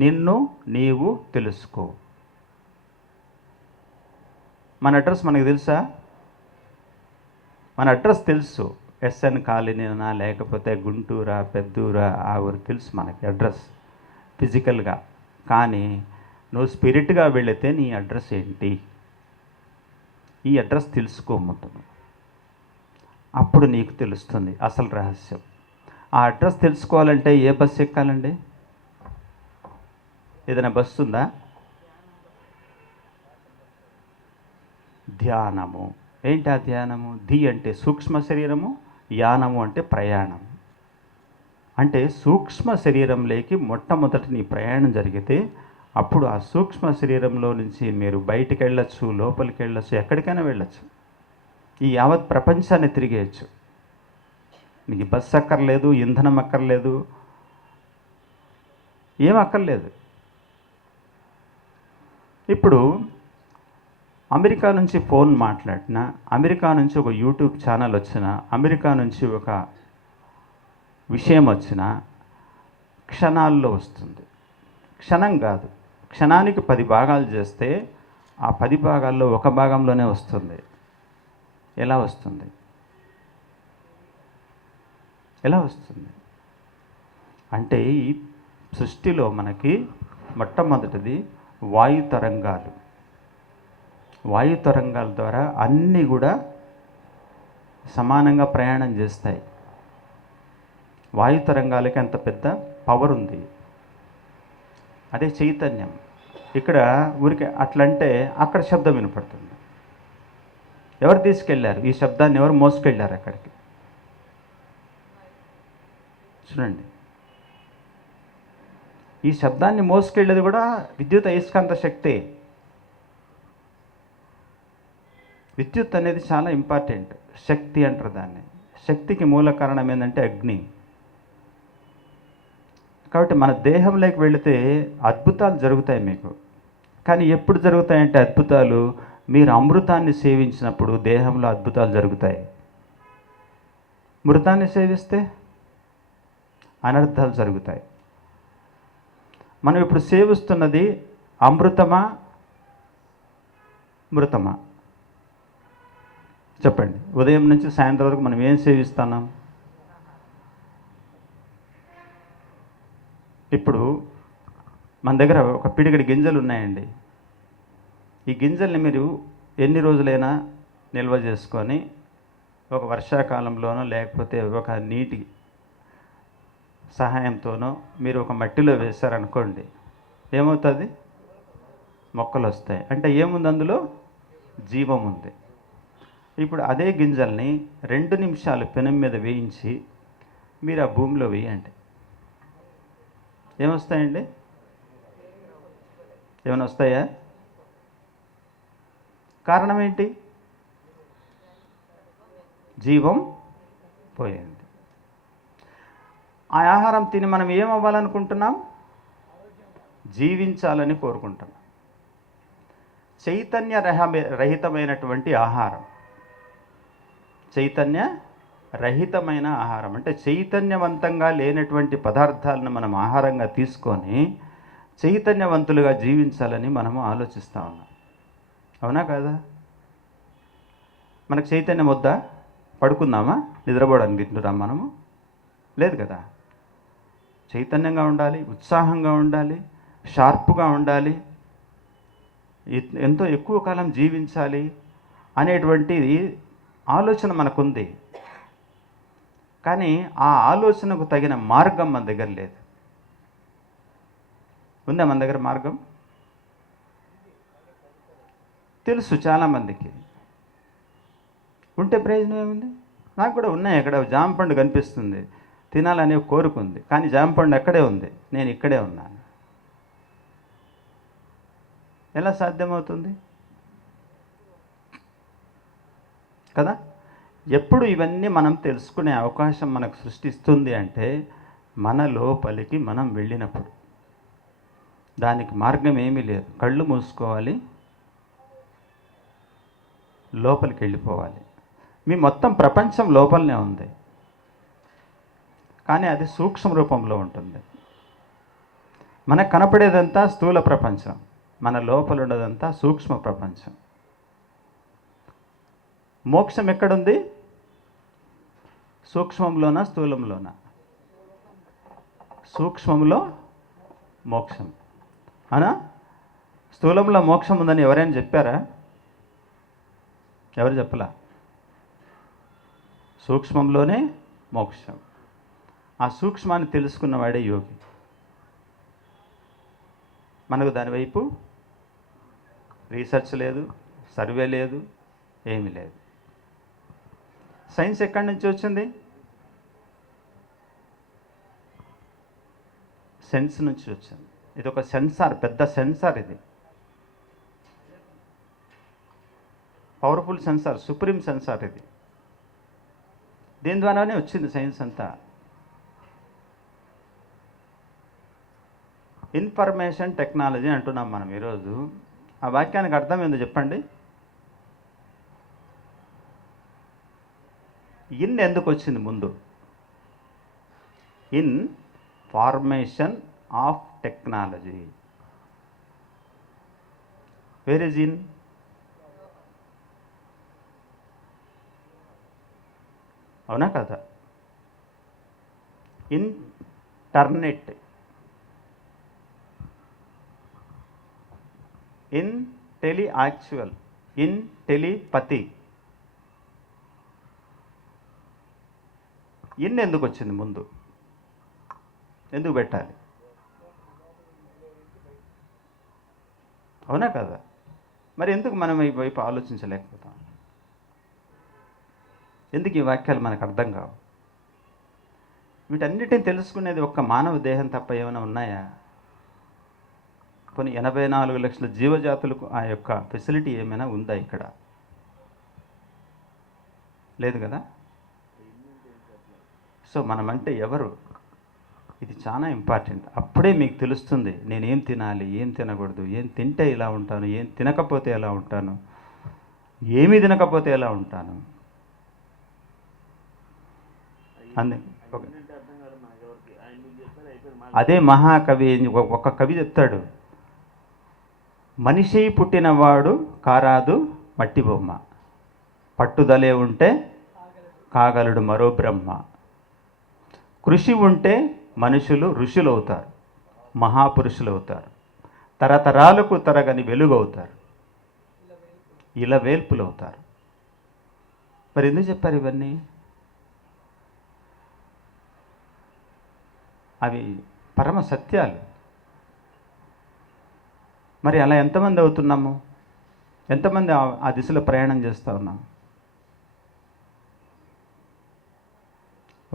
నిన్ను నీవు తెలుసుకో. మన అడ్రస్ మనకు తెలుసా? మన అడ్రస్ తెలుసు. ఎస్ఎన్ కాలనీనా లేకపోతే గుంటూరా పెద్దూరా ఆ ఊరు తెలుసు మనకి అడ్రస్ ఫిజికల్గా. కానీ నువ్వు స్పిరిట్గా వెళితే నీ అడ్రస్ ఏంటి? ఈ అడ్రస్ తెలుసుకో ముందు. అప్పుడు నీకు తెలుస్తుంది అసలు రహస్యం. ఆ అడ్రస్ తెలుసుకోవాలంటే ఏ బస్సు ఎక్కాలండి? ఏదైనా బస్సు ఉందా? ధ్యానము. ఏంటి ఆ ధ్యానము? ధి అంటే సూక్ష్మ శరీరము, యానము అంటే ప్రయాణం. అంటే సూక్ష్మ శరీరంలోకి మొట్టమొదటి నీ ప్రయాణం జరిగితే అప్పుడు ఆ సూక్ష్మ శరీరంలో నుంచి మీరు బయటికి వెళ్ళొచ్చు, లోపలికి వెళ్ళొచ్చు, ఎక్కడికైనా వెళ్ళొచ్చు. ఈ యావత్ ప్రపంచాన్ని తిరిగేయచ్చు. మీకు బస్సు అక్కర్లేదు, ఇంధనం అక్కర్లేదు, ఏం అక్కర్లేదు. ఇప్పుడు అమెరికా నుంచి ఫోన్ మాట్లాడినా, అమెరికా నుంచి ఒక యూట్యూబ్ ఛానల్ వచ్చినా, అమెరికా నుంచి ఒక విషయం వచ్చినా క్షణాల్లో వస్తుంది. క్షణం కాదు, క్షణానికి 10 భాగాలు చేస్తే ఆ 10 భాగాల్లో ఒక భాగంలోనే వస్తుంది. ఎలా వస్తుంది? ఎలా వస్తుంది అంటే ఈ సృష్టిలో మనకి మొట్టమొదటిది వాయు తరంగాలు. వాయు తరంగాల ద్వారా అన్నీ కూడా సమానంగా ప్రయాణం చేస్తాయి. వాయు తరంగాలకి అంత పెద్ద పవర్ ఉంది. అదే చైతన్యం. ఇక్కడ ఊరికే అట్లంటే అక్కడ శబ్దం వినపడుతుంది. ఎవరు తీసుకెళ్ళారు ఈ శబ్దాన్ని? ఎవరు మోసుకెళ్ళారు అక్కడికి? చూడండి, ఈ శబ్దాన్ని మోసుకెళ్ళేది కూడా విద్యుత్ అయస్కాంత శక్తే. విద్యుత్ అనేది చాలా ఇంపార్టెంట్. శక్తి అంటారు దాన్ని. శక్తికి మూల కారణం ఏంటంటే అగ్ని. కాబట్టి మన దేహంలోకి వెళితే అద్భుతాలు జరుగుతాయి మీకు. కానీ ఎప్పుడు జరుగుతాయంటే అద్భుతాలు మీరు అమృతాన్ని సేవించినప్పుడు దేహంలో అద్భుతాలు జరుగుతాయి. మృతాన్ని సేవిస్తే అనర్థాలు జరుగుతాయి. మనం ఇప్పుడు సేవిస్తున్నది అమృతమా మృతమా? చెప్పండి. ఉదయం నుంచి సాయంత్రం వరకు మనం ఏం సేవిస్తున్నాం? ఇప్పుడు మన దగ్గర ఒక పిడిగడి గింజలు ఉన్నాయండి. ఈ గింజల్ని మీరు ఎన్ని రోజులైనా నిల్వ చేసుకొని ఒక వర్షాకాలంలోనో లేకపోతే ఒక నీటి సహాయంతోనో మీరు ఒక మట్టిలో వేశారనుకోండి, ఏమవుతుంది? మొక్కలు వస్తాయి. అంటే ఏముంది అందులో? జీవం ఉంది. ఇప్పుడు అదే గింజల్ని 2 నిమిషాలు పెనం మీద వేయించి మీరు ఆ భూమిలో వేయండి, ఏమొస్తాయండి? ఏమైనా వస్తాయా? కారణం ఏంటి? జీవం పోయింది. ఆ ఆహారం తిని మనం ఏమవ్వాలనుకుంటున్నాం? జీవించాలని కోరుకుంటున్నాం. చైతన్య రహితమైనటువంటి ఆహారం, చైతన్య రహితమైన ఆహారం అంటే చైతన్యవంతంగా లేనటువంటి పదార్థాలను మనం ఆహారంగా తీసుకొని చైతన్యవంతులుగా జీవించాలని మనము ఆలోచిస్తూ ఉన్నాం. అవునా కాదా? మనకు చైతన్యం వద్దా? పడుకుందామా? నిద్రపోవడానికి తింటున్నాం మనము? లేదు కదా. చైతన్యంగా ఉండాలి, ఉత్సాహంగా ఉండాలి, షార్ప్గా ఉండాలి, ఎంతో ఎక్కువ కాలం జీవించాలి అనేటువంటి ఆలోచన మనకుంది. కానీ ఆ ఆలోచనకు తగిన మార్గం మన దగ్గర లేదు. ఉందా మన దగ్గర మార్గం? తెలుసు చాలామందికి. ఉంటే ప్రయోజనం ఏముంది? నాకు కూడా ఉన్నాయి. అక్కడ జామ పండు కనిపిస్తుంది, తినాలనే కోరుకుంది. కానీ జామ పండు అక్కడే ఉంది, నేను ఇక్కడే ఉన్నాను. ఎలా సాధ్యమవుతుంది కదా? ఎప్పుడు ఇవన్నీ మనం తెలుసుకునే అవకాశం మనకు సృష్టిస్తుంది అంటే మన లోపలికి మనం వెళ్ళినప్పుడు. దానికి మార్గం ఏమీ లేదు. కళ్ళు మూసుకోవాలి, లోపలికి వెళ్ళిపోవాలి. మీ మొత్తం ప్రపంచం లోపలనే ఉంది, కానీ అది సూక్ష్మ రూపంలో ఉంటుంది. మనకు కనపడేదంతా స్థూల ప్రపంచం, మన లోపల ఉన్నదంతా సూక్ష్మ ప్రపంచం. మోక్షం ఎక్కడుంది? సూక్ష్మంలోనా స్థూలంలోనా? సూక్ష్మంలో మోక్షం. అవునా? స్థూలంలో మోక్షం ఉందని ఎవరైనా చెప్పారా? ఎవరు చెప్పలా? సూక్ష్మంలోనే మోక్షం. ఆ సూక్ష్మాన్ని తెలుసుకున్నవాడే యోగి. మనకు దానివైపు రీసెర్చ్ లేదు, సర్వే లేదు, ఏమీ లేదు. సైన్స్ ఎక్కడి నుంచి వచ్చింది? సెన్స్ నుంచి వచ్చింది. ఇది ఒక సెన్సార్, పెద్ద సెన్సార్. ఇది పవర్ఫుల్ సెన్సార్, సుప్రీం సెన్సార్. ఇది దీని ద్వారానే వచ్చింది సైన్స్ అంతా. ఇన్ఫర్మేషన్ టెక్నాలజీ అంటున్నాం మనం ఈరోజు. ఆ వాక్యానికి అర్థం ఏందో చెప్పండి. ఇన్ ఎందుకు వచ్చింది ముందు? In formation of technology. Where is in? అవునా కదా? Internet, in tele actual, in telepathy. In ఎందుకు వచ్చింది ముందు? ఎందుకు పెట్టాలి? అవునా కదా? మరి ఎందుకు మనం ఈ వైపు ఆలోచించలేకపోతాం? ఎందుకు ఈ వాక్యాలు మనకు అర్థం కావు? వీటన్నిటిని తెలుసుకునేది ఒక్క మానవ దేహం తప్ప ఏమైనా ఉన్నాయా? కొన్ని 84 లక్షల జీవజాతులకు ఆ యొక్క ఫెసిలిటీ ఏమైనా ఉందా ఇక్కడ? లేదు కదా? సో మనమంటే ఎవరు? ఇది చాలా ఇంపార్టెంట్. అప్పుడే మీకు తెలుస్తుంది నేనేం తినాలి, ఏం తినకూడదు, ఏం తింటే ఇలా ఉంటాను, ఏం తినకపోతే ఎలా ఉంటాను, ఏమీ తినకపోతే ఎలా ఉంటాను. అదే మహాకవి ఒక కవి చెప్తాడు, మనిషి పుట్టినవాడు కారాదు మట్టి బొమ్మ, పట్టుదలే ఉంటే కాగలడు మరో బ్రహ్మ, కృషి ఉంటే మనుషులు ఋషులు అవుతారు, మహాపురుషులు అవుతారు, తరతరాలకు తరగని వెలుగు అవుతారు, ఇలా వేల్పులు అవుతారు. మరి ఎందుకు చెప్పారు ఇవన్నీ? అవి పరమ సత్యాలు. మరి అలా ఎంతమంది అవుతున్నాము? ఎంతమంది ఆ దిశలో ప్రయాణం చేస్తూ ఉన్నాం?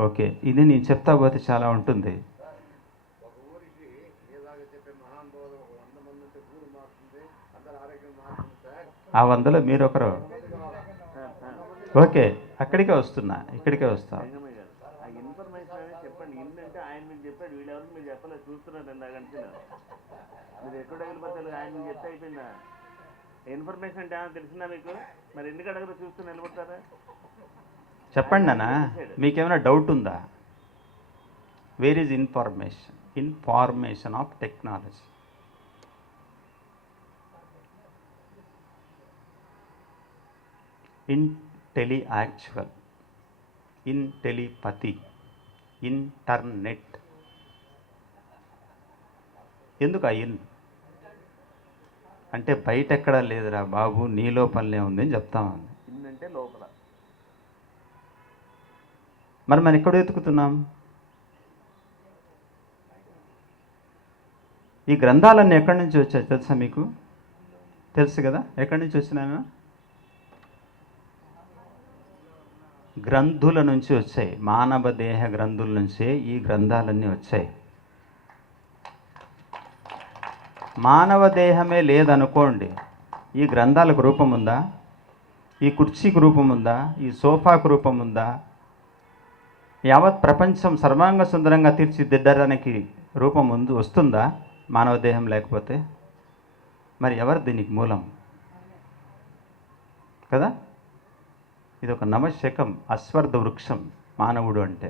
ఓకే, ఇది నేను చెప్తా పోతే చాలా ఉంటుంది. ఆ 100లో మీరు ఒకరు. ఓకే, అక్కడికే వస్తున్నా, ఇక్కడికే వస్తా. చెప్పండి. ఏంటంటే ఆయన మీకు చెప్పాడు, వీళ్ళెవరికి మీరు చెప్పలేదు, చూస్తున్నారు ఇందాకంటే. మీరు ఎక్కడ అడిగిపోతారు, ఆయన మీకు చెప్తే అయిపోయిందా? ఇన్ఫర్మేషన్ అంటే ఏమైనా తెలిసిందా మీకు? మరి ఎందుకు అడగరు, చూస్తూ నిలబడతారా? చెప్పండి అన్న, మీకేమైనా డౌట్ ఉందా? Where is information? Information of technology. In tele actual, in telepathy, internet. ఎందుకు ఆ ఇన్ అంటే బయట ఎక్కడా లేదురా బాబు, నీ లోపలనే ఉంది అని చెప్తామని. ఇన్ అంటే లోపల. మరి మనం ఎక్కడ వెతుకుతున్నాం? ఈ గ్రంథాలన్నీ ఎక్కడి నుంచి వచ్చాయి తెలుసా మీకు? తెలుసు కదా ఎక్కడి నుంచి వచ్చినాయో? గ్రంథుల నుంచి వచ్చాయి. మానవ దేహ గ్రంథుల నుంచే ఈ గ్రంథాలన్నీ వచ్చాయి. మానవ దేహమే లేదనుకోండి, ఈ గ్రంథాలకు రూపం ఉందా? ఈ కుర్చీకి రూపం ఉందా? ఈ సోఫాకు రూపం ఉందా? యావత్ ప్రపంచం సర్వాంగ సుందరంగా తీర్చిదిద్దడానికి రూపం వస్తుందా మానవ దేహం లేకపోతే? మరి ఎవరు దీనికి మూలం? కదా? ఇది ఒక నవశకం, అశ్వర్ధ వృక్షం మానవుడు అంటే.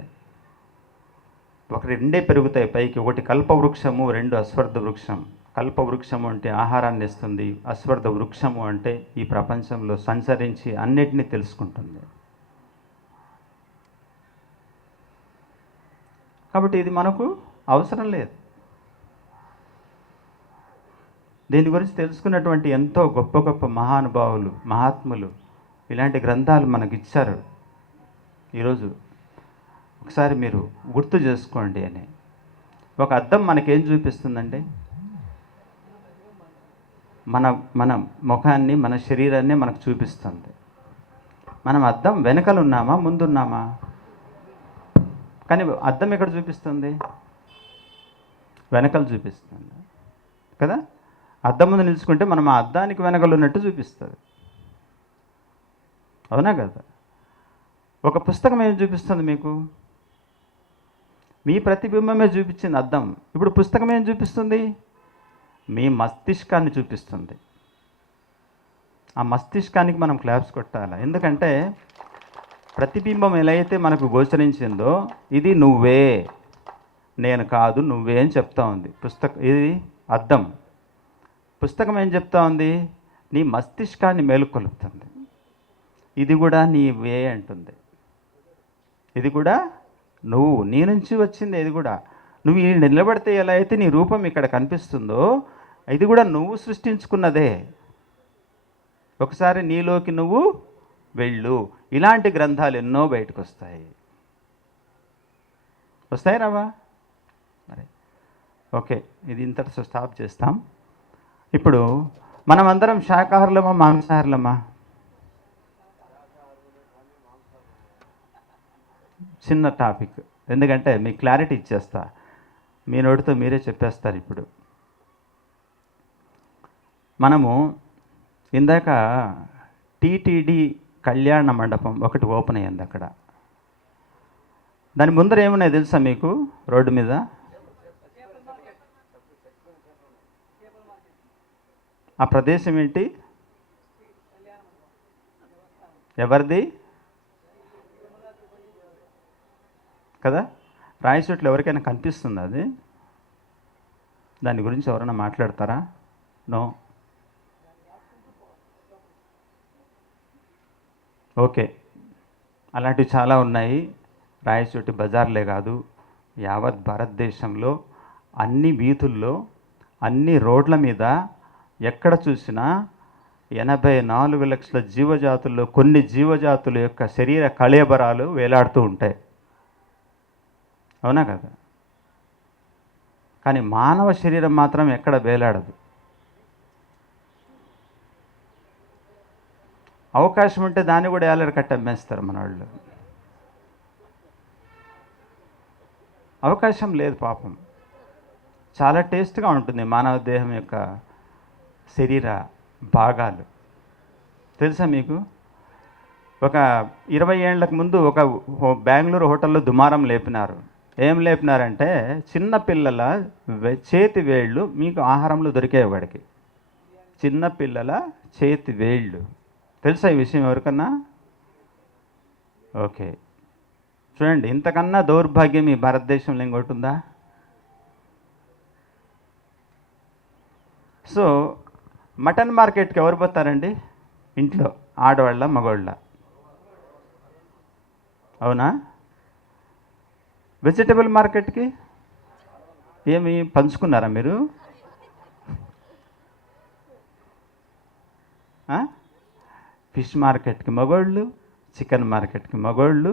ఒక రెండే పెరుగుతాయి పైకి. ఒకటి కల్పవృక్షము, రెండు అశ్వర్థ వృక్షం. కల్పవృక్షము అంటే ఆహారాన్ని ఇస్తుంది, అశ్వర్థ వృక్షము అంటే ఈ ప్రపంచంలో సంచరించి అన్నిటినీ తెలుసుకుంటుంది. కాబట్టి ఇది మనకు అవసరం లేదు. దీని గురించి తెలుసుకున్నటువంటి ఎంతో గొప్ప గొప్ప మహానుభావులు, మహాత్ములు ఇలాంటి గ్రంథాలు మనకు ఇచ్చారు. ఈరోజు ఒకసారి మీరు గుర్తు చేసుకోండి అని. ఒక అద్దం మనకేం చూపిస్తుందండి? మన మన ముఖాన్ని, మన శరీరాన్ని మనకు చూపిస్తుంది. మనం అద్దం వెనకలు ఉన్నామా, ముందున్నామా? కానీ అద్దం ఎక్కడ చూపిస్తుంది? వెనకలు చూపిస్తుంది కదా. అద్దం ముందు నిలుచుకుంటే మనం ఆ అద్దానికి వెనకలు ఉన్నట్టు చూపిస్తుంది, అవునా కదా? ఒక పుస్తకం ఏం చూపిస్తుంది మీకు? మీ ప్రతిబింబమే చూపించింది అద్దం. ఇప్పుడు పుస్తకం ఏం చూపిస్తుంది? మీ మస్తిష్కాన్ని చూపిస్తుంది. ఆ మస్తిష్కానికి మనం క్లాప్స్ కొట్టాలి. ఎందుకంటే ప్రతిబింబం ఎలా అయితే మనకు గోచరించిందో ఇది నువ్వే, నేను కాదు నువ్వే అని చెప్తా ఉంది ఇది అద్దం. పుస్తకం ఏం చెప్తా ఉంది? నీ మస్తిష్కాన్ని మేలుకొలుపుతుంది. ఇది కూడా నీవే అంటుంది. ఇది కూడా నువ్వు, నీ నుంచి వచ్చింది. ఇది కూడా నువ్వు ఈ నిలబడితే ఎలా అయితే నీ రూపం ఇక్కడ కనిపిస్తుందో ఇది కూడా నువ్వు సృష్టించుకున్నదే. ఒకసారి నీలోకి నువ్వు వెళ్ళు. ఇలాంటి గ్రంథాలు ఎన్నో బయటకు వస్తాయి రావా? మరి ఓకే, ఇది ఇంతటితో స్టాప్ చేస్తాం. ఇప్పుడు మనమందరం శాకాహారులమా, మాంసాహారులమా? చిన్న టాపిక్, ఎందుకంటే మీకు క్లారిటీ ఇచ్చేస్తా, మీ నోటితో మీరే చెప్పేస్తారు. ఇప్పుడు మనము ఇందాక టీటీడీ కళ్యాణ మండపం ఒకటి ఓపెన్ అయ్యింది అక్కడ. దాని ముందర ఏమున్నాయి తెలుసా మీకు? రోడ్డు మీద ఆ ప్రదేశం ఏంటి? ఎవరిది కదా? రాయచోట్ల ఎవరికైనా కనిపిస్తుంది అది? దాని గురించి ఎవరైనా మాట్లాడతారా? నో. ఓకే, అలాంటివి చాలా ఉన్నాయి. రాయచోటి బజార్లే కాదు, యావత్ భారతదేశంలో అన్ని వీధుల్లో, అన్ని రోడ్ల మీద ఎక్కడ చూసినా 84 లక్షల జీవజాతుల్లో కొన్ని జీవజాతుల యొక్క శరీర కళేబరాలు వేలాడుతూ ఉంటాయి, అవునా కదా? కానీ మానవ శరీరం మాత్రం ఎక్కడ వేలాడదు. అవకాశం ఉంటే దాన్ని కూడా ఏలరు కట్టి అమ్మేస్తారు మన వాళ్ళు. అవకాశం లేదు పాపం. చాలా టేస్ట్గా ఉంటుంది మానవ దేహం యొక్క శరీర భాగాలు. తెలుసా మీకు? ఒక 20 ఏళ్ళకు ముందు ఒక బెంగళూరు హోటల్లో దుమారం లేపినారు. ఏం లేపినారంటే చిన్న పిల్లల చేతి వేళ్ళు మీకు ఆహారంలో దొరికేవి వాడికి. చిన్న పిల్లల చేతి వేళ్ళు. తెలుసా ఈ విషయం ఎవరికన్నా? ఓకే, చూడండి, ఇంతకన్నా దౌర్భాగ్యం ఈ భారతదేశంలో ఇంకోటి ఉందా? సో మటన్ మార్కెట్కి ఎవరు పోతారండి? ఇంట్లో ఆడవాళ్ళ, మగవాళ్ళ? అవునా? వెజిటబుల్ మార్కెట్కి ఏమి పంచుకున్నారా మీరు? ఫిష్ మార్కెట్కి మగవాళ్ళు, చికెన్ మార్కెట్కి మగవాళ్ళు,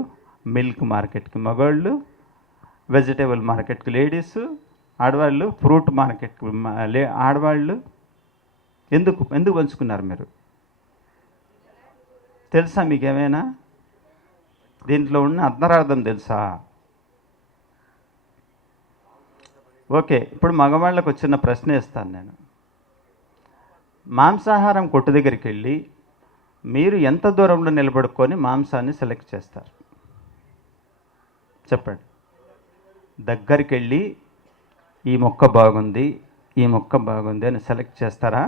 మిల్క్ మార్కెట్కి మగవాళ్ళు, వెజిటేబుల్ మార్కెట్కి లేడీసు, ఆడవాళ్ళు, ఫ్రూట్ మార్కెట్కి ఆడవాళ్ళు. ఎందుకు పంచుకున్నారు మీరు? తెలుసా మీకేమైనా? దీంట్లో ఉన్న అంతరార్థం తెలుసా? ఓకే, ఇప్పుడు మగవాళ్ళకు వచ్చిన ప్రశ్న ఇస్తాను నేను. మాంసాహారం కొట్టు దగ్గరికి వెళ్ళి మీరు ఎంత దూరంలో నిలబడుకొని మాంసాన్ని సెలెక్ట్ చేస్తారు? చెప్పండి. దగ్గరికి వెళ్ళి ఈ మొక్క బాగుంది, ఈ మొక్క బాగుంది అని సెలెక్ట్ చేస్తారా?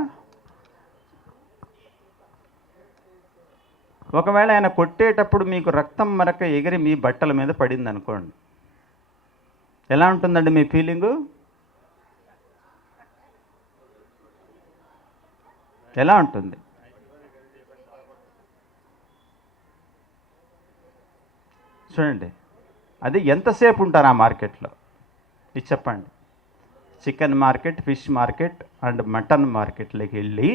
ఒకవేళ ఆయన కొట్టేటప్పుడు మీకు రక్తం మరక ఎగిరి మీ బట్టల మీద పడింది అనుకోండి, ఎలా ఉంటుందండి మీ ఫీలింగు? ఎలా ఉంటుంది? చూడండి, అది ఎంతసేపు ఉంటారు ఆ మార్కెట్లో ఇది చెప్పండి. Chicken market, fish market and mutton మార్కెట్లోకి వెళ్ళి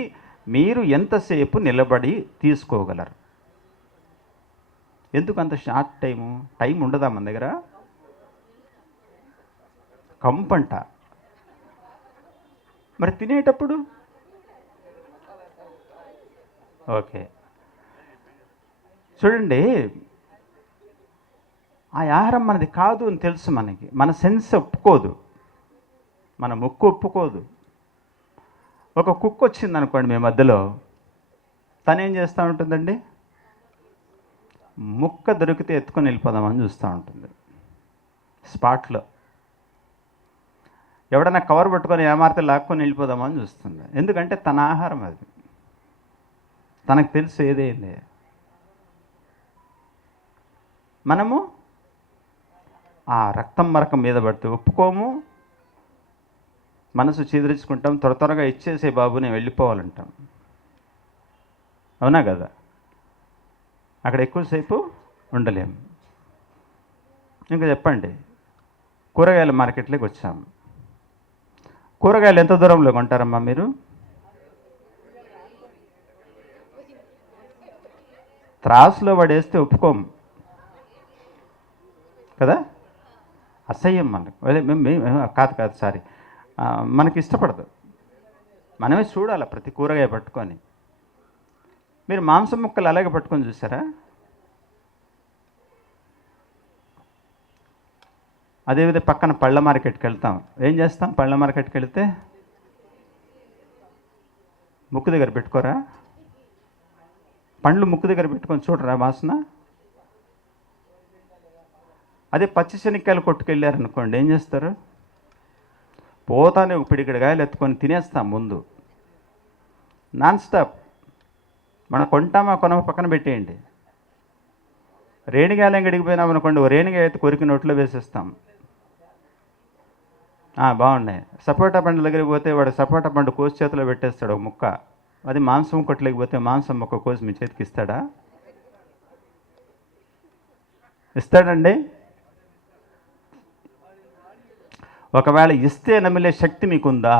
మీరు ఎంతసేపు నిలబడి తీసుకోగలరు? ఎందుకు అంత షార్ట్ టైం ఉండదా మన దగ్గర? కంపంట. మరి తినేటప్పుడు ఓకే. చూడండి, ఆ ఆహారం మనది కాదు అని తెలుసు మనకి, మన సెన్స్ ఒప్పుకోదు, మన ముక్కు ఒప్పుకోదు. ఒక కుక్క వచ్చింది అనుకోండి మీ మధ్యలో, తను ఏం చేస్తూ ఉంటుందండి? ముక్క దొరికితే ఎత్తుకొని వెళ్ళిపోదామని చూస్తూ ఉంటుంది స్పాట్లో. ఎవడన్నా కవర్ పట్టుకొని ఏమారితే లాక్కొని వెళ్ళిపోదామని చూస్తుంది. ఎందుకంటే తన ఆహారం అది, తనకు తెలుసు ఏదైంది. మనము ఆ రక్తం మరకం మీద పడితే ఒప్పుకోము, మనసు చీదరించుకుంటాం, త్వరగా ఇచ్చేసే బాబు నేను వెళ్ళిపోవాలంటాం. అవునా కదా? అక్కడ ఎక్కువసేపు ఉండలేము. ఇంకా చెప్పండి, కూరగాయల మార్కెట్లోకి వచ్చాము. కూరగాయలు ఎంత దూరంలో కొంటారమ్మా మీరు? త్రాసులో పడేస్తే ఒప్పుకోము కదా, అసహ్యం మనకు. అదే కాదు సారీ, మనకి ఇష్టపడదు. మనమే చూడాలి ప్రతి కూరగాయ పట్టుకొని. మీరు మాంసం ముక్కలు అలాగే పట్టుకొని చూసారా? అదేవిధంగా పక్కన పళ్ళ మార్కెట్కి వెళ్తాం. ఏం చేస్తాం? పళ్ళ మార్కెట్కి వెళితే ముక్కు దగ్గర పెట్టుకోరా? పండ్లు ముక్కు దగ్గర పెట్టుకొని చూడరా వాసన? అదే పచ్చి శనక్కాయలు కొట్టుకెళ్ళారనుకోండి, ఏం చేస్తారు? పోతానే ఒక పిడికిడి కాయలు ఎత్తుకొని తినేస్తాం ముందు, నాన్ స్టాప్. మనం కొంటామా కొనమ పక్కన పెట్టేయండి. రేణిగాయలు ఎంగడిగిపోయినాం అనుకోండి, ఓ రేణిగాయ ఎత్తి కొరికి నోట్లో వేసేస్తాం. బాగున్నాయి. సపోటా పండు దగ్గరికి పోతే వాడు సపోటా పండు కోసి చేతిలో పెట్టేస్తాడు ఒక ముక్క. అది మాంసం కొట్టలేకపోతే మాంసం ముక్క కోసి మీ చేతికి ఇస్తాడా? ఇస్తాడండి? ఒకవేళ ఇస్తే నమిలే శక్తి మీకుందా?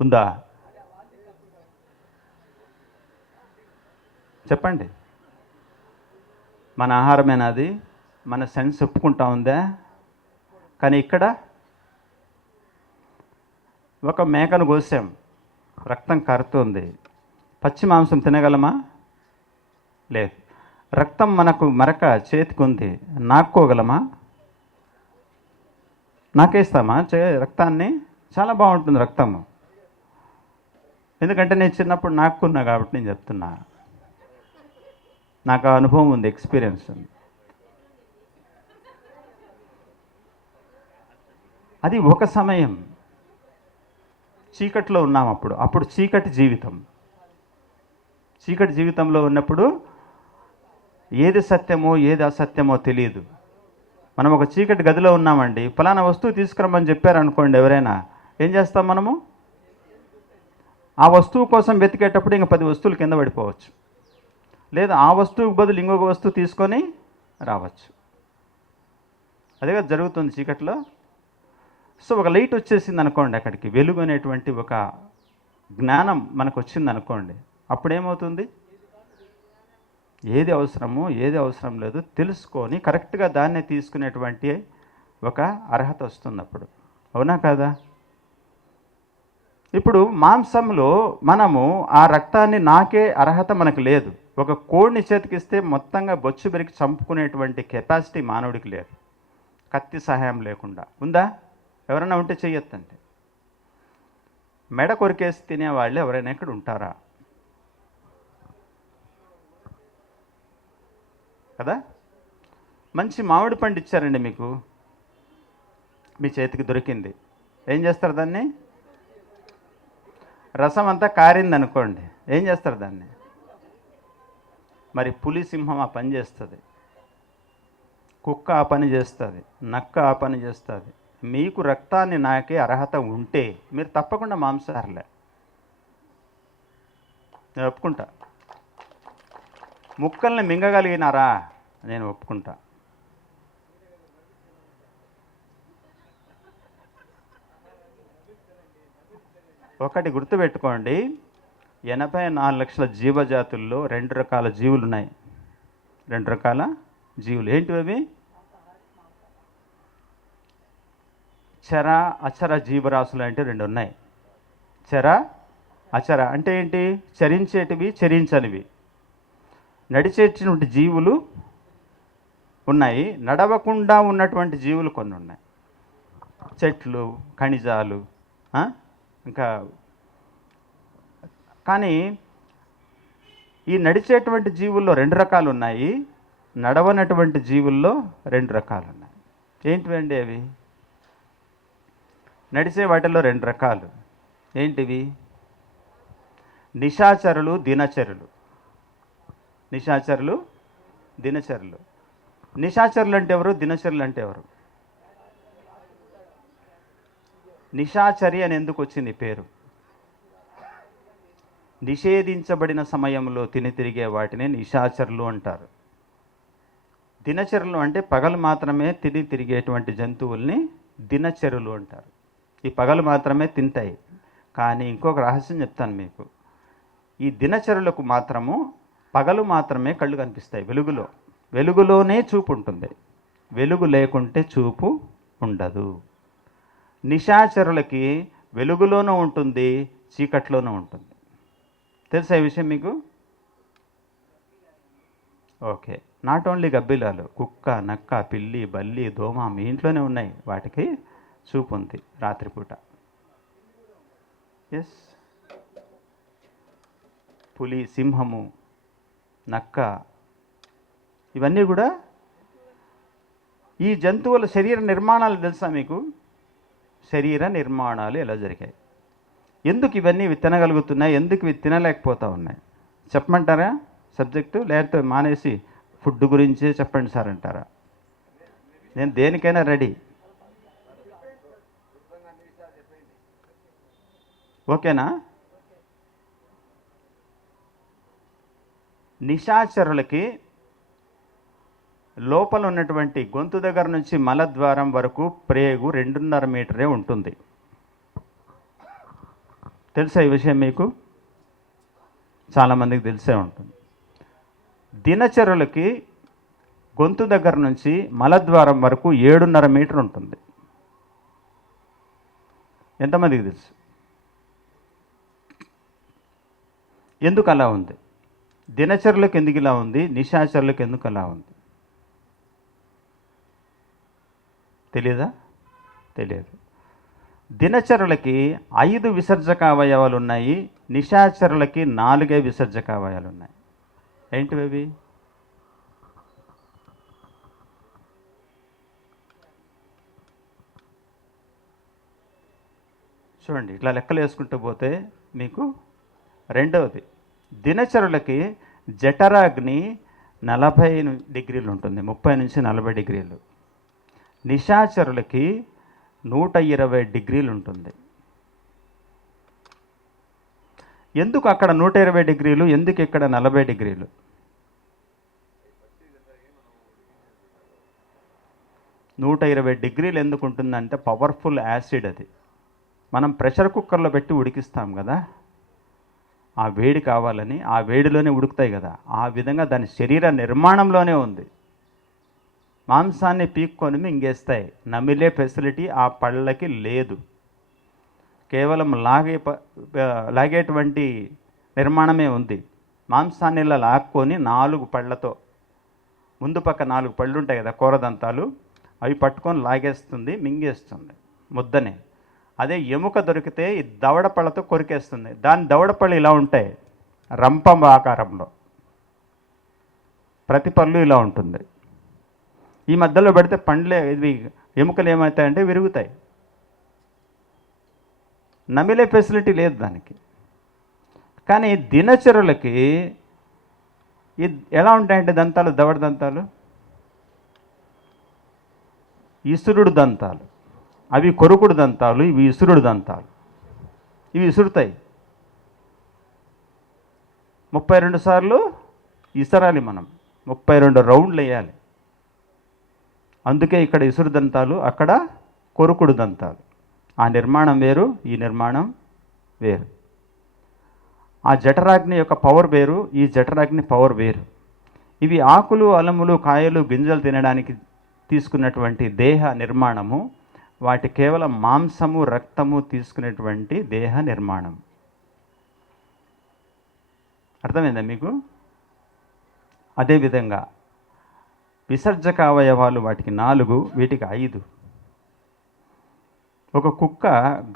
ఉందా? చెప్పండి. మన ఆహారమేనా అది? మన సెన్స్ ఒప్పుకుంటా ఉందా? కానీ ఇక్కడ ఒక మేకను కోసాం, రక్తం కారుతోంది. పచ్చి మాంసం తినగలమా? లేదు. రక్తం మనకు మరక చేతికి ఉంది, నాక్కోగలమా? నాకేస్తామా రక్తాన్ని? చాలా బాగుంటుంది రక్తము. ఎందుకంటే నేను చిన్నప్పుడు నాక్కున్నా కాబట్టి నేను చెప్తున్నా. నాకు ఆ అనుభవం ఉంది, ఎక్స్పీరియన్స్ ఉంది. అది ఒక సమయం, చీకట్లో ఉన్నాం అప్పుడు చీకటి జీవితం. చీకటి జీవితంలో ఉన్నప్పుడు ఏది సత్యమో ఏది అసత్యమో తెలియదు. మనం ఒక చీకటి గదిలో ఉన్నామండి, ఫలానా వస్తువు తీసుకురమ్మని చెప్పారనుకోండి ఎవరైనా, ఏం చేస్తాం మనము? ఆ వస్తువు కోసం వెతికేటప్పుడు ఇంక 10 వస్తువులు కింద పడిపోవచ్చు, లేదా ఆ వస్తువుకు బదులు ఇంకొక వస్తువు తీసుకొని రావచ్చు. అదే కదా జరుగుతుంది చీకట్లో. సో ఒక లైట్ వచ్చేసింది అనుకోండి, అక్కడికి వెలుగు అనేటువంటి ఒక జ్ఞానం మనకు వచ్చింది అనుకోండి, అప్పుడేమవుతుంది? ఏది అవసరమో ఏది అవసరం లేదు తెలుసుకొని కరెక్ట్గా దాన్నే తీసుకునేటువంటి ఒక అర్హత వస్తుంది అప్పుడు. అవునా కాదా? ఇప్పుడు మాంసంలో మనము ఆ రక్తాన్ని నాకే అర్హత మనకు లేదు. ఒక కోడిని చేతికిస్తే మొత్తంగా బొచ్చు బెరికి చంపుకునేటువంటి కెపాసిటీ మానవుడికి లేదు, కత్తి సహాయం లేకుండా. ఉందా? ఎవరైనా ఉంటే చెయ్యొద్దంటే. మెడ కొరికేసి తినేవాళ్ళు ఎవరైనా ఇక్కడ ఉంటారా? కదా? మంచి మామిడి పండు ఇచ్చారండి మీకు, మీ చేతికి దొరికింది, ఏం చేస్తారు దాన్ని? రసం అంతా కారింది అనుకోండి, ఏం చేస్తారు దాన్ని? మరి పులి సింహం ఆ పని చేస్తుంది. కుక్క ఆ పని చేస్తుంది, నక్క ఆ పని చేస్తుంది. మీకు రక్తాన్ని నాకే అర్హత ఉంటే మీరు తప్పకుండా మాంసాహారులే, నేను ఒప్పుకుంటా. ముక్కల్ని మింగగలిగినారా, నేను ఒప్పుకుంటా. ఒకటి గుర్తుపెట్టుకోండి, 84 లక్షల జీవజాతుల్లో 2 రకాల జీవులు ఉన్నాయి. 2 రకాల జీవులు ఏంటివి అవి? చర అచర జీవరాశులు అంటే 2 ఉన్నాయి. చర అచర అంటే ఏంటి? చరించేటివి, చరించనివి. నడిచేటువంటి జీవులు ఉన్నాయి, నడవకుండా ఉన్నటువంటి జీవులు కొన్ని ఉన్నాయి. చెట్లు, ఖనిజాలు, ఇంకా. కానీ ఈ నడిచేటువంటి జీవుల్లో 2 రకాలు ఉన్నాయి, నడవనటువంటి జీవుల్లో 2 రకాలు ఉన్నాయి. ఏంటివండి అవి? నడిచే వాటిల్లో 2 రకాలు ఏంటివి? నిశాచరులు, దినచరులు. నిశాచరులు, దినచరులు. నిశాచరులు అంటే ఎవరు? దినచరులు అంటే ఎవరు? నిశాచరి అని ఎందుకు వచ్చింది పేరు? నిషేధించబడిన సమయంలో తిరిగే వాటిని నిశాచరులు అంటారు. దినచరులు అంటే పగలు మాత్రమే తిరిగేటువంటి జంతువుల్ని దినచరులు అంటారు. ఈ పగలు మాత్రమే తింటాయి. కానీ ఇంకొక రహస్యం చెప్తాను మీకు. ఈ దినచరులకు మాత్రము పగలు మాత్రమే కళ్ళు కనిపిస్తాయి. వెలుగులోనే చూపు ఉంటుంది. వెలుగు లేకుంటే చూపు ఉండదు. నిశాచరులకి వెలుగులోనూ ఉంటుంది, చీకట్లోనూ ఉంటుంది. తెలుసా ఈ విషయం మీకు? ఓకే. నాట్ ఓన్లీ గబ్బిలాలు, కుక్క, నక్క, పిల్లి, బల్లి, దోమ మీ ఇంట్లోనే ఉన్నాయి. వాటికి చూపు ఉంది రాత్రిపూట. ఎస్. పులి, సింహము, నక్క, ఇవన్నీ కూడా ఈ జంతువుల శరీర నిర్మాణాలు తెలుసా మీకు? శరీర నిర్మాణాలు ఎలా జరిగాయి, ఎందుకు ఇవన్నీ ఇవి తినగలుగుతున్నాయి, ఎందుకు ఇవి తినలేకపోతూ ఉన్నాయి చెప్పమంటారా సబ్జెక్టు? లేకపోతే మానేసి ఫుడ్ గురించే చెప్పండి సార్ అంటారా? నేను దేనికైనా రెడీ. ఓకేనా? నిశాచరులకి లోపల ఉన్నటువంటి గొంతు దగ్గర నుంచి మలద్వారం వరకు ప్రేగు 2.5 మీటరే ఉంటుంది. తెలుసా ఈ విషయం మీకు? చాలామందికి తెలిసే ఉంటుంది. దినచరులకి గొంతు దగ్గర నుంచి మలద్వారం వరకు 7.5 మీటర్ ఉంటుంది. ఎంతమందికి తెలుసు? ఎందుకు అలా ఉంది? దినచరులకు ఎందుకు ఇలా ఉంది, నిశాచరులకు ఎందుకు అలా ఉంది తెలియదా? తెలియదు. దినచరులకి 5 విసర్జక అవయవాలు ఉన్నాయి, నిశాచరులకి 4 విసర్జక అవయవాలు ఉన్నాయి. ఏంటివి అవి? చూడండి, ఇట్లా లెక్కలు వేసుకుంటూ పోతే మీకు రెండవది, దినచరులకి జఠరాగ్ని 40 డిగ్రీలు ఉంటుంది, 30 నుంచి 40 డిగ్రీలు. నిశాచరులకి 120 డిగ్రీలు ఉంటుంది. ఎందుకు అక్కడ 120 డిగ్రీలు, ఎందుకు ఇక్కడ 40 డిగ్రీలు? నూట 120 డిగ్రీలు ఎందుకు ఉంటుందంటే పవర్ఫుల్ యాసిడ్ అది. మనం ప్రెషర్ కుక్కర్లో పెట్టి ఉడికిస్తాం కదా, ఆ వేడి కావాలని ఆ వేడిలోనే ఉడుకుతాయి కదా, ఆ విధంగా దాని శరీర నిర్మాణంలోనే ఉంది. మాంసాన్ని పీక్కొని మింగేస్తాయి, నమిలే ఫెసిలిటీ ఆ పళ్ళకి లేదు. కేవలం లాగేటువంటి నిర్మాణమే ఉంది. మాంసాన్ని ఇలా లాక్కొని 4 పళ్ళతో, ముందు పక్క 4 పళ్ళు ఉంటాయి కదా కూరదంతాలు, అవి పట్టుకొని లాగేస్తుంది, మింగేస్తుంది ముద్దనే. అదే ఎముక దొరికితే ఈ దవడపళ్ళతో కొరికేస్తుంది. దాని దవడపళ్ళు ఇలా ఉంటాయి, రంపం ఆకారంలో, ప్రతి పళ్ళు ఇలా ఉంటుంది. ఈ మధ్యలో పెడితే పండ్లే ఇవి ఎముకలు ఏమవుతాయంటే విరుగుతాయి. నమిలే ఫెసిలిటీ లేదు దానికి. కానీ దినచరులకి ఎలా ఉంటాయంటే దంతాలు, దవడ దంతాలు ఇసురుడు దంతాలు, అవి కొరుకుడు దంతాలు, ఇవి ఇసురుడు దంతాలు. ఇవి ఇసురుతాయి. 32 సార్లు ఇసరాలి మనం, 32 రౌండ్లు వేయాలి. అందుకే ఇక్కడ ఇసురు దంతాలు, అక్కడ కొరుకుడు దంతాలు. ఆ నిర్మాణం వేరు, ఈ నిర్మాణం వేరు. ఆ జఠరాగ్ని యొక్క పవర్ వేరు, ఈ జఠరాగ్ని పవర్ వేరు. ఇవి ఆకులు, అలములు, కాయలు, గింజలు తినడానికి తీసుకున్నటువంటి దేహ నిర్మాణము, వాటి కేవలం మాంసము, రక్తము తీసుకునేటువంటి దేహ నిర్మాణం. అర్థమైందా మీకు? అదేవిధంగా విసర్జక అవయవాలు వాటికి 4, వీటికి 5. ఒక కుక్క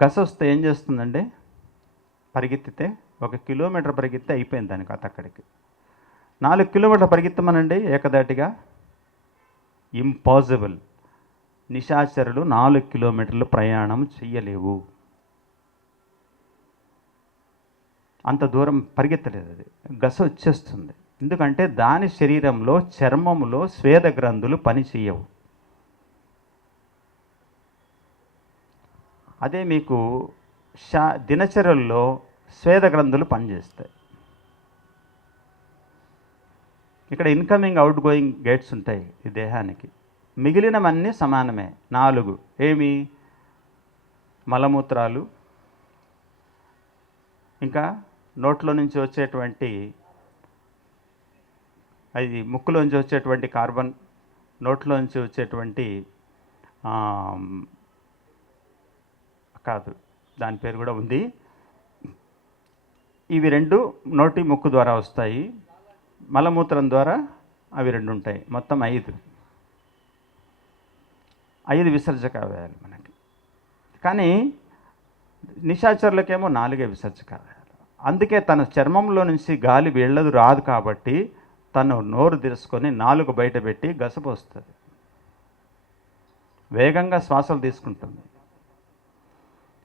గసొస్తే ఏం చేస్తుందండి? పరిగెత్తితే 1 కిలోమీటర్ పరిగెత్తే అయిపోయింది దానికి అక్కడికి. 4 కిలోమీటర్లు పరిగెత్తమనండి ఏకదాటిగా, ఇంపాసిబుల్. నిశాచరులు 4 కిలోమీటర్లు ప్రయాణం చెయ్యలేవు. అంత దూరం పరిగెత్తలేదు, అది గస వచ్చేస్తుంది. ఎందుకంటే దాని శరీరంలో, చర్మములో స్వేద గ్రంథులు పని చేయవు. అదే మీకు దినచర్యల్లో స్వేద గ్రంథులు పనిచేస్తాయి. ఇక్కడ ఇన్కమింగ్, అవుట్ గోయింగ్ గేట్స్ ఉంటాయి ఈ దేహానికి. మిగిలినవన్నీ సమానమే. 4 ఏమి? మలమూత్రాలు, ఇంకా నోట్లో నుంచి వచ్చేటువంటి, అది ముక్కులోంచి వచ్చేటువంటి కార్బన్, నోట్లోంచి వచ్చేటువంటి కాదు, దాని పేరు కూడా ఉంది. ఇవి 2 నోటి, ముక్కు ద్వారా వస్తాయి. మలమూత్రం ద్వారా అవి 2 ఉంటాయి. మొత్తం 5 విసర్జక అవయవాలు మనకి. కానీ నిశాచరులకేమో 4 విసర్జక అవయవాలు. అందుకే తన చర్మంలో నుంచి గాలి వెళ్ళదు, రాదు. కాబట్టి తను నోరు తెరుచుకొని 4 బయట పెట్టి గసపోస్తుంది, వేగంగా శ్వాసలు తీసుకుంటుంది.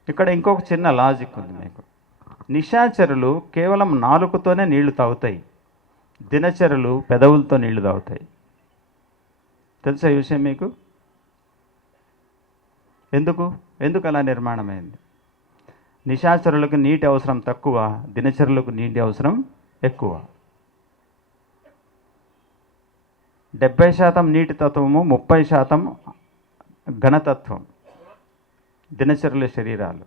ఇక్కడ ఇంకొక చిన్న లాజిక్ ఉంది మీకు. నిశాచరులు కేవలం నాలుకతోనే నీళ్లు తాగుతాయి, దినచరులు పెదవులతో నీళ్లు తాగుతాయి. తెలుసా ఈ విషయం మీకు? ఎందుకు అలా నిర్మాణమైంది? నిశాచరులకు నీటి అవసరం తక్కువ, దినచరులకు నీటి అవసరం ఎక్కువ. 70% నీటి తత్వము, 30% ఘనతత్వం దినచరుల శరీరాలు.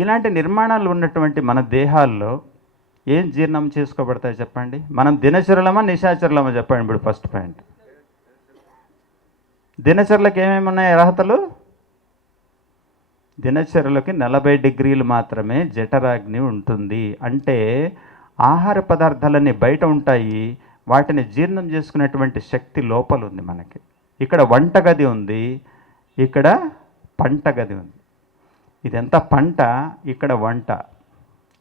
ఇలాంటి నిర్మాణాలు ఉన్నటువంటి మన దేహాల్లో ఏం జీర్ణం చేసుకోబడతాయి చెప్పండి? మనం దినచరులమా నిశాచరులమా చెప్పండి. ఇప్పుడు ఫస్ట్ పాయింట్, దినచరులకు ఏమేమి ఉన్నాయి అర్హతలు? దినచరులకి 40 డిగ్రీలు మాత్రమే జఠరాగ్ని ఉంటుంది. అంటే ఆహార పదార్థాలన్నీ బయట ఉంటాయి, వాటిని జీర్ణం చేసుకునేటువంటి శక్తి లోపల ఉంది మనకి. ఇక్కడ వంటగది ఉంది, ఇక్కడ పంట గది ఉంది. ఇదంతా పంట, ఇక్కడ వంట.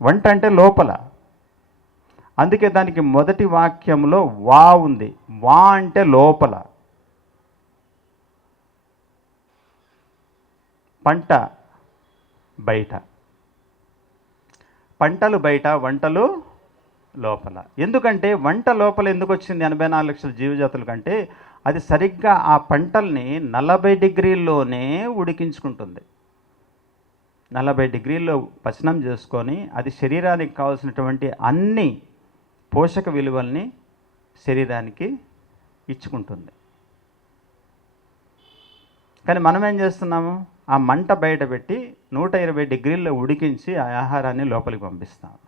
వంట అంటే లోపల. అందుకే దానికి మొదటి వాక్యంలో వా ఉంది. వా అంటే లోపల, పంట బయట. పంటలు బయట, వంటలు లోపల. ఎందుకంటే వంట లోపల ఎందుకు వచ్చింది 84 లక్షల జీవజాతుల కంటే? అది సరిగ్గా ఆ పంటల్ని 40 డిగ్రీల్లోనే ఉడికించుకుంటుంది. 40 డిగ్రీల్లో పచనం చేసుకొని అది శరీరానికి కావాల్సినటువంటి అన్ని పోషక విలువల్ని శరీరానికి ఇచ్చుకుంటుంది. కానీ మనం ఏం చేస్తున్నాము? ఆ మంట బయట పెట్టి 120 డిగ్రీల్లో ఉడికించి ఆ ఆహారాన్ని లోపలికి పంపిస్తాము.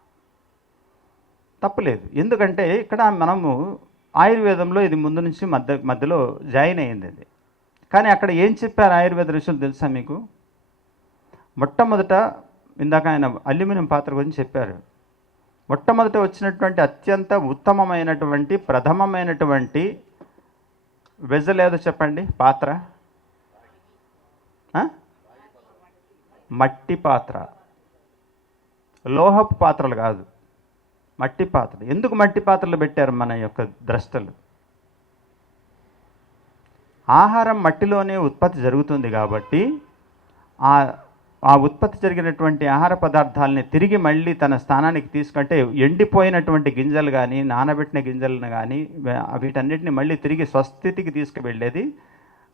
తప్పులేదు. ఎందుకంటే ఇక్కడ మనము ఆయుర్వేదంలో ఇది ముందు నుంచి మధ్యలో జాయిన్ అయ్యింది అది. కానీ అక్కడ ఏం చెప్పారు ఆయుర్వేద ఋషులు తెలుసా మీకు? మొట్టమొదట ఇందాక ఆయన అల్యూమినియం పాత్ర గురించి చెప్పారు. మొట్టమొదట వచ్చినటువంటి అత్యంత ఉత్తమమైనటువంటి ప్రథమమైనటువంటి వెజల్ ఏదో చెప్పండి, పాత్ర? మట్టి పాత్ర. లోహపు పాత్రలు కాదు, మట్టి పాత్రలు. ఎందుకు మట్టి పాత్రలు పెట్టారు మన యొక్క ద్రష్టలు? ఆహారం మట్టిలోనే ఉత్పత్తి జరుగుతుంది కాబట్టి ఆ ఆ ఉత్పత్తి జరిగినటువంటి ఆహార పదార్థాలని తిరిగి మళ్ళీ తన స్థానానికి తీసుకుంటే ఎండిపోయినటువంటి గింజలు కానీ నానబెట్టిన గింజలను కానీ వీటన్నిటిని మళ్ళీ తిరిగి స్వస్థితికి తీసుకువెళ్ళేది,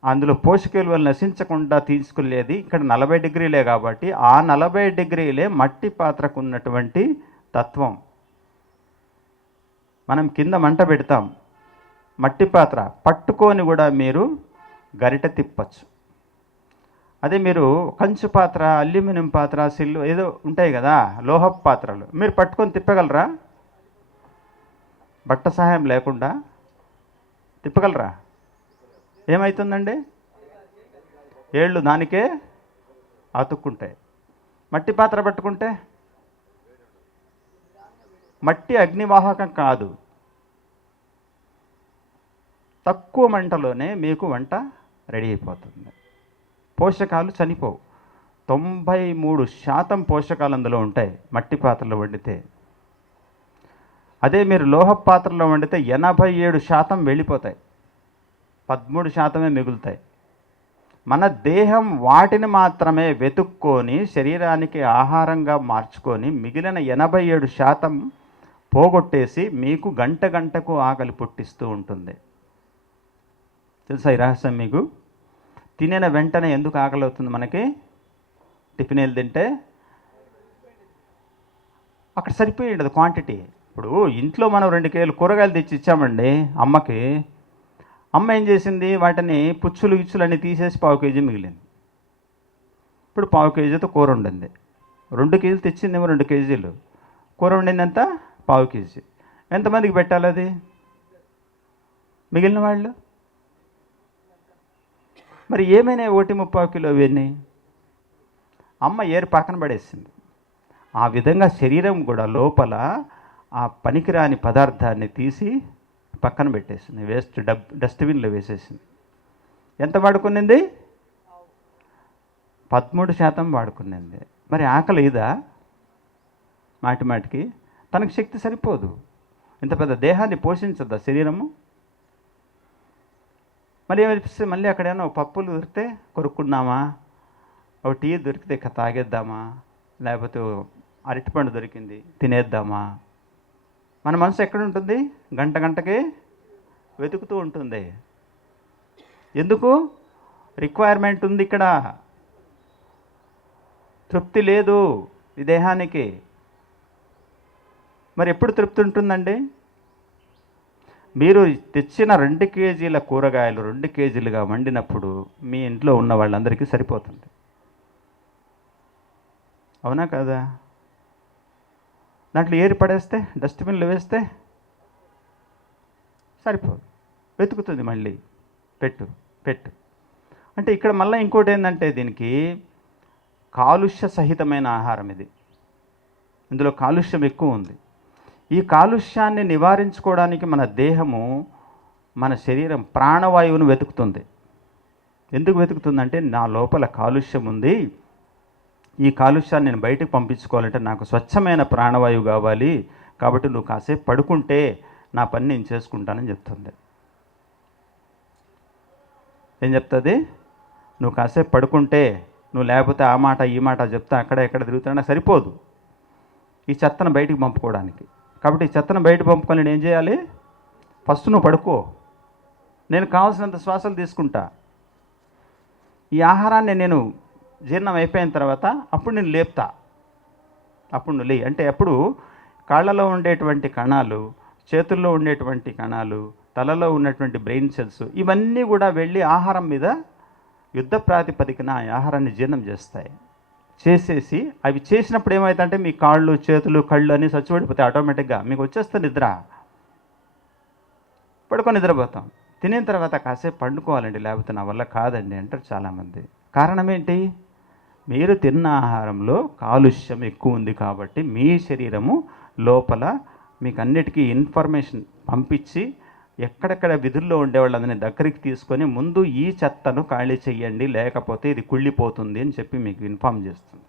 అందులో పోషక విలువలు నశించకుండా తీసుకెళ్ళేది ఇక్కడ 40 డిగ్రీలే. కాబట్టి ఆ 40 డిగ్రీలే మట్టి పాత్రకు ఉన్నటువంటి తత్వం. మనం కింద మంట పెడతాం, మట్టి పాత్ర పట్టుకొని కూడా మీరు గరిట తిప్పచ్చు. అదే మీరు కంచు పాత్ర, అల్యూమినియం పాత్ర, సిల్లు ఏదో ఉంటాయి కదా లోహపు పాత్రలు, మీరు పట్టుకొని తిప్పగలరా? బట్ట సహాయం లేకుండా తిప్పగలరా? ఏమవుతుందండి? ఏళ్ళు దానికే అతుక్కుంటాయి. మట్టి పాత్ర పట్టుకుంటే మట్టి అగ్నివాహకం కాదు, తక్కువ మంటలోనే మీకు వంట రెడీ అయిపోతుంది. పోషకాలు చనిపోవు. 93% పోషకాలు అందులో ఉంటాయి మట్టి పాత్రలో వండితే. అదే మీరు లోహ పాత్రలో వండితే 87% వెళ్ళిపోతాయి, 13% మిగులుతాయి. మన దేహం వాటిని మాత్రమే వెతుక్కొని శరీరానికి ఆహారంగా మార్చుకొని మిగిలిన 87% పోగొట్టేసి మీకు గంటకు ఆకలి పుట్టిస్తూ ఉంటుంది. తెలుసా ఈ రహస్యం మీకు? తినిన వెంటనే ఎందుకు ఆకలి అవుతుంది మనకి? టిఫిన్ తింటే అక్కడ సరిపోయి ఉండదు క్వాంటిటీ. ఇప్పుడు ఇంట్లో మనం 2 కేజీలు కూరగాయలు తెచ్చి ఇచ్చామండి అమ్మకి. అమ్మ ఏం చేసింది? వాటిని పుచ్చులు గిచ్చులు తీసేసి 1/4 కేజీ మిగిలింది. ఇప్పుడు 1/4 కేజీతో కూర వండింది. 2 కేజీలు తెచ్చిందేమో 2 కేజీలు, కూర వండింది ఎంత? 1/4 కేజీ. ఎంతమందికి పెట్టాలి అది? మిగిలిన వాళ్ళు మరి ఏమైనా 1/3 కిలో ఇవన్నీ అమ్మ ఏరు పక్కన పడేసింది. ఆ విధంగా శరీరం కూడా లోపల ఆ పనికిరాని పదార్థాన్ని తీసి పక్కన పెట్టేసింది, డస్ట్బిన్లో వేసేసింది. ఎంత వాడుకునింది? 13% వాడుకునింది. మరి ఆకలి ఇదా? మాటికి తనకు శక్తి సరిపోదు. ఇంత పెద్ద దేహాన్ని పోషించద్దా శరీరము? మళ్ళీ ఏమనిపిస్తే మళ్ళీ అక్కడేమో పప్పులు దొరికితే కొరుక్కుందామా, ఒక టీ దొరికితే తాగేద్దామా, లేకపోతే అరటిపండు దొరికింది తినేద్దామా. మన మనసు ఎక్కడ ఉంటుంది? గంటకి వెతుకుతూ ఉంటుంది. ఎందుకు? రిక్వైర్మెంట్ ఉంది ఇక్కడ, తృప్తి లేదు ఈ దేహానికి. మరి ఎప్పుడు తృప్తి ఉంటుందండి? మీరు తెచ్చిన 2 కేజీల కూరగాయలు 2 కేజీలుగా వండినప్పుడు మీ ఇంట్లో ఉన్న వాళ్ళందరికీ సరిపోతుంది. అవునా కదా? దాంట్లో ఏరి పడేస్తే, డస్ట్బిన్లో వేస్తే సరిపోదు, వెతుకుతుంది మళ్ళీ పెట్టు. అంటే ఇక్కడ మళ్ళీ ఇంకోటి ఏంటంటే దీనికి కాలుష్య సహితమైన ఆహారం ఇది. ఇందులో కాలుష్యం ఎక్కువ ఉంది. ఈ కాలుష్యాన్ని నివారించుకోవడానికి మన దేహము, మన శరీరం ప్రాణవాయువును వెతుకుతుంది. ఎందుకు వెతుకుతుందంటే నా లోపల కాలుష్యం ఉంది, ఈ కాలుష్యాన్ని నేను బయటకు పంపించుకోవాలంటే నాకు స్వచ్ఛమైన ప్రాణవాయువు కావాలి, కాబట్టి నువ్వు కాసేపు పడుకుంటే నా పని నేను చేసుకుంటానని చెప్తుంది. ఏం చెప్తుంది? నువ్వు కాసేపు పడుకుంటే, నువ్వు లేకపోతే ఆ మాట ఈ మాట చెప్తా అక్కడ ఎక్కడ తిరుగుతున్నా సరిపోదు ఈ చెత్తను బయటికి పంపుకోవడానికి. కాబట్టి ఈ చెత్తను బయట పంపుకొని నేను ఏం చేయాలి? ఫస్ట్ నువ్వు పడుకో, నేను కావాల్సినంత శ్వాసలు తీసుకుంటా, ఈ ఆహారాన్ని నేను జీర్ణం అయిపోయిన తర్వాత అప్పుడు నేను లేపుతా, అప్పుడు నువ్వు లే. అంటే అప్పుడు కాళ్ళలో ఉండేటువంటి కణాలు, చేతుల్లో ఉండేటువంటి కణాలు, తలలో ఉన్నటువంటి బ్రెయిన్ సెల్స్ ఇవన్నీ కూడా వెళ్ళి ఆహారం మీద యుద్ధ ప్రాతిపదికన ఆహారాన్ని జీర్ణం చేస్తాయి. చేసేసి అవి చేసినప్పుడు ఏమవుతుందంటే మీ కాళ్ళు, చేతులు, కళ్ళు అన్నీ చచ్చిపడిపోతాయి ఆటోమేటిక్గా. మీకు వచ్చేస్తే నిద్ర, పడుకొని నిద్రపోతాం. తినిన తర్వాత కాసేపు పండుకోవాలండి, లేకపోతే నా వల్ల కాదండి అంటారు చాలామంది. కారణం ఏంటి? మీరు తిన్న ఆహారంలో కాలుష్యం ఎక్కువ ఉంది కాబట్టి మీ శరీరము లోపల మీకు అన్నిటికీ ఇన్ఫర్మేషన్ పంపించి ఎక్కడెక్కడ విధుల్లో ఉండేవాళ్ళందరినీ దగ్గరికి తీసుకొని ముందు ఈ చెత్తను ఖాళీ చేయండి, లేకపోతే ఇది కుళ్ళిపోతుంది అని చెప్పి మీకు ఇన్ఫామ్ చేస్తుంది.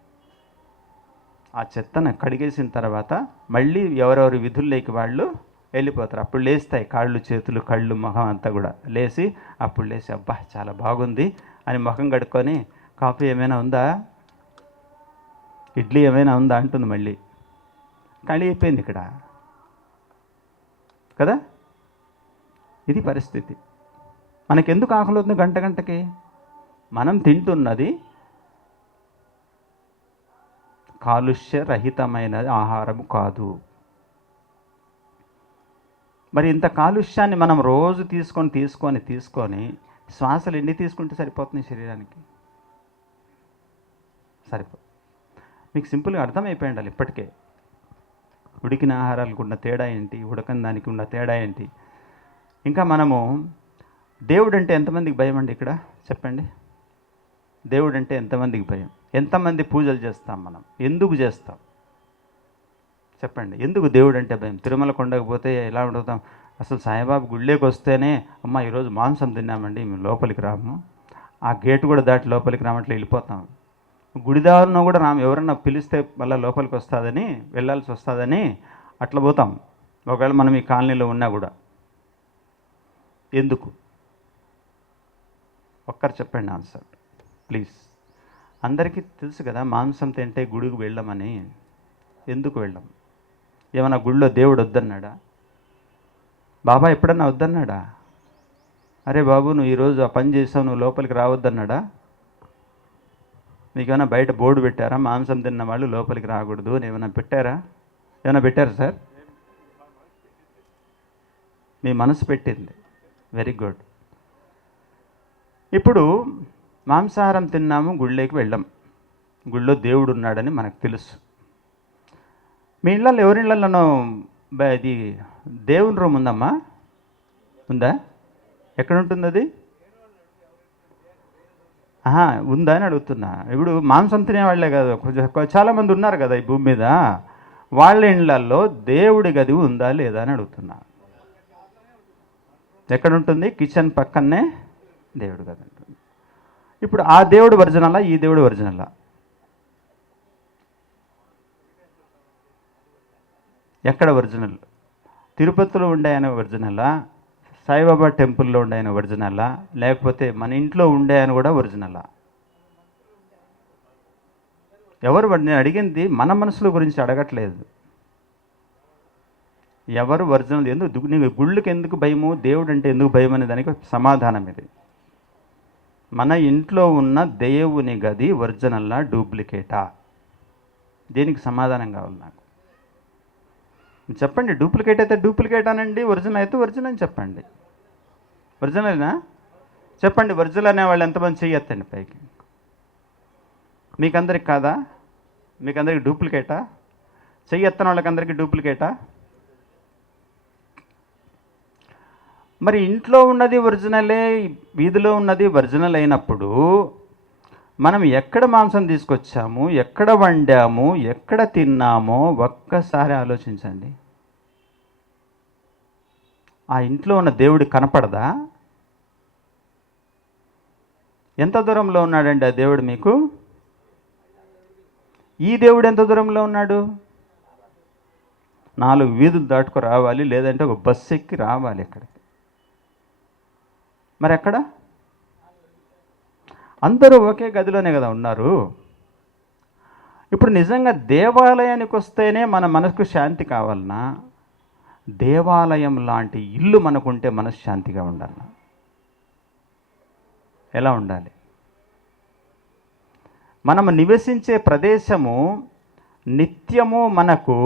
ఆ చెత్తను కడిగేసిన తర్వాత మళ్ళీ ఎవరెవరి విధుల్లోకి వాళ్ళు వెళ్ళిపోతారు. అప్పుడు లేస్తాయి కాళ్ళు, చేతులు, కళ్ళు, మొహం అంతా కూడా లేచి, అప్పుడు లేచి అబ్బా చాలా బాగుంది అని ముఖం కడుక్కొని కాఫీ ఏమైనా ఉందా, ఇడ్లీ ఏమైనా ఉందా అంటుంది మళ్ళీ. ఖాళీ అయిపోయింది ఇక్కడ కదా. ఇది పరిస్థితి. మనకెందుకు ఆకలి అవుతుంది గంట గంటకి? మనం తింటున్నది కాలుష్యరహితమైన ఆహారం కాదు. మరి ఇంత కాలుష్యాన్ని మనం రోజు తీసుకొని శ్వాసలు ఎన్ని తీసుకుంటే సరిపోతుంది శరీరానికి? మీకు సింపుల్గా అర్థమైపోయి ఉండాలి ఇప్పటికే. ఉడికిన ఆహారాలకు ఉన్న తేడా ఏంటి, ఉడకని దానికి ఉన్న తేడా ఏంటి. ఇంకా మనము దేవుడు అంటే ఎంతమందికి భయం అండి ఇక్కడ చెప్పండి? దేవుడు అంటే ఎంతమందికి భయం? ఎంతమంది పూజలు చేస్తాం మనం? ఎందుకు చేస్తాం చెప్పండి? ఎందుకు దేవుడు అంటే భయం? తిరుమల కొండకు పోతే ఎలా ఉండుతాం? అసలు సాయిబాబా గుళ్ళేకి వస్తేనే అమ్మ ఈరోజు మాంసం తిన్నామండి మేము లోపలికి రాము, ఆ గేటు కూడా దాటి లోపలికి రామట్లే వెళ్ళిపోతాం. గుడిదారులను కూడా రాము, ఎవరన్నా పిలిస్తే మళ్ళీ లోపలికి వస్తుందని వెళ్ళాల్సి వస్తుందని అట్లా పోతాం, ఒకవేళ మనం ఈ కాలనీలో ఉన్నా కూడా. ఎందుకు? ఒక్కరు చెప్పండి ఆన్సర్ ప్లీజ్. అందరికీ తెలుసు కదా మాంసం తింటే గుడికి వెళ్ళమని. ఎందుకు వెళ్ళం? ఏమన్నా గుడిలో దేవుడు వద్దన్నాడా? బాబా ఎప్పుడన్నా వద్దన్నాడా? అరే బాబు నువ్వు ఈరోజు ఆ పని చేసావు, నువ్వు లోపలికి రావద్దన్నాడా? మీకేమైనా బయట బోర్డు పెట్టారా మాంసం తిన్న వాళ్ళు లోపలికి రాకూడదు అని? ఏమైనా పెట్టారా? ఏమైనా పెట్టారా సార్? మీ మనసు పెట్టింది. Very good. ఇప్పుడు మాంసాహారం తిన్నాము, గుళ్ళేకి వెళ్ళాం, గుళ్ళో దేవుడు ఉన్నాడని మనకు తెలుసు. మీ ఇళ్ళల్లో ఎవరి ఇళ్ళల్లోనో ఇది దేవుని రూమ్ ఉందమ్మా? ఉందా? ఎక్కడ ఉంటుంది అది? ఉందా అని అడుగుతున్నా. ఇప్పుడు మాంసం తినేవాళ్లే కదా చాలామంది ఉన్నారు కదా ఈ భూమి మీద, వాళ్ళ ఇళ్ళల్లో దేవుడి గది ఉందా లేదా అని అడుగుతున్నా. ఎక్కడ ఉంటుంది? కిచెన్ పక్కనే దేవుడి గది ఉంటుంది. ఇప్పుడు ఆ దేవుడు ఒరిజినలా, ఈ దేవుడు ఒరిజినలా? ఎక్కడ ఒరిజినల్? తిరుపతిలో ఉండే ఆయన ఒరిజినలా? సాయిబాబా టెంపుల్లో ఉండే ఆయన ఒరిజినలా? లేకపోతే మన ఇంట్లో ఉండే ఆయన కూడా ఒరిజినలా? ఎవరు? నేను అడిగింది మన మనసుల గురించి అడగట్లేదు. ఎవరు ఒరిజినల్? ఎందుకు నీకు గుళ్ళకి ఎందుకు భయము, దేవుడు అంటే ఎందుకు భయం అనే దానికి సమాధానం ఇది. మన ఇంట్లో ఉన్న దేవుని గది ఒరిజినల్లా డూప్లికేటా? దేనికి సమాధానం కావాలి నాకు చెప్పండి. డూప్లికేట్ అయితే డూప్లికేట్ అనండి, ఒరిజినల్ అయితే ఒరిజినల్ అని చెప్పండి. ఒరిజినల్నా చెప్పండి. ఒరిజినల్ అనేవాళ్ళు ఎంతమంది చెయ్యొద్దండి పైకి? మీకందరికి కాదా? మీకందరికి డూప్లికేటా? చెయ్యొత్తన వాళ్ళకందరికీ డూప్లికేటా? మరి ఇంట్లో ఉన్నది ఒరిజినలే, వీధిలో ఉన్నది ఒరిజినల్ అయినప్పుడు మనం ఎక్కడ మాంసం తీసుకొచ్చాము, ఎక్కడ వండాము, ఎక్కడ తిన్నామో ఒక్కసారి ఆలోచించండి. ఆ ఇంట్లో ఉన్న దేవుడు కనపడదా? ఎంత దూరంలో ఉన్నాడండి ఆ దేవుడు మీకు? ఈ దేవుడు ఎంత దూరంలో ఉన్నాడు? 4 వీధులు దాటుకు రావాలి, లేదంటే ఒక బస్సు ఎక్కి రావాలి ఇక్కడికి. మరి ఎక్కడ? అందరూ ఒకే గదిలోనే కదా ఉన్నారు. ఇప్పుడు నిజంగా దేవాలయానికి వస్తేనే మన మనసుకు శాంతి కావాలన్నా, దేవాలయం లాంటి ఇల్లు మనకుంటే మనశ్శాంతిగా ఉండాలన్నా ఎలా ఉండాలి? మనము నివసించే ప్రదేశము నిత్యము మనకు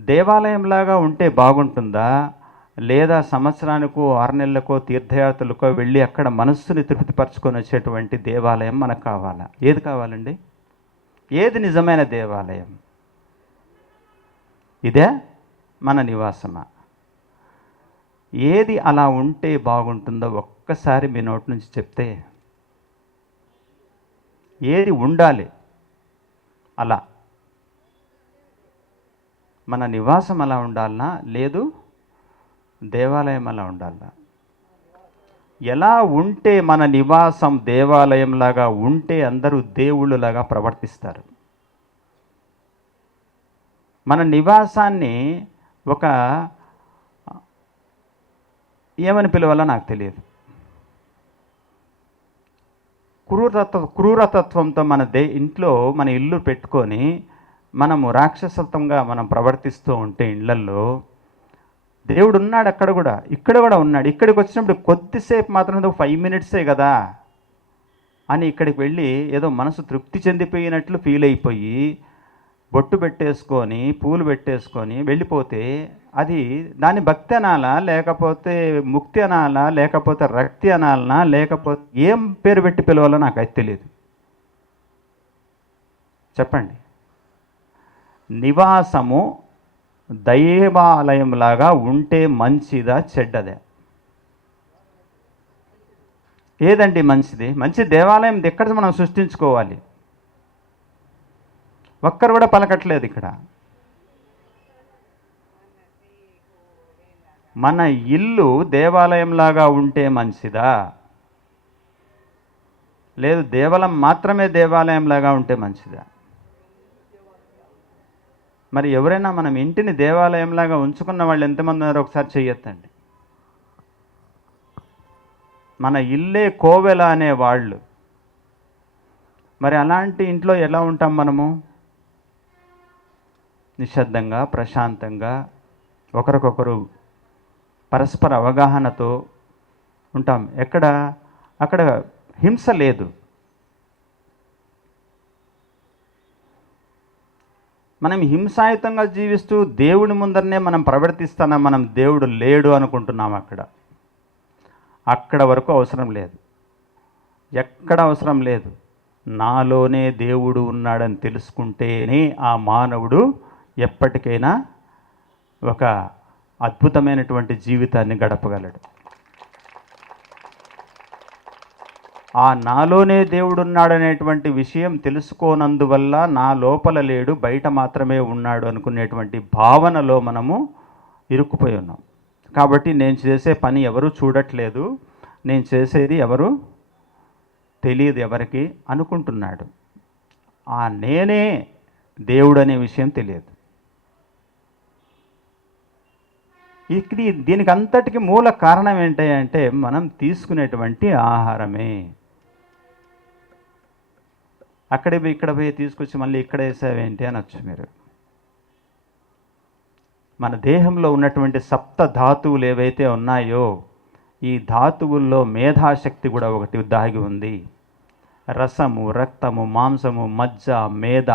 దేవాలయంలాగా ఉంటే బాగుంటుందా, లేదా సంవత్సరానికో 6 నెలలకో తీర్థయాత్రలకో వెళ్ళి అక్కడ మనస్సుని తృప్తిపరచుకొని వచ్చేటువంటి దేవాలయం మనకు కావాలా? ఏది కావాలండి? ఏది నిజమైన దేవాలయం? ఇదే మన నివాసమా? ఏది అలా ఉంటే బాగుంటుందో ఒక్కసారి మీ నోటి నుంచి చెప్తే. ఏది ఉండాలి అలా? మన నివాసం అలా ఉండాలనా, లేదు దేవాలయం అలా ఉండాలా? ఎలా ఉంటే మన నివాసం దేవాలయంలాగా ఉంటే అందరూ దేవుళ్ళలాగా ప్రవర్తిస్తారు. మన నివాసాన్ని ఒక ఏమని పిలవాలో నాకు తెలియదు. క్రూరతత్వంతో మన ఇంట్లో మన ఇల్లు పెట్టుకొని మనము రాక్షసత్వంగా మనం ప్రవర్తిస్తూ ఉంటే ఇళ్లల్లో, దేవుడు ఉన్నాడు అక్కడ కూడా, ఇక్కడ కూడా ఉన్నాడు. ఇక్కడికి వచ్చినప్పుడు కొద్దిసేపు మాత్రం 5 మినిట్సే కదా అని ఇక్కడికి వెళ్ళి ఏదో మనసు తృప్తి చెందిపోయినట్లు ఫీల్ అయిపోయి బొట్టు పెట్టేసుకొని పూలు పెట్టేసుకొని వెళ్ళిపోతే అది దాని భక్తి అనాలా, లేకపోతే ముక్తి అనాలా, లేకపోతే రక్తి అనాలనా, లేకపోతే ఏం పేరు పెట్టి పిలవాలో నాకైతే తెలియదు. చెప్పండి. నివాసము దైవాలయంలాగా ఉంటే మంచిదా చెడ్డదే? ఏదండి మంచిది? మంచి దేవాలయం ఎక్కడ మనం సృష్టించుకోవాలి? ఒక్కరు కూడా పలకట్లేదు ఇక్కడ. మన ఇల్లు దేవాలయంలాగా ఉంటే మంచిదా, లేదు దేవాలయం మాత్రమే దేవాలయంలాగా ఉంటే మంచిదా? మరి ఎవరైనా మనం ఇంటిని దేవాలయంలాగా ఉంచుకున్న వాళ్ళు ఎంతమంది ఉన్నారో ఒకసారి చెయ్యొద్దండి. మన ఇల్లే కోవెల అనే వాళ్ళు. మరి అలాంటి ఇంట్లో ఎలా ఉంటాం మనము? నిశ్శబ్దంగా, ప్రశాంతంగా, ఒకరికొకరు పరస్పర అవగాహనతో ఉంటాం. అక్కడ హింస లేదు. మనం హింసాయుతంగా జీవిస్తూ దేవుడి ముందరనే మనం ప్రవర్తిస్తున్నాం. మనం దేవుడు లేడు అనుకుంటున్నాం. అక్కడ వరకు అవసరం లేదు. ఎక్కడ అవసరం లేదు. నాలోనే దేవుడు ఉన్నాడని తెలుసుకుంటేనే ఆ మానవుడు ఎప్పటికైనా ఒక అద్భుతమైనటువంటి జీవితాన్ని గడపగలడు. ఆ నాలోనే దేవుడు ఉన్నాడనేటువంటి విషయం తెలుసుకోనందువల్ల నా లోపల లేడు, బయట మాత్రమే ఉన్నాడు అనుకునేటువంటి భావనలో మనము ఇరుక్కుపోయి ఉన్నాం. కాబట్టి నేను చేసే పని ఎవరు చూడట్లేదు, నేను చేసేది ఎవరు తెలియదు ఎవరికి అనుకుంటున్నాడు. ఆ నేనే దేవుడు అనే విషయం తెలియదు. దీనికి అంతటికి మూల కారణం ఏంటంటే మనం తీసుకునేటువంటి ఆహారమే. ఇక్కడ పోయి తీసుకొచ్చి మళ్ళీ ఇక్కడ వేసావేంటి అనొచ్చు మీరు. మన దేహంలో ఉన్నటువంటి 7 ధాతువులు ఏవైతే ఉన్నాయో, ఈ ధాతువుల్లో మేధాశక్తి కూడా ఒకటి దాగి ఉంది. రసము, రక్తము, మాంసము, మజ్జ, మేధ.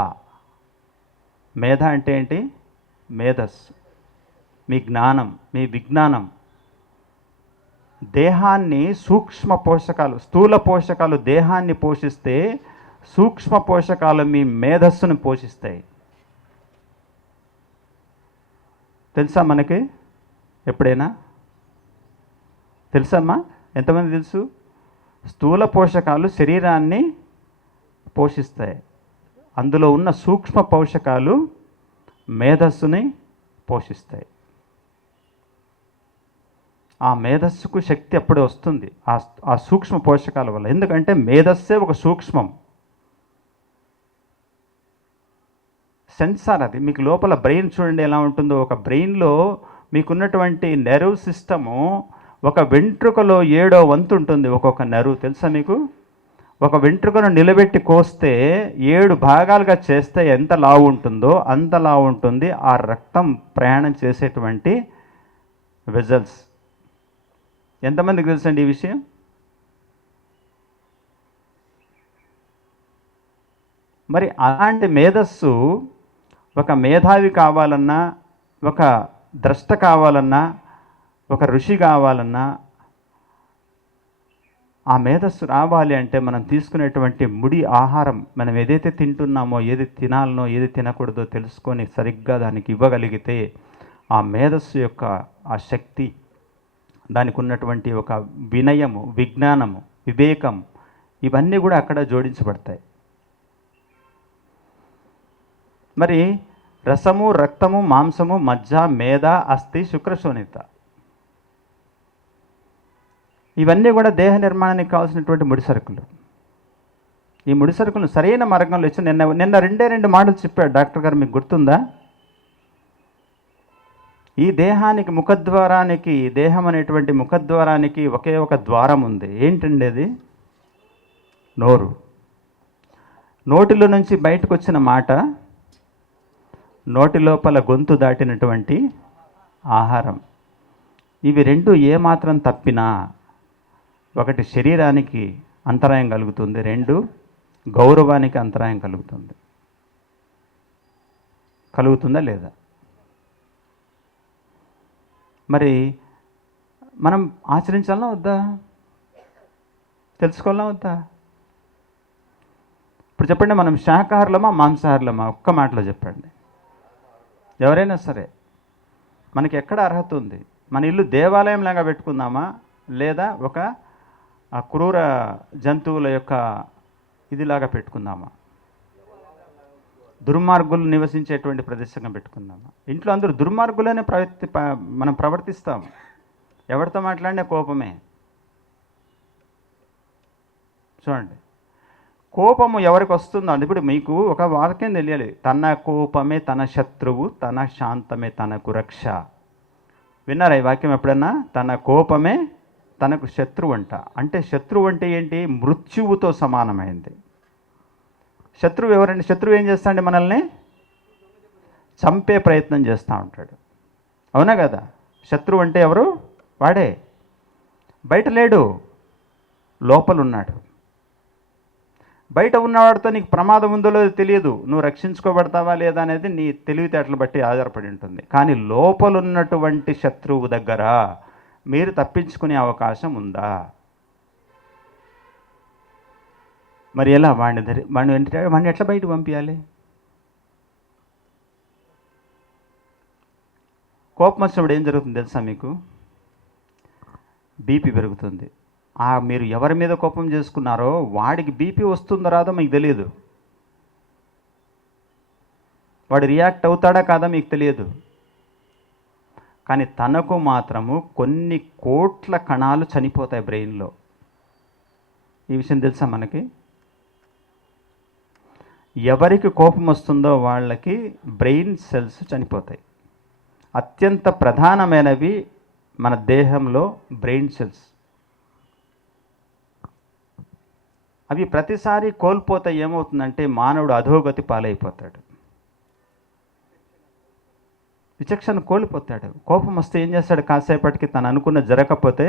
మేధ అంటే ఏంటి? మేధస్సు, మీ జ్ఞానం, మీ విజ్ఞానం. దేహాన్ని సూక్ష్మ పోషకాలు, స్థూల పోషకాలు దేహాన్ని పోషిస్తే, సూక్ష్మ పోషకాలు మీ మేధస్సును పోషిస్తాయి. తెలుసా మనకి? ఎప్పుడైనా తెలుసమ్మా? ఎంతమంది తెలుసు? స్థూల పోషకాలు శరీరాన్ని పోషిస్తాయి. అందులో ఉన్న సూక్ష్మ పోషకాలు మేధస్సుని పోషిస్తాయి. ఆ మేధస్సుకు శక్తి అప్పుడే వస్తుంది ఆ సూక్ష్మ పోషకాల వల్ల. ఎందుకంటే మేధస్సే ఒక సూక్ష్మం సెన్సార్. అది మీకు లోపల బ్రెయిన్ చూడండి ఎలా ఉంటుందో. ఒక బ్రెయిన్లో మీకున్నటువంటి నెర్వ్ సిస్టము ఒక వెంట్రుకలో 7వ వంతు ఉంటుంది ఒక్కొక్క నెర్వ్. తెలుసా మీకు? ఒక వెంట్రుకను నిలబెట్టి కోస్తే 7 భాగాలుగా చేస్తే ఎంత లావు ఉంటుందో అంత లావు ఉంటుంది ఆ రక్తం ప్రయాణం చేసేటువంటి వెజల్స్. ఎంతమందికి తెలుసండి ఈ విషయం? మరి అలాంటి మేధస్సు ఒక మేధావి కావాలన్నా, ఒక ద్రష్ట కావాలన్నా, ఒక ఋషి కావాలన్నా, ఆ మేధస్సు రావాలి అంటే మనం తీసుకునేటువంటి ముడి ఆహారం, మనం ఏదైతే తింటున్నామో, ఏది తినాలనో ఏది తినకూడదో తెలుసుకొని సరిగ్గా దానికి ఇవ్వగలిగితే ఆ మేధస్సు యొక్క ఆ శక్తి, దానికి ఉన్నటువంటి ఒక వినయము, విజ్ఞానము, వివేకం, ఇవన్నీ కూడా అక్కడ జోడించబడతాయి. మరి రసము, రక్తము, మాంసము, మజ్జ, మేధ, అస్థి, శుక్రశోణిత, ఇవన్నీ కూడా దేహ నిర్మాణానికి కావాల్సినటువంటి ముడిసరుకులు. ఈ ముడిసరుకులను సరైన మార్గంలో ఇచ్చి నిన్న 2 మాటలు చెప్పాడు డాక్టర్ గారు, మీకు గుర్తుందా? ఈ దేహానికి ముఖద్వారానికి, దేహం అనేటువంటి ముఖద్వారానికి ఒకే ఒక ద్వారం ఉంది. ఏంటండి అది? నోరు. నోటిలో నుంచి బయటకు వచ్చిన మాట నోటి లోపల గొంతు దాటినటువంటి ఆహారం. ఇవి రెండు ఏమాత్రం తప్పినా ఒకటి శరీరానికి అంతరాయం కలుగుతుంది, రెండు గౌరవానికి అంతరాయం కలుగుతుంది. కలుగుతుందా లేదా? మరి మనం ఆచరించాలా వద్దా? తెలుసుకోవాలా వద్దా? ఇప్పుడు చెప్పండి, మనం శాకాహారులమా మాంసాహారులమా? ఒక్క మాటలో చెప్పండి. ఎవరైనా సరే మనకి ఎక్కడ అర్హత ఉంది? మన ఇల్లు దేవాలయంలాగా పెట్టుకుందామా, లేదా ఒక క్రూర జంతువుల యొక్క ఇదిలాగా పెట్టుకుందామా? దుర్మార్గులు నివసించేటువంటి ప్రదేశంగా పెట్టుకుందామా? ఇంట్లో అందరూ దుర్మార్గులనే మనం ప్రవర్తిస్తాం. ఎవరితో మాట్లాడినా కోపమే. చూడండి, కోపము ఎవరికి వస్తుందో, ఇప్పుడు మీకు ఒక వాక్యం తెలియాలి, తన కోపమే తన శత్రువు, తన శాంతమే తనకు రక్ష. విన్నారా ఈ వాక్యం ఎప్పుడన్నా? తన కోపమే తనకు శత్రువు అంట. అంటే శత్రువు అంటే ఏంటి? మృత్యువుతో సమానమైంది. శత్రువు ఎవరండి? శత్రువు ఏం చేస్తాడండి? మనల్ని చంపే ప్రయత్నం చేస్తూ ఉంటాడు. అవునా కదా? శత్రువు అంటే ఎవరు? వాడే. బయట లేడు, లోపలున్నాడు. బయట ఉన్నవాడితో నీకు ప్రమాదం ఉందో లేదో తెలియదు, నువ్వు రక్షించుకోబడతావా లేదా అనేది నీ తెలివితేటలు బట్టి ఆధారపడి ఉంటుంది. కానీ లోపలున్నటువంటి శత్రువు దగ్గర మీరు తప్పించుకునే అవకాశం ఉందా? మరి ఎలా? వాడిని ఎట్లా బయటకు పంపించాలి? కోపం వచ్చినప్పుడు ఏం జరుగుతుంది తెలుసా మీకు? బీపీ పెరుగుతుంది. మీరు ఎవరి మీద కోపం చేసుకున్నారో వాడికి బీపీ వస్తుందో రాదో మీకు తెలియదు. వాడు రియాక్ట్ అవుతాడా కాదా మీకు తెలియదు. కానీ తనకు మాత్రము కొన్ని కోట్ల కణాలు చనిపోతాయి బ్రెయిన్లో. ఈ విషయం తెలుసా మనకి? ఎవరికి కోపం వస్తుందో వాళ్ళకి బ్రెయిన్ సెల్స్ చనిపోతాయి. అత్యంత ప్రధానమైనవి మన దేహంలో బ్రెయిన్ సెల్స్. అవి ప్రతిసారి కోల్పోతే ఏమవుతుందంటే మానవుడు అధోగతి పాలైపోతాడు, విచక్షణ కోల్పోతాడు. కోపం వస్తే ఏం చేస్తాడు? కాసేపటికి తను అనుకున్న జరగకపోతే,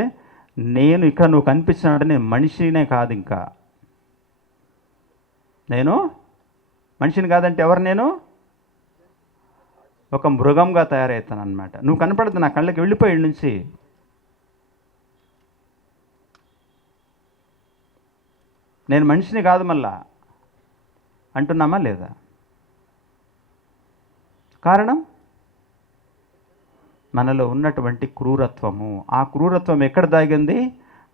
నేను ఇక్కడ నువ్వు కనిపించినట్టు నేను మనిషినే కాదు, ఇంకా నేను మనిషిని కాదంటే ఎవరు? నేను ఒక మృగంగా తయారవుతాను అనమాట. నువ్వు కనపడదు నా కళ్ళకి, వెళ్ళిపోయి నుంచి. నేను మనిషిని కాదు మళ్ళా అంటున్నామా లేదా? కారణం మనలో ఉన్నటువంటి క్రూరత్వము. ఆ క్రూరత్వం ఎక్కడ దాగింది?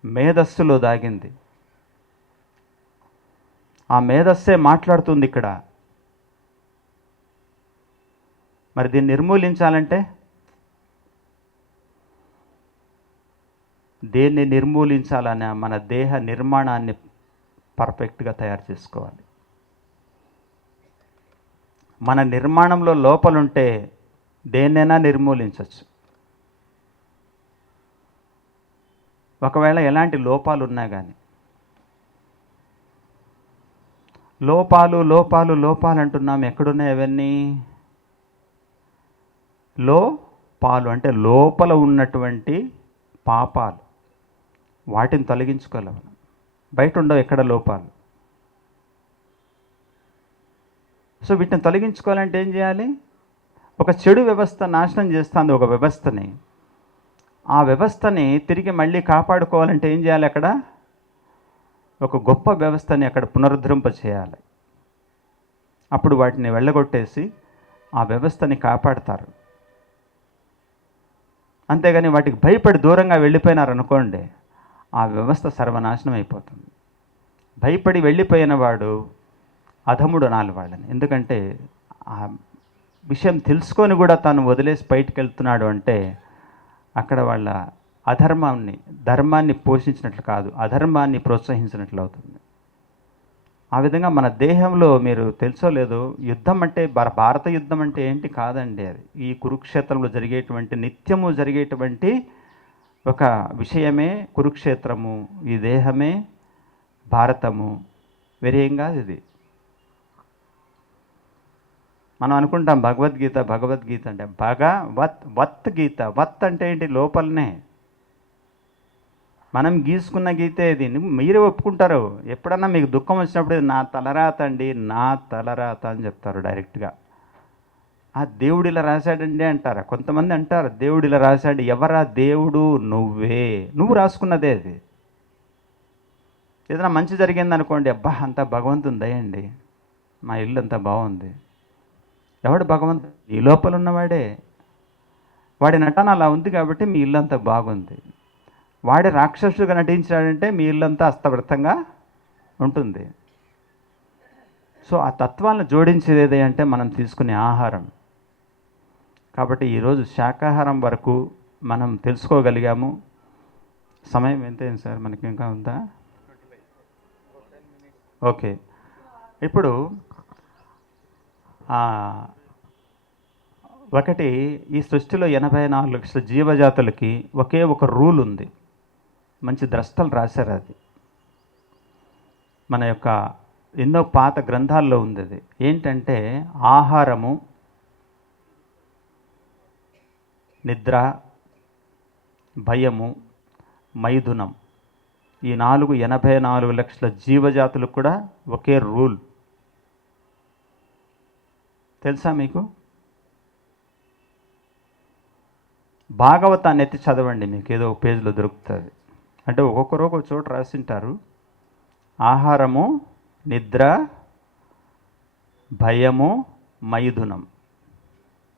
మేధస్సులో దాగింది. ఆ మేధస్సే మాట్లాడుతుంది ఇక్కడ. మరి దీన్ని నిర్మూలించాలంటే దేన్ని నిర్మూలించాలనే మన దేహ నిర్మాణాన్ని పర్ఫెక్ట్గా తయారు చేసుకోవాలి. మన నిర్మాణంలో లోపలుంటే దేన్నైనా నిర్మూలించవచ్చు. ఒకవేళ ఎలాంటి లోపాలు ఉన్నా కానీ, లోపాలు లోపాలు లోపాలు అంటున్నాం. ఎక్కడున్నాయి అవన్నీ? లోపాలు అంటే లోపల ఉన్నటువంటి పాపాలు. వాటిని తొలగించుకోవాలి మనం. బయట ఉండవు ఎక్కడ లోపాలు. సో వీటిని తొలగించుకోవాలంటే ఏం చేయాలి? ఒక చెడు వ్యవస్థ నాశనం చేస్తుంది ఒక వ్యవస్థని. ఆ వ్యవస్థని తిరిగి మళ్ళీ కాపాడుకోవాలంటే ఏం చేయాలి? అక్కడ ఒక గొప్ప వ్యవస్థని అక్కడ పునరుద్ధరింప చేయాలి. అప్పుడు వాటిని వెళ్ళగొట్టేసి ఆ వ్యవస్థని కాపాడతారు. అంతేగాని వాటికి భయపడి దూరంగా వెళ్ళిపోయినారనుకోండి, ఆ వ్యవస్థ సర్వనాశనం అయిపోతుంది. భయపడి వెళ్ళిపోయిన వాడు అధముడు అనాలి వాళ్ళని. ఎందుకంటే ఆ విషయం తెలుసుకొని కూడా తాను వదిలేసి బయటికి వెళ్తున్నాడు అంటే అక్కడ వాళ్ళ ధర్మాన్ని పోషించినట్లు కాదు, అధర్మాన్ని ప్రోత్సహించినట్లు అవుతుంది. ఆ విధంగా మన దేహంలో మీరు తెలుసో లేదో, యుద్ధం అంటే భారత యుద్ధం అంటే ఏంటి కాదండి. అది ఈ కురుక్షేత్రంలో జరిగేటువంటి నిత్యము జరిగేటువంటి ఒక విషయమే కురుక్షేత్రము. ఈ దేహమే భారతము. వేరే ఏం కాదు ఇది. మనం అనుకుంటాం భగవద్గీత భగవద్గీత అంటే వత్ గీత. వత్ అంటే ఏంటి? లోపలనే మనం గీసుకున్న గీతే ఇది. మీరే ఒప్పుకుంటారు. ఎప్పుడన్నా మీకు దుఃఖం వచ్చినప్పుడు ఇది నా తలరాత అండి, నా తలరాత అని చెప్తారు డైరెక్ట్గా. ఆ దేవుడు ఇలా రాశాడండి అంటారా? కొంతమంది అంటారు దేవుడు ఇలా రాశాడు. ఎవరా దేవుడు? నువ్వే. నువ్వు రాసుకున్నదే అది. ఏదైనా మంచి జరిగిందనుకోండి, అబ్బా అంతా భగవంతుని దయండి, మా ఇల్లు అంతా బాగుంది. ఎవడు భగవంతుడు? ఈ లోపల ఉన్నవాడే. వాడి నటన అలా ఉంది కాబట్టి మీ ఇల్లంతా బాగుంది. వాడి రాక్షసుడిగా నటించాడంటే మీ ఇల్లంతా అస్తవ్యస్తంగా ఉంటుంది. సో ఆ తత్వాలను జోడించేది ఏది అంటే మనం తీసుకునే ఆహారం. కాబట్టి ఈరోజు శాకాహారం వరకు మనం తెలుసుకోగలిగాము. సమయం ఎంతైంది సార్? మనకి ఇంకా ఉందా? ఓకే. ఇప్పుడు ఒకటి, ఈ సృష్టిలో 84 లక్షల జీవజాతులకి ఒకే ఒక రూల్ ఉంది. మంచి ద్రష్టలు రాశారు అది. మన యొక్క ఎన్నో పాత గ్రంథాల్లో ఉంది అది. ఏంటంటే ఆహారము, నిద్ర, భయము, మైథునం, ఈ 84 లక్షల జీవజాతులకు కూడా ఒకే రూల్. తెలుసా మీకు? భాగవతాన్ని ఎత్తి చదవండి, మీకు ఏదో ఒక పేజీలో దొరుకుతుంది. అంటే ఒక్కొక్కరు ఒక చోట రాసింటారు. ఆహారము, నిద్ర, భయము, మైథునం,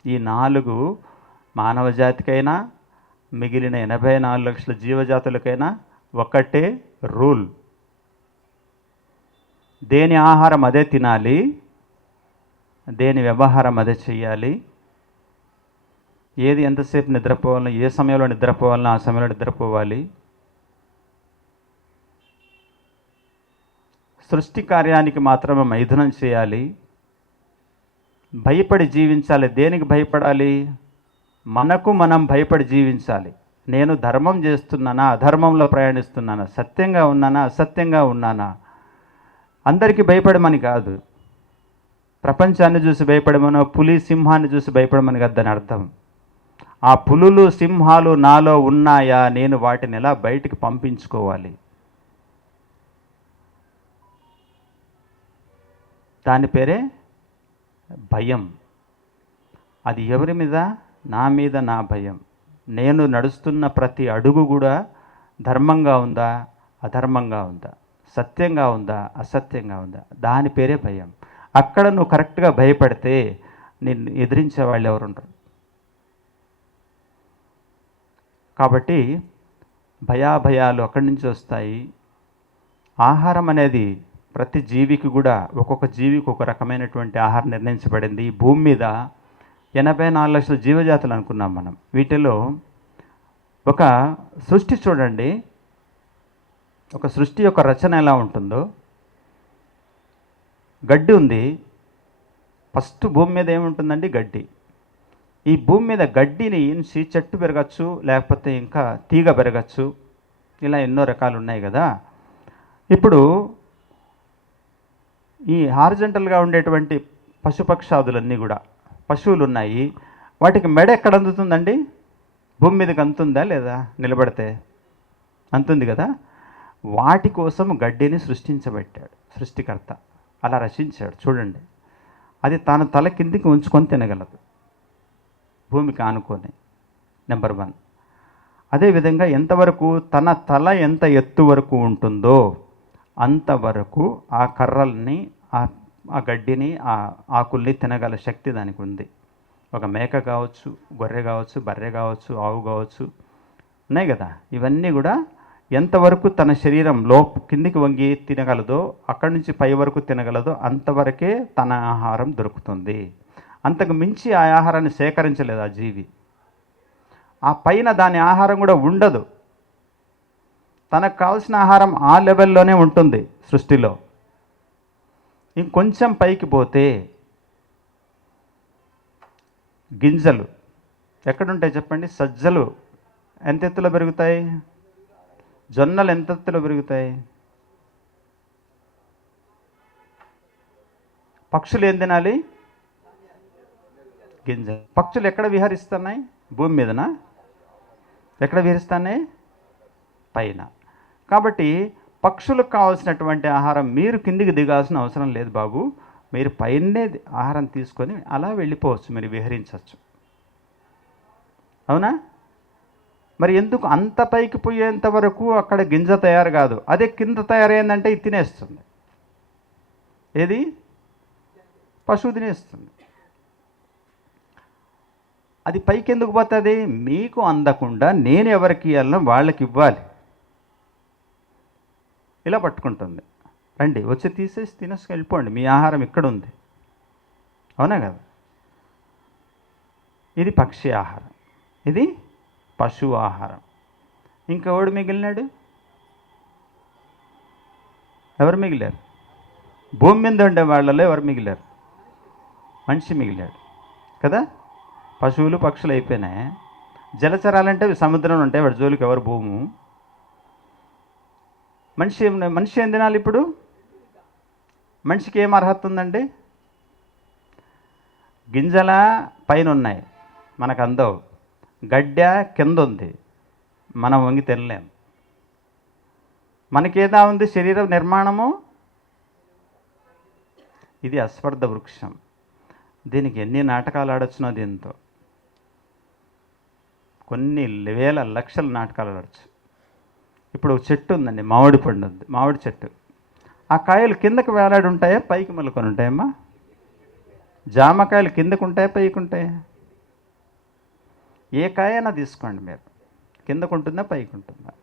ఈ 4 మానవ జాతికైనా మిగిలిన 84 లక్షల జీవజాతులకైనా ఒకటే రూల్. దేని ఆహారం అదే తినాలి, దేని వ్యవహారం అదే చెయ్యాలి. ఏది ఎంతసేపు నిద్రపోవాలని, ఏ సమయంలో నిద్రపోవాలని ఆ సమయంలో నిద్రపోవాలి. సృష్టి కార్యానికి మాత్రమే మైథునం చేయాలి. భయపడి జీవించాలి. దేనికి భయపడాలి? మనకు మనం భయపడి జీవించాలి. నేను ధర్మం చేస్తున్నానా, అధర్మంలో ప్రయాణిస్తున్నానా, సత్యంగా ఉన్నానా, అసత్యంగా ఉన్నానా. అందరికీ భయపడమని కాదు. ప్రపంచాన్ని చూసి భయపడమనో, పులి సింహాన్ని చూసి భయపడమని కాదు దాని అర్థం. ఆ పులులు సింహాలు నాలో ఉన్నాయా, నేను వాటిని ఎలా బయటికి పంపించుకోవాలి. దాని పేరే భయం. అది ఎవరి మీద? నా మీద నా భయం. నేను నడుస్తున్న ప్రతి అడుగు కూడా ధర్మంగా ఉందా, అధర్మంగా ఉందా, సత్యంగా ఉందా, అసత్యంగా ఉందా, దాని పేరే భయం. అక్కడ నువ్వు కరెక్ట్గా భయపడితే నిన్ను ఎదిరించే వాళ్ళు ఎవరు ఉండరు. కాబట్టి భయాభయాలు అక్కడి నుంచి వస్తాయి. ఆహారం అనేది ప్రతి జీవికి కూడా, ఒక్కొక్క జీవికి ఒక రకమైనటువంటి ఆహారం నిర్ణయించబడింది. ఈ భూమి మీద 84 లక్షల జీవజాతులు అనుకున్నాం మనం. వీటిలో ఒక సృష్టి చూడండి, ఒక సృష్టి యొక్క రచన ఎలా ఉంటుందో. గడ్డి ఉంది. ఫస్ట్ భూమి మీద ఏముంటుందండి? గడ్డి. ఈ భూమి మీద గడ్డిని నుంచి చెట్టు పెరగచ్చు, లేకపోతే ఇంకా తీగ పెరగచ్చు. ఇలా ఎన్నో రకాలు ఉన్నాయి కదా. ఇప్పుడు ఈ హారిజంటల్గా ఉండేటువంటి పశుపక్షాదులన్నీ కూడా, పశువులు ఉన్నాయి, వాటికి మెడ ఎక్కడ అందుతుందండి? భూమి మీదకి అందుతుందా లేదా? నిలబడితే అందుతుంది కదా. వాటి కోసం గడ్డిని సృష్టించబెట్టాడు సృష్టికర్త. అలా రచించాడు చూడండి. అది తాను తల కిందికి ఉంచుకొని తినగలదు, భూమికి ఆనుకొని. నెంబర్ 1. అదేవిధంగా ఎంతవరకు తన తల ఎంత ఎత్తు వరకు ఉంటుందో అంతవరకు ఆ కర్రల్ని, ఆ గడ్డిని, ఆ ఆకుల్ని తినగల శక్తి దానికి ఉంది. ఒక మేక కావచ్చు, గొర్రె కావచ్చు, బర్రె కావచ్చు, ఆవు కావచ్చు, ఉన్నాయి కదా. ఇవన్నీ కూడా ఎంతవరకు తన శరీరం కిందికి వంగి తినగలదో, అక్కడి నుంచి పై వరకు తినగలదో అంతవరకే తన ఆహారం దొరుకుతుంది. అంతకు మించి ఆ ఆహారాన్ని సేకరించలేదు ఆ జీవి. ఆ పైన దాని ఆహారం కూడా ఉండదు. తనకు కావాల్సిన ఆహారం ఆ లెవెల్లోనే ఉంటుంది సృష్టిలో. ఇంకొంచెం పైకి పోతే గింజలు ఎక్కడుంటాయి చెప్పండి? సజ్జలు ఎంత ఎత్తులో పెరుగుతాయి? జొన్నలు ఎంత ఎత్తులో పెరుగుతాయి? పక్షులు ఏం తినాలి? గింజ. పక్షులు ఎక్కడ విహరిస్తున్నాయి? భూమి మీదనా? ఎక్కడ విహరిస్తున్నాయి? పైన. కాబట్టి పక్షులకు కావాల్సినటువంటి ఆహారం మీరు కిందికి దిగాల్సిన అవసరం లేదు బాబు, మీరు పైనే ఆహారం తీసుకొని అలా వెళ్ళిపోవచ్చు, మీరు విహరించవచ్చు. అవునా? మరి ఎందుకు అంత పైకి పోయేంత వరకు అక్కడ గింజ తయారు కాదు, అదే కింద తయారైందంటే ఇది తినేస్తుంది. ఏది? పశువు తినేస్తుంది. అది పైకి ఎందుకు పోతుంది? మీకు అందకుండా నేను ఎవరికి ఇవ్వాలనో వాళ్ళకి ఇవ్వాలి. ఇలా పట్టుకుంటుంది. రండి వచ్చి తీసేసి తినేసి వెళ్ళిపోండి, మీ ఆహారం ఇక్కడ ఉంది. అవునా కదా? ఇది పక్షి ఆహారం, ఇది పశువు ఆహారం. ఇంకెవడు మిగిలినాడు? ఎవరు మిగిలారు? భూమి మీద ఉండే వాళ్ళలో ఎవరు మిగిలారు? మనిషి మిగిలాడు కదా. పశువులు పక్షులు అయిపోయినాయి. జలచరాలంటే సముద్రం ఉంటాయి, వాడి జోలికి ఎవరు భూము. మనిషి ఏం తినాలి ఇప్పుడు? మనిషికి ఏం అర్హత ఉందండి? గింజల పైన ఉన్నాయి, మనకు అందవు. గడ్డ కింద ఉంది, మనం వంగి తినలేం. మనకేదా ఉంది? శరీర నిర్మాణము. ఇది అస్వర్ధ వృక్షం. దీనికి ఎన్ని నాటకాలు ఆడొచ్చునో దీంతో, కొన్ని వేల లక్షల నాటకాలు ఆడచ్చు. ఇప్పుడు ఒక చెట్టు ఉందండి, మామిడి పండు ఉంది, మామిడి చెట్టు. ఆ కాయలు కిందకు వేలాడి ఉంటాయా, పైకి మలుకొని ఉంటాయమ్మా? జామకాయలు కిందకు ఉంటాయా, పైకి ఉంటాయా? ఏ కాయైనా తీసుకోండి మీరు, కిందకు ఉంటుందా, పైకి ఉంటుందా?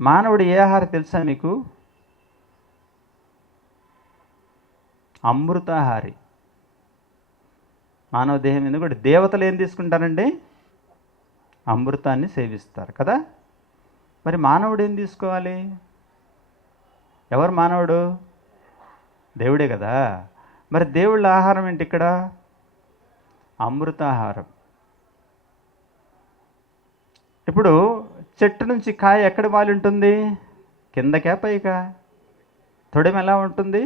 మానవుడు ఏ ఆహారం తెలుసా మీకు? అమృతాహారి. మానవ దేహం ఎందుకంటే దేవతలు ఏం తీసుకుంటారండి? అమృతాన్ని సేవిస్తారు కదా. మరి మానవుడు ఏం తీసుకోవాలి? ఎవరు మానవుడు? దేవుడే కదా. మరి దేవుళ్ళ ఆహారం ఏంటి ఇక్కడ? అమృతాహారం. ఇప్పుడు చెట్టు నుంచి కాయ ఎక్కడ వాలి ఉంటుంది? కిందకా, పైకా? తొడెం ఎలా ఉంటుంది?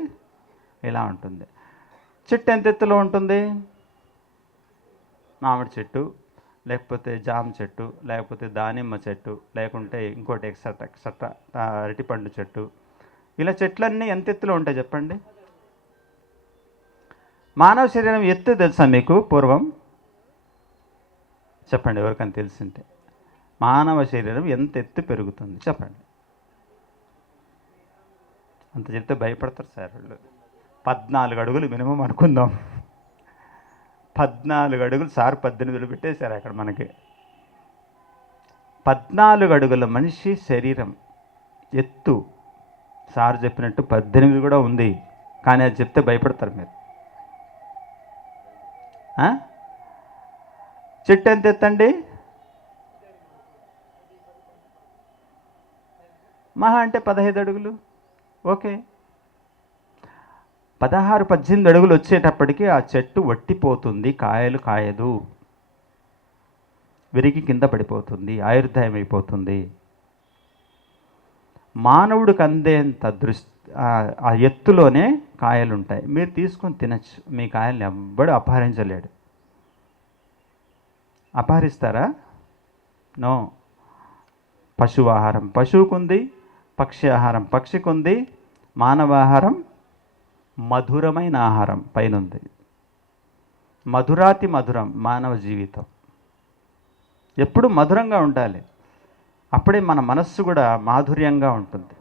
ఇలా ఉంటుంది. చెట్టు ఎంత ఎత్తులో ఉంటుంది? మామిడి చెట్టు, లేకపోతే జామ చెట్టు, లేకపోతే దానిమ్మ చెట్టు, లేకుంటే ఇంకోటి ఎక్సెట్రా అరటిపండు చెట్టు. ఇలా చెట్లన్నీ ఎంత ఎత్తులో ఉంటాయి చెప్పండి? మానవ శరీరం ఎత్తు తెలుసా మీకు? పూర్వం చెప్పండి, ఎవరికైనా తెలిసింటే. మానవ శరీరం ఎంత ఎత్తు పెరుగుతుంది చెప్పండి? అంత చెప్తే భయపడతారు సార్ వాళ్ళు. 14 అడుగులు మినిమం అనుకుందాం. 14 అడుగులు, సార్ 18 పెట్టేశారు అక్కడ మనకి. 14 అడుగుల మనిషి శరీరం ఎత్తు సార్ చెప్పినట్టు 18 కూడా ఉంది, కానీ అది చెప్తే భయపడతారు మీరు. చెట్టు ఎంత ఎత్తండి? మహా అంటే 15 అడుగులు. ఓకే, 16-18 అడుగులు వచ్చేటప్పటికి ఆ చెట్టు వట్టిపోతుంది, కాయలు కాయదు, విరిగి కింద పడిపోతుంది, ఆయుర్దాయం అయిపోతుంది. మానవుడికి అందేంత ఆ ఎత్తులోనే కాయలు ఉంటాయి. మీరు తీసుకొని తినచ్చు, మీ కాయల్ని ఎవ్వడు అపహరించలేడు. అపహరిస్తారా? నో. పశువు ఆహారం పశువుకుంది, పక్షి ఆహారం పక్షికి ఉంది, మానవ ఆహారం మధురమైన ఆహారం పైన ఉంది. మధురాతి మధురం మానవ జీవితం. ఎప్పుడు మధురంగా ఉండాలి, అప్పుడే మన మనస్సు కూడా మాధుర్యంగా ఉంటుంది.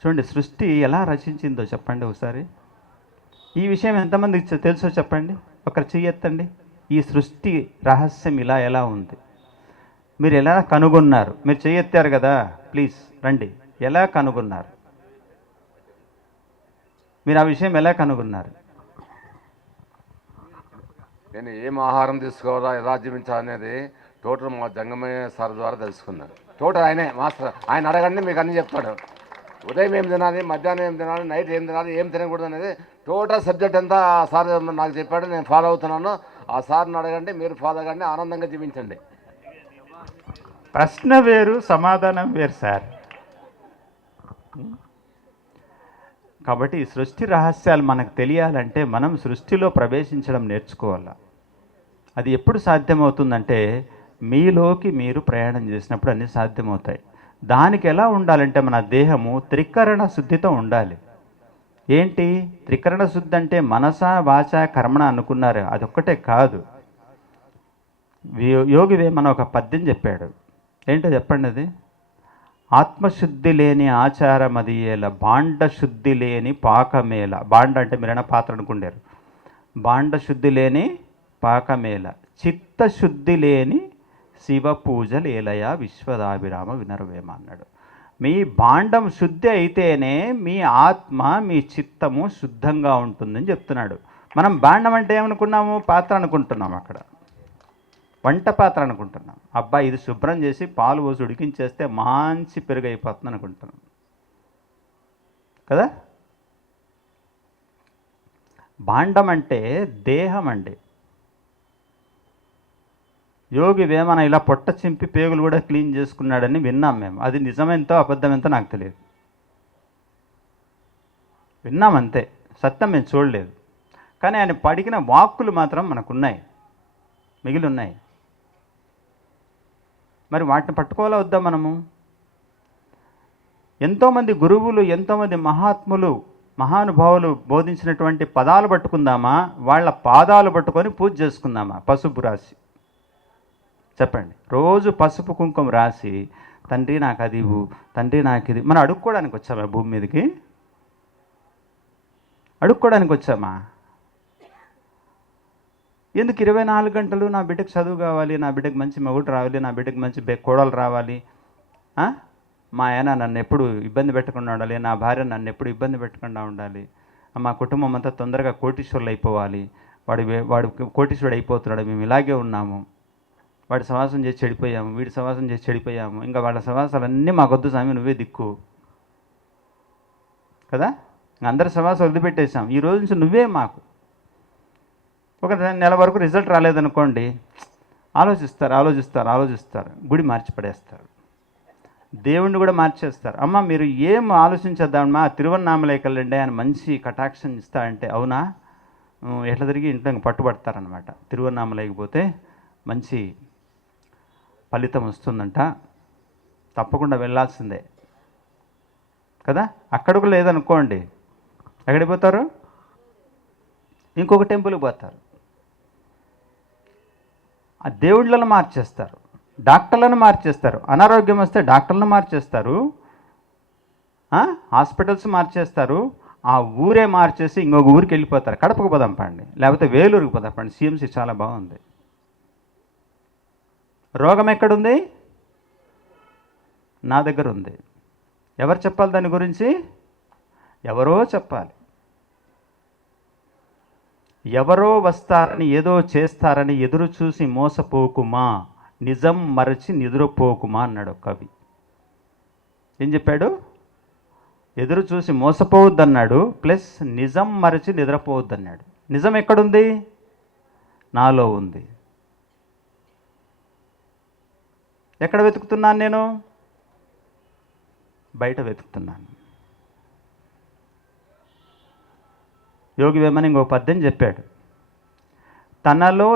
చూడండి, సృష్టి ఎలా రచించిందో చెప్పండి ఒకసారి. ఈ విషయం ఎంతమందికి తెలుసో చెప్పండి, ఒకరు చెయ్యెత్తండి. ఈ సృష్టి రహస్యం ఇలా ఎలా ఉంది, మీరు ఎలా కనుగొన్నారు? మీరు చెయ్యెత్తారు కదా, ప్లీజ్ రండి. ఎలా కనుగొన్నారు మీరు? ఆ విషయం ఎలా కనుగొన్నారు? నేను ఏం ఆహారం తీసుకోవాలా, ఎలా జీవించాలనేది టోటల్ మా జంగమయ్య సార్ ద్వారా తెలుసుకున్నాను. టోటల్ ఆయనే మాస్టర్. ఆయన అడగండి మీకు అన్నీ చెప్తాడు. ఉదయం ఏం తినాలి, మధ్యాహ్నం ఏం తినాలి, నైట్ ఏం తినాలి, ఏం తినకూడదు అనేది టోటల్ సబ్జెక్ట్ అంతా ఆ సార్ నాకు చెప్పాడు. నేను ఫాలో అవుతున్నాను. ఆ సార్ని అడగండి, మీరు ఫాలో అవ్వండి, ఆనందంగా జీవించండి. ప్రశ్న వేరు, సమాధానం వేరు సార్. కాబట్టి ఈ సృష్టి రహస్యాలు మనకు తెలియాలంటే మనం సృష్టిలో ప్రవేశించడం నేర్చుకోవాలి. అది ఎప్పుడు సాధ్యమవుతుందంటే మీలోకి మీరు ప్రయాణం చేసినప్పుడు అన్నీ సాధ్యమవుతాయి. దానికి ఎలా ఉండాలంటే మన దేహము త్రికరణ శుద్ధితో ఉండాలి. ఏంటి త్రికరణ శుద్ధి అంటే మనస వాచ కర్మణ అనుకున్నారు, అదొక్కటే కాదు. యోగి వేమన ఒక పద్యం చెప్పాడు. ఏంటో చెప్పండి అది. ఆత్మశుద్ధి లేని ఆచారమదియేల, బాండ శుద్ధి లేని పాకమేల. బాండ అంటే మీరైనా పాత్ర అనుకుంటారు. బాండ శుద్ధి లేని పాకమేల, చిత్తశుద్ధి లేని శివ పూజలేలయ విశ్వదాభిరామ వినరవేమ అన్నాడు. మీ బాండం శుద్ధి అయితేనే మీ ఆత్మ మీ చిత్తము శుద్ధంగా ఉంటుందని చెప్తున్నాడు. మనం బాండం అంటే ఏమనుకున్నాము? పాత్ర అనుకుంటున్నాం, అక్కడ వంట పాత్ర అనుకుంటున్నాం. అబ్బాయి ఇది శుభ్రం చేసి పాలు పోసి ఉడికించేస్తే మంచి పెరుగు అయిపోతుంది అనుకుంటున్నాం కదా. బాండం అంటే దేహం అండి. యోగి వేమన ఇలా పొట్ట చింపి పేగులు కూడా క్లీన్ చేసుకున్నాడని విన్నాం మేము. అది నిజమెంతో అబద్ధమెంతో నాకు తెలియదు, విన్నాం అంతే, సత్యం మేము చూడలేదు. కానీ ఆయన పడికిన వాక్కులు మాత్రం మనకున్నాయి, మిగిలి ఉన్నాయి. మరి వాటిని పట్టుకోవాలా వద్దా మనము? ఎంతోమంది గురువులు, ఎంతోమంది మహాత్ములు, మహానుభావులు బోధించినటువంటి పదాలు పట్టుకుందామా, వాళ్ళ పాదాలు పట్టుకొని పూజ చేసుకుందామా? పసుపు రాసి చెప్పండి. రోజు పసుపు కుంకుమ రాసి తండ్రి నాకు అది ఇవ్వు, తండ్రి నాకు ఇది. మనం అడుక్కోవడానికి వచ్చామా భూమి మీదకి? అడుక్కోవడానికి వచ్చామా? ఎందుకు 24 గంటలు నా బిడ్డకు చదువు కావాలి, నా బిడ్డకు మంచి మగుడు రావాలి, నా బిడ్డకు మంచి కోడలు రావాలి, మా ఆయన నన్ను ఎప్పుడు ఇబ్బంది పెట్టకుండా ఉండాలి, నా భార్య నన్ను ఎప్పుడు ఇబ్బంది పెట్టకుండా ఉండాలి, మా కుటుంబం అంతా తొందరగా కోటీశ్వరులు అయిపోవాలి, వాడు కోటీశ్వరుడు అయిపోతున్నాడు, మేము ఇలాగే ఉన్నాము, వాడి సవాసం చేసి చెడిపోయాము, వీడి సవాసం చేసి చెడిపోయాము, ఇంకా వాళ్ళ సవాసాలన్నీ మాకొద్దు స్వామి, నువ్వే దిక్కు కదా. అందరి సవాసం వదిలిపెట్టేశాం, ఈ రోజు నుంచి నువ్వే మాకు. ఒక నెల వరకు రిజల్ట్ రాలేదనుకోండి, ఆలోచిస్తారు, గుడి మార్చి పడేస్తారు, దేవుణ్ణి కూడా మార్చేస్తారు. అమ్మ మీరు ఏం ఆలోచించేద్దామమ్మా, తిరువన్నామలైకి వెళ్ళండి, ఆయన మంచి కటాక్షం ఇస్తా అంటే, అవునా ఎట్లా తిరిగి ఇంట్లో పట్టుబడతారనమాట. తిరువన్నామలైకి పోతే మంచి ఫలితం వస్తుందంట, తప్పకుండా వెళ్ళాల్సిందే కదా. అక్కడికి లేదనుకోండి, ఎక్కడికి పోతారు? ఇంకొక టెంపుల్కి పోతారు. ఆ దేవుళ్ళను మార్చేస్తారు, డాక్టర్లను మార్చేస్తారు, అనారోగ్యం వస్తే డాక్టర్లను మార్చేస్తారు, హాస్పిటల్స్ మార్చేస్తారు, ఆ ఊరే మార్చేసి ఇంకొక ఊరికి వెళ్ళిపోతారు. కడపకు పోదాం పండి, లేకపోతే వేలూరుకి పోదాం పండి, సిఎంసి చాలా బాగుంది. రోగం ఎక్కడుంది? నా దగ్గర ఉంది. ఎవరు చెప్పాలి దాని గురించి? ఎవరో చెప్పాలి. ఎవరో వస్తారని, ఏదో చేస్తారని ఎదురు చూసి మోసపోకుమా, నిజం మరచి నిద్రపోకుమా అన్నాడు కవి. ఏం చెప్పాడు? ఎదురు చూసి మోసపోవద్దన్నాడు, ప్లస్ నిజం మరచి నిద్రపోవద్దన్నాడు. నిజం ఎక్కడుంది? నాలో ఉంది. ఎక్కడ వెతుకుతున్నాను నేను? బయట వెతుకుతున్నాను. యోగి వేమన ఇంకో పద్యం చెప్పాడు. తనలో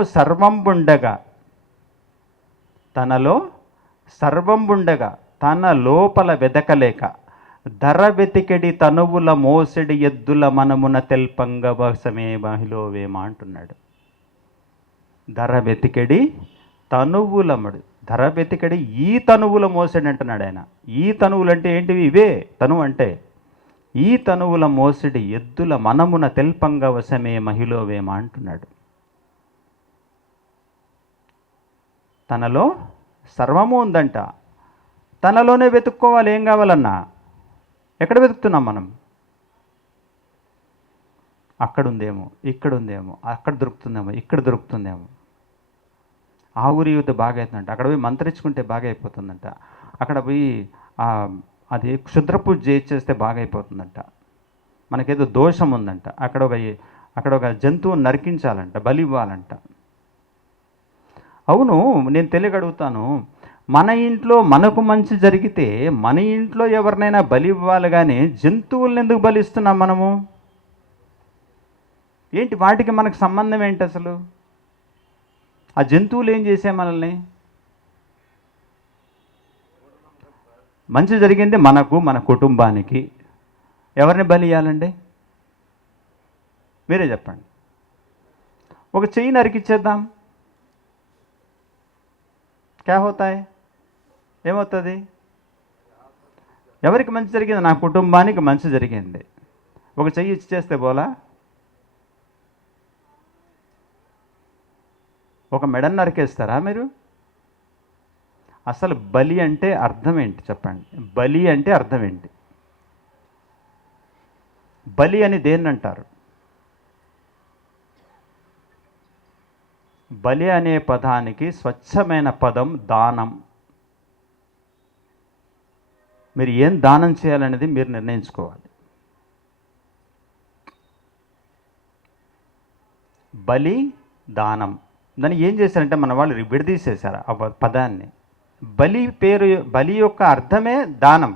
సర్వంబుండగా తన లోపల వెదకలేక, ధర వెతికెడి తనువుల మోసెడి ఎద్దుల మనమున తెల్పంగ వసమే మహిలో వేమ అంటున్నాడు. ధర వెతికెడి తనువులముడు, ధర వెతికెడి ఈ తనువుల మోసెడి అంటున్నాడు ఆయన. ఈ తనువులు అంటే ఏంటివి? ఇవే తనువు అంటే. ఈ తనువుల మోసడి ఎద్దుల మనమున తెల్పంగ వశమే మహిలో వేమ అంటున్నాడు. తనలో సర్వము ఉందంట, తనలోనే వెతుక్కోవాలి. ఏం కావాలన్నా ఎక్కడ వెతుకుతున్నాం మనం? అక్కడుందేమో, ఇక్కడుందేమో, అక్కడ దొరుకుతుందేమో, ఇక్కడ దొరుకుతుందేమో. ఆ ఊరి యూత్ బాగా అవుతుందంట, అక్కడ పోయి మంత్రించుకుంటే బాగా అయిపోతుందంట, అక్కడ పోయి అది క్షుద్ర పూజ చేస్తే బాగా అయిపోతుందంట, మనకేదో దోషం ఉందంట, అక్కడ ఒక జంతువుని నరికించాలంట, బలి ఇవ్వాలంట. అవును, నేను తెలియగడుగుతాను, మన ఇంట్లో మనకు మంచి జరిగితే మన ఇంట్లో ఎవరినైనా బలి ఇవ్వాలి, కానీ జంతువులను ఎందుకు బలిస్తున్నాం మనము? ఏంటి వాటికి మనకు సంబంధం ఏంటి అసలు? ఆ జంతువులు ఏం చేసే మనల్ని? మంచి జరిగింది మనకు, మన కుటుంబానికి, ఎవరిని బలి ఇవ్వాలండి? మీరే చెప్పండి. ఒక చెయ్యి నరికిచ్చేద్దాం, క్యా హోతాయి? ఏమవుతుంది? ఎవరికి మంచి జరిగింది? నా కుటుంబానికి మంచి జరిగింది. ఒక చెయ్యి ఇచ్చేస్తే బోలా? ఒక మెడను నరికేస్తారా మీరు? అసలు బలి అంటే అర్థం ఏంటి చెప్పండి? బలి అంటే అర్థం ఏంటి? బలి అని దేన్ని అంటారు? బలి అనే పదానికి స్వచ్ఛమైన పదం దానం. మీరు ఏం దానం చేయాలనేది మీరు నిర్ణయించుకోవాలి. బలి, దానం, దాన్ని ఏం చేశారంటే మన వాళ్ళు విడదీసేశారు ఆ పదాన్ని. బలి యొక్క అర్థమే దానం.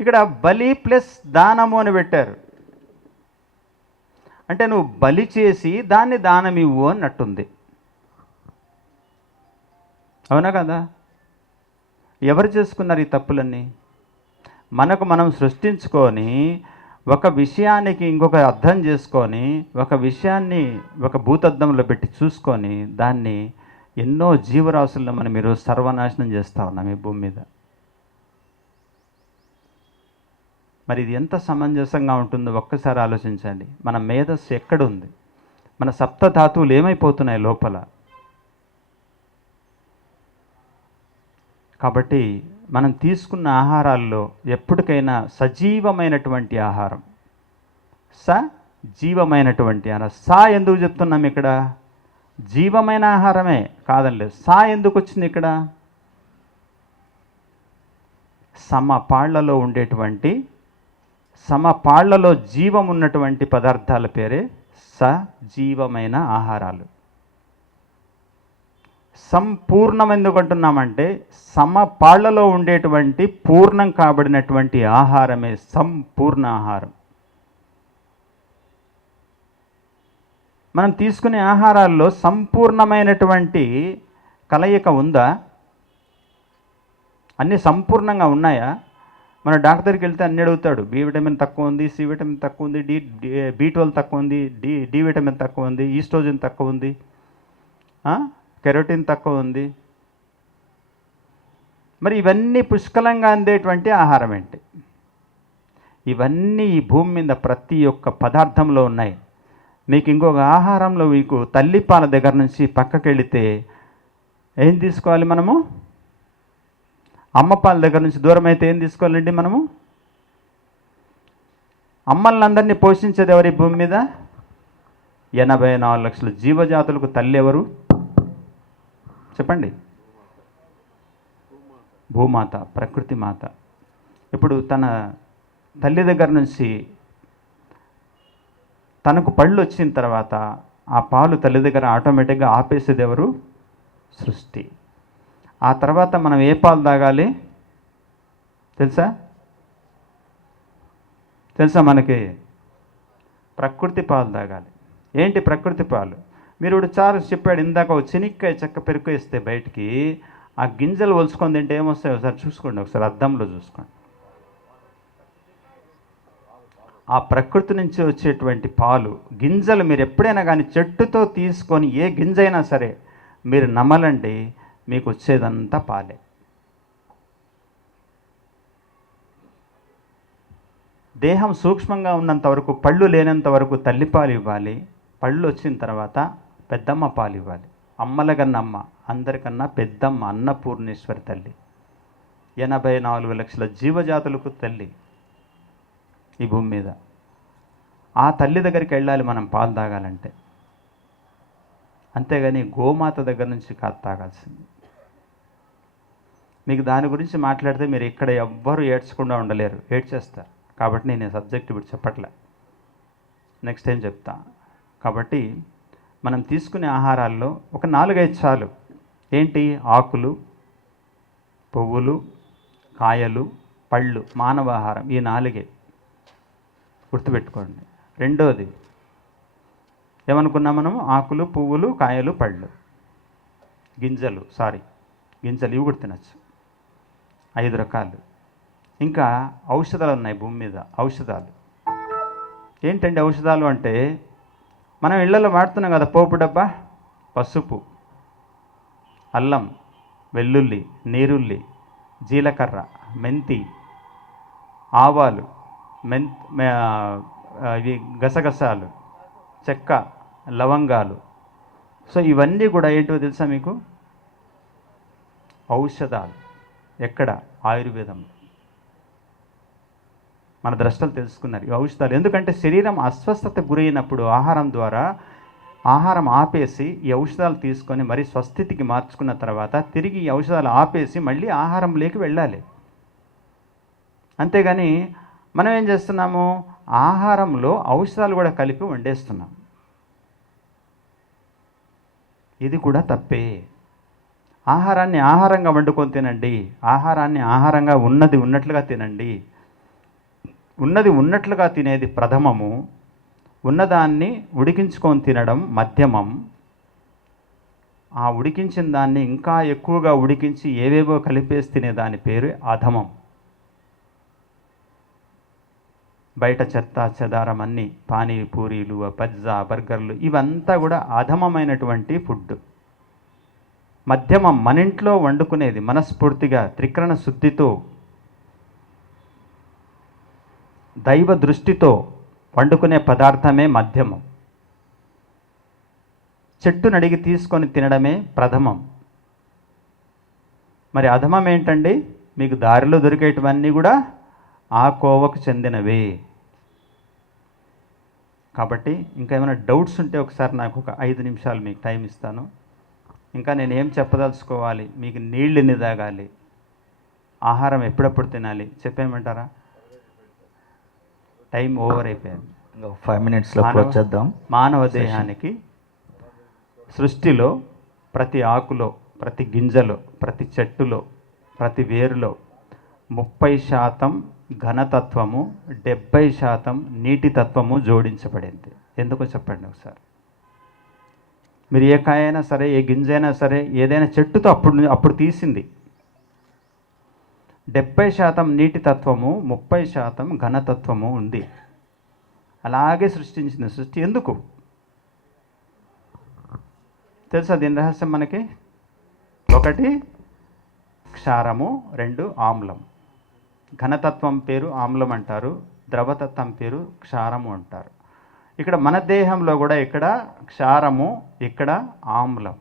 ఇక్కడ బలి ప్లస్ దానము అని పెట్టారు. అంటే నువ్వు బలి చేసి దాన్ని దానం ఇవ్వు అన్నట్టుంది. అవునా కదా? ఎవరు చేసుకున్నారు ఈ తప్పులన్నీ? మనకు మనం సృష్టించుకొని, ఒక విషయానికి ఇంకొక అర్థం చేసుకొని, ఒక విషయాన్ని ఒక భూతద్దంలో పెట్టి చూసుకొని, దాన్ని ఎన్నో జీవరాశులను మనం ఈరోజు సర్వనాశనం చేస్తూ ఉన్నాం ఈ భూమి మీద. మరి ఇది ఎంత సమంజసంగా ఉంటుందో ఒక్కసారి ఆలోచించండి. మన మేధస్సు ఎక్కడుంది? మన సప్తధాతువులు ఏమైపోతున్నాయి లోపల? కాబట్టి మనం తీసుకున్న ఆహారాల్లో ఎప్పటికైనా సజీవమైనటువంటి ఆహారం, సజీవమైనటువంటి ఆహారం. ఎందుకు చెప్తున్నాం ఇక్కడ? జీవమైన ఆహారమే కాదండి. ఎందుకు వచ్చింది ఇక్కడ? సమపాళ్లలో ఉండేటువంటి, సమపాళ్లలో జీవం ఉన్నటువంటి పదార్థాల పేరే సజీవమైన ఆహారాలు. సంపూర్ణం ఎందుకు అంటున్నామంటే, సమపాళ్లలో ఉండేటువంటి పూర్ణం కాబడినటువంటి ఆహారమే సంపూర్ణ ఆహారం. మనం తీసుకునే ఆహారాల్లో సంపూర్ణమైనటువంటి కలయిక ఉందా? అన్నీ సంపూర్ణంగా ఉన్నాయా? మన డాక్టర్కి వెళ్తే అన్ని అడుగుతాడు. బి విటమిన్ తక్కువ ఉంది, సి విటమిన్ తక్కువ ఉంది, B12 తక్కువ ఉంది, డి విటమిన్ తక్కువ ఉంది, ఈస్ట్రోజన్ తక్కువ ఉంది, కెరోటిన్ తక్కువ ఉంది. మరి ఇవన్నీ పుష్కలంగా అందేటువంటి ఆహారం ఏంటి? ఇవన్నీ ఈ భూమి మీద ప్రతి ఒక్క పదార్థంలో ఉన్నాయి. మీకు ఇంకొక ఆహారంలో మీకు తల్లిపాల దగ్గర నుంచి పక్కకి వెళితే ఏం తీసుకోవాలి మనము? అమ్మ పాల దగ్గర నుంచి దూరం అయితే ఏం తీసుకోవాలండి మనము? అమ్మలందరినీ పోషించేది ఎవరు ఈ భూమి మీద? 84 లక్షల జీవజాతులకు తల్లి ఎవరు చెప్పండి? భూమాత, ప్రకృతి మాత. ఇప్పుడు తన తల్లి దగ్గర నుంచి తనకు పళ్ళు వచ్చిన తర్వాత ఆ పాలు తల్లి దగ్గర ఆటోమేటిక్గా ఆపేసేది ఎవరు? సృష్టి. ఆ తర్వాత మనం ఏ పాలు తాగాలి తెలుసా? మనకి ప్రకృతి పాలు తాగాలి. ఏంటి ప్రకృతి పాలు? మీరు ఇప్పుడు చారు చెప్పాడు ఇందాక, ఒక చెనిక్కాయ చెక్క పెరుకు వేస్తే బయటికి ఆ గింజలు ఒలుచుకొని తింటే ఏమొస్తాయి ఒకసారి చూసుకోండి, ఒకసారి అద్దంలో చూసుకోండి. ఆ ప్రకృతి నుంచి వచ్చేటువంటి పాలు గింజలు మీరు ఎప్పుడైనా కానీ చెట్టుతో తీసుకొని ఏ గింజ అయినా సరే మీరు నమలండి, మీకు వచ్చేదంతా పాలే. దేహం సూక్ష్మంగా ఉన్నంత వరకు, పళ్ళు లేనంత వరకు తల్లిపాలు ఇవ్వాలి. పళ్ళు వచ్చిన తర్వాత పెద్దమ్మ పాలు ఇవ్వాలి. అమ్మల కన్నా అమ్మ, అందరికన్నా పెద్దమ్మ అన్నపూర్ణేశ్వరి తల్లి. 84 లక్షల జీవజాతులకు తల్లి ఈ భూమి మీద. ఆ తల్లి దగ్గరికి వెళ్ళాలి మనం పాలు తాగాలంటే. అంతేగాని గోమాత దగ్గర నుంచి కాదు తాగాల్సింది. మీకు దాని గురించి మాట్లాడితే మీరు ఇక్కడ ఎవ్వరూ ఏడ్చకుండా ఉండలేరు, ఏడ్చేస్తారు. కాబట్టి నేను సబ్జెక్ట్ ఇప్పుడు చెప్పట్లే, నెక్స్ట్ టైం చెప్తా. కాబట్టి మనం తీసుకునే ఆహారాల్లో ఒక 4-5 చాలు. ఏంటి? ఆకులు, పువ్వులు, కాయలు, పళ్ళు, మానవాహారం, ఈ 4 గుర్తుపెట్టుకోండి. రెండోది ఏమనుకున్నాం మనము? ఆకులు, పువ్వులు, కాయలు, పళ్ళు, గింజలు ఇవి కూడా తినచ్చు. 5 రకాలు. ఇంకా ఔషధాలు ఉన్నాయి భూమి మీద. ఔషధాలు ఏంటండి? ఔషధాలు అంటే మనం ఇళ్లలో వాడుతున్నాం కదా, పోపు డబ్బా, పసుపు, అల్లం, వెల్లుల్లి, నీరుల్లి, జీలకర్ర, మెంతి, ఆవాలు, ఇవి గసగసాలు, చెక్క, లవంగాలు. సో ఇవన్నీ కూడా ఏంటో తెలుసా మీకు? ఔషధాలు. ఎక్కడ? ఆయుర్వేదంలో. మన ద్రష్టలు తెలుసుకున్నారు ఈ ఔషధాలు. ఎందుకంటే శరీరం అస్వస్థత గురైనప్పుడు ఆహారం ఆపేసి ఈ ఔషధాలు తీసుకొని మరి స్వస్థితికి మార్చుకున్న తర్వాత తిరిగి ఈ ఔషధాలు ఆపేసి మళ్ళీ ఆహారంలోకి వెళ్ళాలి. అంతేగాని మనం ఏం చేస్తున్నాము? ఆహారంలో ఔషధాలు కూడా కలిపి వండేస్తున్నాం. ఇది కూడా తప్పే. ఆహారాన్ని ఆహారంగా వండుకొని తినండి. ఆహారాన్ని ఆహారంగా ఉన్నట్లుగా తినండి. ఉన్నది ఉన్నట్లుగా తినేది ప్రథమము, ఉన్నదాన్ని ఉడికించుకొని తినడం మధ్యమం. ఆ ఉడికించిన దాన్ని ఇంకా ఎక్కువగా ఉడికించి ఏవేవో కలిపేసి తినే దాని పేరు అధమం. బయట చెత్త చెదారం అన్నీ, పానీపూరీలు, పిజ్జా, బర్గర్లు, ఇవంతా కూడా అధమమైనటువంటి ఫుడ్. మధ్యమం మన ఇంట్లో వండుకునేది మనస్ఫూర్తిగా త్రికరణ శుద్ధితో దైవ దృష్టితో వండుకునే పదార్థమే మధ్యమం. చెట్టును అడిగి తీసుకొని తినడమే ప్రథమం. మరి అధమం ఏంటండి? మీకు దారిలో దొరికేటివన్నీ కూడా ఆ కోవకు చెందినవే. కాబట్టి ఇంకా ఏమైనా డౌట్స్ ఉంటే ఒకసారి నాకు ఒక 5 నిమిషాలు మీకు టైం ఇస్తాను. ఇంకా నేను ఏం చెప్పదలుచుకోవాలి? మీకు నీళ్ళు ఎన్ని తాగాలి, ఆహారం ఎప్పుడెప్పుడు తినాలి చెప్పేయమంటారా? టైం ఓవర్ అయిపోయింది. 5 minutesలో క్లోజ్ చేద్దాం. మానవ దేహానికి సృష్టిలో ప్రతి ఆకులో, ప్రతి గింజలో, ప్రతి చెట్టులో, ప్రతి వేరులో 30% ఘనతత్వము, 70% నీటి తత్వము జోడించబడింది. ఎందుకో చెప్పండి ఒకసారి. మీరు ఏ కాయ అయినా సరే, ఏ గింజ అయినా సరే, ఏదైనా చెట్టుతో అప్పుడు తీసింది. 70% నీటి తత్వము, 30% ఘనతత్వము ఉంది. అలాగే సృష్టించింది. సృష్టి ఎందుకు తెలుసా? దీని రహస్యం మనకి. 1 క్షారము, 2 ఆమ్లం. ఘనతత్వం పేరు ఆమ్లం అంటారు, ద్రవతత్వం పేరు క్షారము అంటారు. ఇక్కడ మన దేహంలో కూడా ఇక్కడ క్షారము, ఇక్కడ ఆమ్లం.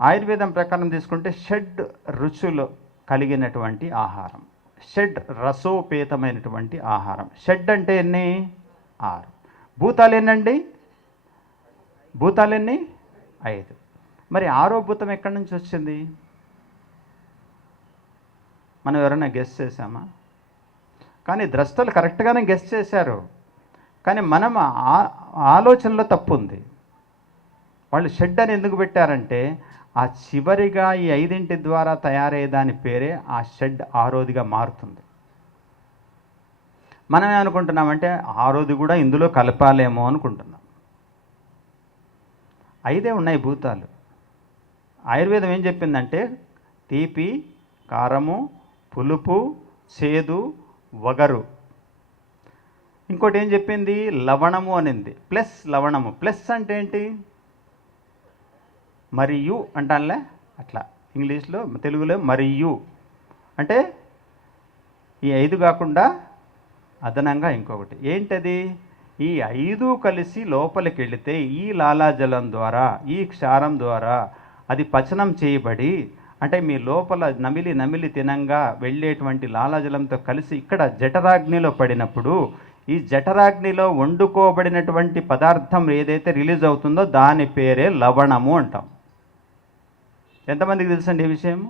ఆయుర్వేదం ప్రకారం తీసుకుంటే షడ్ రుచులు కలిగినటువంటి ఆహారం, షడ్ రసోపేతమైనటువంటి ఆహారం. షడ్ అంటే ఎన్ని? 6. భూతాలు ఎన్నండి? భూతాలెన్ని? 5. మరి 6వ భూతం ఎక్కడి నుంచి వచ్చింది? మనం ఎవరైనా గెస్ చేసామా? కానీ ద్రష్టలు కరెక్ట్గానే గెస్ చేశారు. కానీ మనం ఆలోచనలో తప్పు ఉంది. వాళ్ళు షెడ్ అని ఎందుకు పెట్టారంటే ఆ చివరిగా ఈ 5 ద్వారా తయారయ్యే దాని పేరే ఆ షెడ్ 6వదిగా మారుతుంది. మనం ఏమనుకుంటున్నామంటే 6వది కూడా ఇందులో కలపాలేమో అనుకుంటున్నాం. 5 ఉన్నాయి భూతాలు. ఆయుర్వేదం ఏం చెప్పిందంటే తీపి, కారము, పులుపు, చేదు, వగరు. ఇంకోటి ఏం చెప్పింది? లవణము అనింది. ప్లస్ లవణము. ప్లస్ అంటే ఏంటి? మరియు అంటానులే అట్లా. ఇంగ్లీష్లో, తెలుగులో మరియు అంటే ఈ 5 కాకుండా అదనంగా ఇంకొకటి. ఏంటది? ఈ 5 కలిసి లోపలికి వెళితే ఈ లాలాజలం ద్వారా, ఈ క్షారం ద్వారా అది పచనం చేయబడి, అంటే మీ లోపల నమిలి తినంగా వెళ్ళేటువంటి లాలాజలంతో కలిసి ఇక్కడ జఠరాగ్నిలో పడినప్పుడు ఈ జఠరాగ్నిలో వండుకోబడినటువంటి పదార్థం ఏదైతే రిలీజ్ అవుతుందో దాని పేరే లవణము అంటాం. ఎంతమందికి తెలుసండి ఈ విషయం?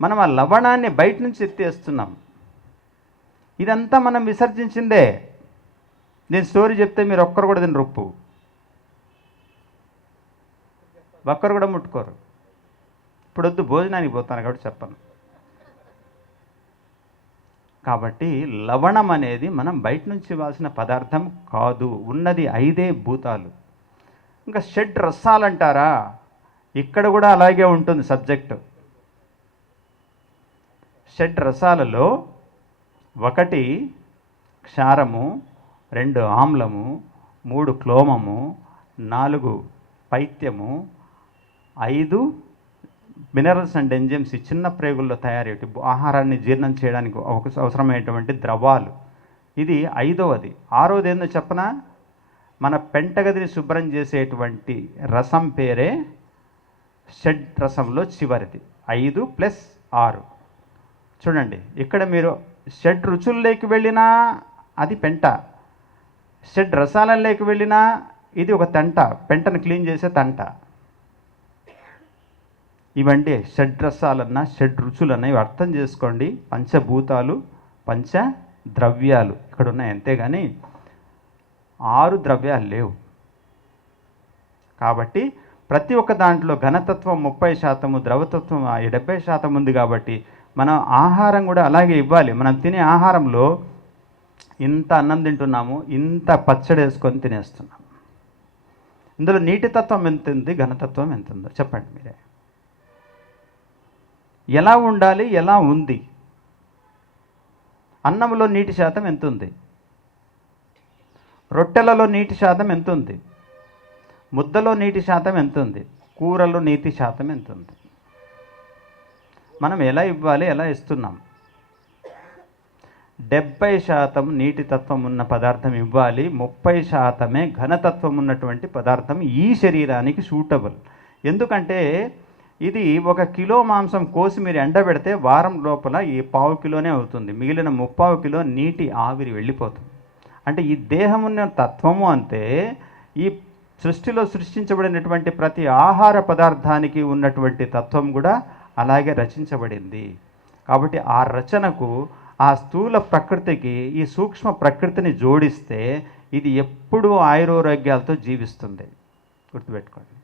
మనం ఆ లవణాన్ని బయట నుంచి ఎత్తేస్తున్నాం. ఇదంతా మనం విసర్జించిందే. నేను స్టోరీ చెప్తే మీరు ఒక్కరు కూడా దీన్ని రొప్పు, ఒక్కరు కూడా ముట్టుకోరు. ఇప్పుడొద్దు, భోజనానికి పోతాను కాబట్టి చెప్పను. కాబట్టి లవణం అనేది మనం బయట నుంచి ఇవ్వాల్సిన పదార్థం కాదు. ఉన్నది 5 భూతాలు. ఇంకా షడ్ రసాలంటారా, ఇక్కడ కూడా అలాగే ఉంటుంది సబ్జెక్టు. షడ్ రసాలలో 1 క్షారము, 2 ఆమ్లము, 3 క్లోమము, 4 పైత్యము, 5 మినరల్స్ అండ్ ఎంజైమ్స్, చిన్న ప్రేగుల్లో తయారయ్యే ఆహారాన్ని జీర్ణం చేయడానికి అవసరమైనటువంటి ద్రవాలు. ఇది 5వది. 6వది ఏందో చెప్పనా, మన పెంటగదిని శుభ్రం చేసేటువంటి రసం పేరే షడ్ రసంలో చివరిది. 5 + 6. చూడండి, ఇక్కడ మీరు షడ్ రుచుల్లోకి వెళ్ళినా అది పెంట, షడ్ రసాలలోకి వెళ్ళినా ఇది ఒక తంట, పెంటను క్లీన్ చేసే తంట. ఇవంటే షడ్ రసాలన్నా షడ్ రుచులన్నా ఇవి అర్థం చేసుకోండి. పంచభూతాలు, పంచ ద్రవ్యాలు ఇక్కడ ఉన్నాయి, అంతేగాని 6 ద్రవ్యాలు లేవు. కాబట్టి ప్రతి ఒక్క దాంట్లో ఘనతత్వం 30%, ద్రవతత్వం 70% ఉంది. కాబట్టి మనం ఆహారం కూడా అలాగే ఇవ్వాలి. మనం తినే ఆహారంలో ఇంత అన్నం తింటున్నాము, ఇంత పచ్చడి వేసుకొని తినేస్తున్నాము. ఇందులో నీటి తత్వం ఎంత ఉంది, ఘనతత్వం ఎంత ఉందో చెప్పండి మీరే. ఎలా ఉండాలి, ఎలా ఉంది? అన్నంలో నీటి శాతం ఎంత ఉంది? రొట్టెలలో నీటి శాతం ఎంత ఉంది? ముద్దలో నీటి శాతం ఎంత ఉంది? కూరలో నీటి శాతం ఎంత ఉంది? మనం ఎలా ఇవ్వాలి, ఎలా ఇస్తున్నాం? 70% నీటి తత్వం ఉన్న పదార్థం ఇవ్వాలి, 30% ఘనతత్వం ఉన్నటువంటి పదార్థం ఈ శరీరానికి సూటబుల్. ఎందుకంటే ఇది 1 కిలో మాంసం కోసి మీరు ఎండబెడితే వారం లోపల ఈ 1/4 కిలోనే అవుతుంది. మిగిలిన 3/4 కిలో నీటి ఆవిరి వెళ్ళిపోతుంది. అంటే ఈ దేహం ఉన్న తత్వము అంతే, ఈ సృష్టిలో సృష్టించబడినటువంటి ప్రతి ఆహార పదార్థానికి ఉన్నటువంటి తత్వం కూడా అలాగే రచించబడింది. కాబట్టి ఆ రచనకు, ఆ స్థూల ప్రకృతికి ఈ సూక్ష్మ ప్రకృతిని జోడిస్తే ఇది ఎప్పుడూ ఆయురారోగ్యాలతో జీవిస్తుంది. గుర్తుపెట్టుకోండి.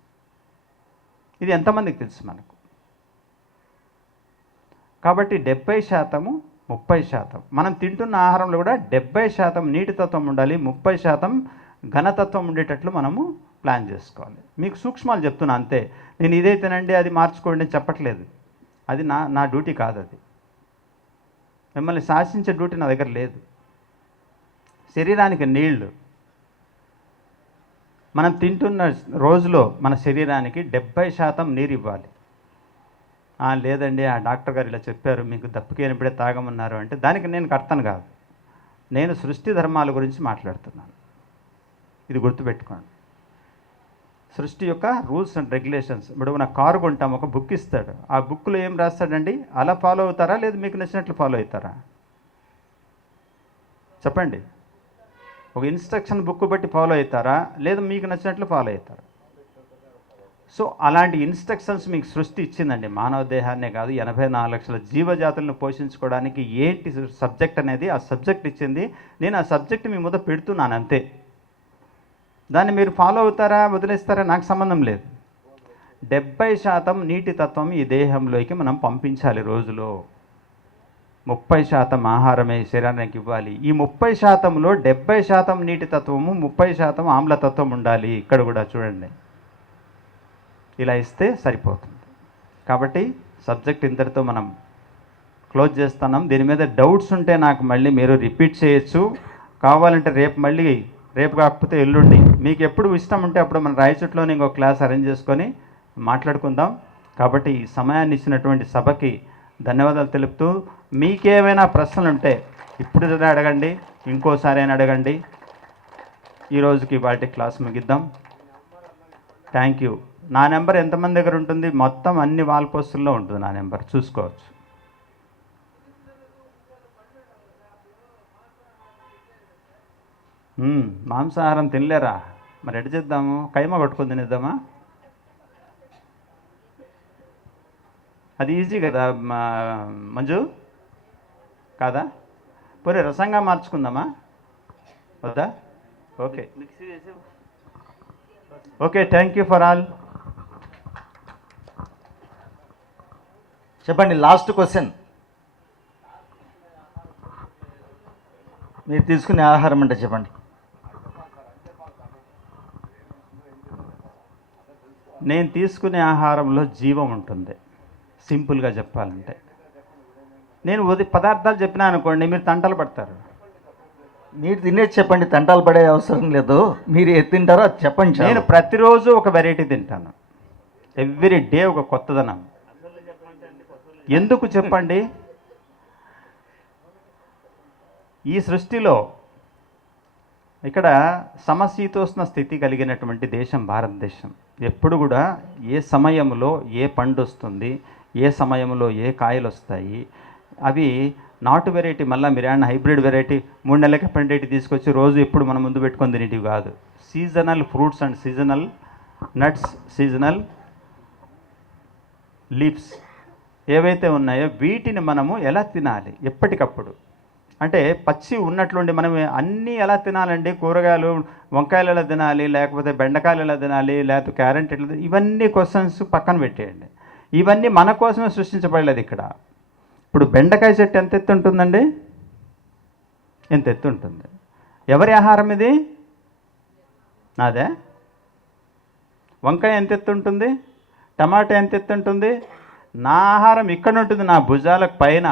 ఇది ఎంతమందికి తెలుసు మనకు? కాబట్టి 70%, 30%. మనం తింటున్న ఆహారంలో కూడా 70% నీటి తత్వం ఉండాలి, 30% ఘనతత్వం ఉండేటట్లు మనము ప్లాన్ చేసుకోవాలి. మీకు సూక్ష్మాలు చెప్తున్నా అంతే. నేను ఇదే తినండి, అది మార్చుకోండి అని చెప్పట్లేదు. అది నా డ్యూటీ కాదు. అది మిమ్మల్ని శాసించే డ్యూటీ నా దగ్గర లేదు. శరీరానికి నీళ్లు మనం తింటున్న రోజులో మన శరీరానికి 70% నీరు ఇవ్వాలి. లేదండి, ఆ డాక్టర్ గారు ఇలా చెప్పారు, మీకు దప్పికేనప్పుడే తాగమన్నారు అంటే దానికి నేను కర్తను కాదు. నేను సృష్టి ధర్మాల గురించి మాట్లాడుతున్నాను. ఇది గుర్తుపెట్టుకోండి. సృష్టి యొక్క రూల్స్ అండ్ రెగ్యులేషన్స్. ఇప్పుడు మన కారు కొంటాం, ఒక బుక్ ఇస్తాడు. ఆ బుక్లో ఏం రాస్తాడండి? అలా ఫాలో అవుతారా, లేదు మీకు నచ్చినట్లు ఫాలో అవుతారా? చెప్పండి. ఒక ఇన్స్ట్రక్షన్ బుక్ బట్టి ఫాలో అవుతారా, లేదు మీకు నచ్చినట్లు ఫాలో అవుతారా? సో అలాంటి ఇన్స్ట్రక్షన్స్ మీకు సృష్టి ఇచ్చిందండి. మానవ దేహాన్నే కాదు, 84 లక్షల జీవజాతులను పోషించుకోవడానికి ఏంటి సబ్జెక్ట్ అనేది ఆ సబ్జెక్ట్ ఇచ్చింది. నేను ఆ సబ్జెక్ట్ మీ ముందు పెడుతున్నాను అంతే. దాన్ని మీరు ఫాలో అవుతారా, వదిలేస్తారా, నాకు సంబంధం లేదు. 70% నీటి తత్వం ఈ దేహంలోకి మనం పంపించాలి రోజులో. 30% ఆహారమే శరీరానికి ఇవ్వాలి. ఈ 30%లో 70% నీటి తత్వము, 30% ఆమ్లతత్వం ఉండాలి. ఇక్కడ కూడా చూడండి, ఇలా ఇస్తే సరిపోతుంది. కాబట్టి సబ్జెక్ట్ ఇంతటితో మనం క్లోజ్ చేస్తున్నాం. దీని మీద డౌట్స్ ఉంటే నాకు మళ్ళీ మీరు రిపీట్ చేయొచ్చు. కావాలంటే రేపు కాకపోతే ఎల్లుండి, మీకు ఎప్పుడు ఇష్టం ఉంటే అప్పుడు మన రాయచోట్లోనే ఇంకో క్లాస్ అరేంజ్ చేసుకొని మాట్లాడుకుందాం. కాబట్టి ఈ సమయాన్ని ఇచ్చినటువంటి సభకి ధన్యవాదాలు తెలుపుతూ, మీకేమైనా ప్రశ్నలు ఉంటే ఇప్పుడు అడగండి, ఇంకోసారి అయినా అడగండి. ఈరోజుకి వాటి క్లాస్ ముగిద్దాం. Thank you. నా నెంబర్ ఎంతమంది దగ్గర ఉంటుంది? మొత్తం అన్ని వాల్ పోస్టుల్లో ఉంటుంది నా నెంబర్, చూసుకోవచ్చు. మాంసాహారం తినలేరా? మరి ఎటు చేద్దాము? కైమా కొట్టుకొని తినేద్దామా? అది ఈజీ కదా మంజు, కాదా? పోనీ రసంగా మార్చుకుందామా, వద్దా? Okay okay, thank you for all. చెప్పండి, లాస్ట్ క్వశ్చన్. మీరు తీసుకునే ఆహారం అంటే చెప్పండి. నేను తీసుకునే ఆహారంలో జీవం ఉంటుంది. సింపుల్గా చెప్పాలంటే నేను పదార్థాలు చెప్పినా అనుకోండి, మీరు తంటలు పడతారు. మీరు తినేది చెప్పండి, తంటాలు పడే అవసరం లేదు. మీరు ఏది తింటారో అది చెప్పండి. నేను ప్రతిరోజు ఒక వెరైటీ తింటాను. ఎవ్రీ డే ఒక కొత్తదనం. ఎందుకు చెప్పండి? ఈ సృష్టిలో ఇక్కడ సమశీతోష్ణ స్థితి కలిగినటువంటి దేశం భారతదేశం. ఎప్పుడు కూడా ఏ సమయంలో ఏ పండు వస్తుంది, ఏ సమయంలో ఏ కాయలు వస్తాయి, అవి నాటు వెరైటీ, మళ్ళీ మిరాన్న హైబ్రిడ్ వెరైటీ 3 నెలలకి పండేటి తీసుకొచ్చి రోజు ఎప్పుడు మన ముందు పెట్టుకొని తినేటివి కాదు. Seasonal fruits and seasonal nuts, seasonal leaves ఏవైతే ఉన్నాయో వీటిని మనము ఎలా తినాలి ఎప్పటికప్పుడు. అంటే పచ్చి ఉన్నట్లుండి మనం అన్నీ ఎలా తినాలండి? కూరగాయలు, వంకాయలు ఎలా తినాలి, లేకపోతే బెండకాయలు ఎలా తినాలి, లేకపోతే క్యారెట్ ఎట్లా, ఇవన్నీ క్వశ్చన్స్ పక్కన పెట్టేయండి. ఇవన్నీ మన కోసమే సృష్టించబడలేదు ఇక్కడ. ఇప్పుడు బెండకాయ చెట్టు ఎంత ఎత్తు ఉంటుందండి? ఎంత ఎత్తు ఉంటుంది? ఎవరి ఆహారం ఇది? నాదే. వంకాయ ఎంత ఎత్తు ఉంటుంది? టమాటా ఎంత ఎత్తు ఉంటుంది? నా ఆహారం ఇక్కడ ఉంటుంది, నా భుజాలకు పైన.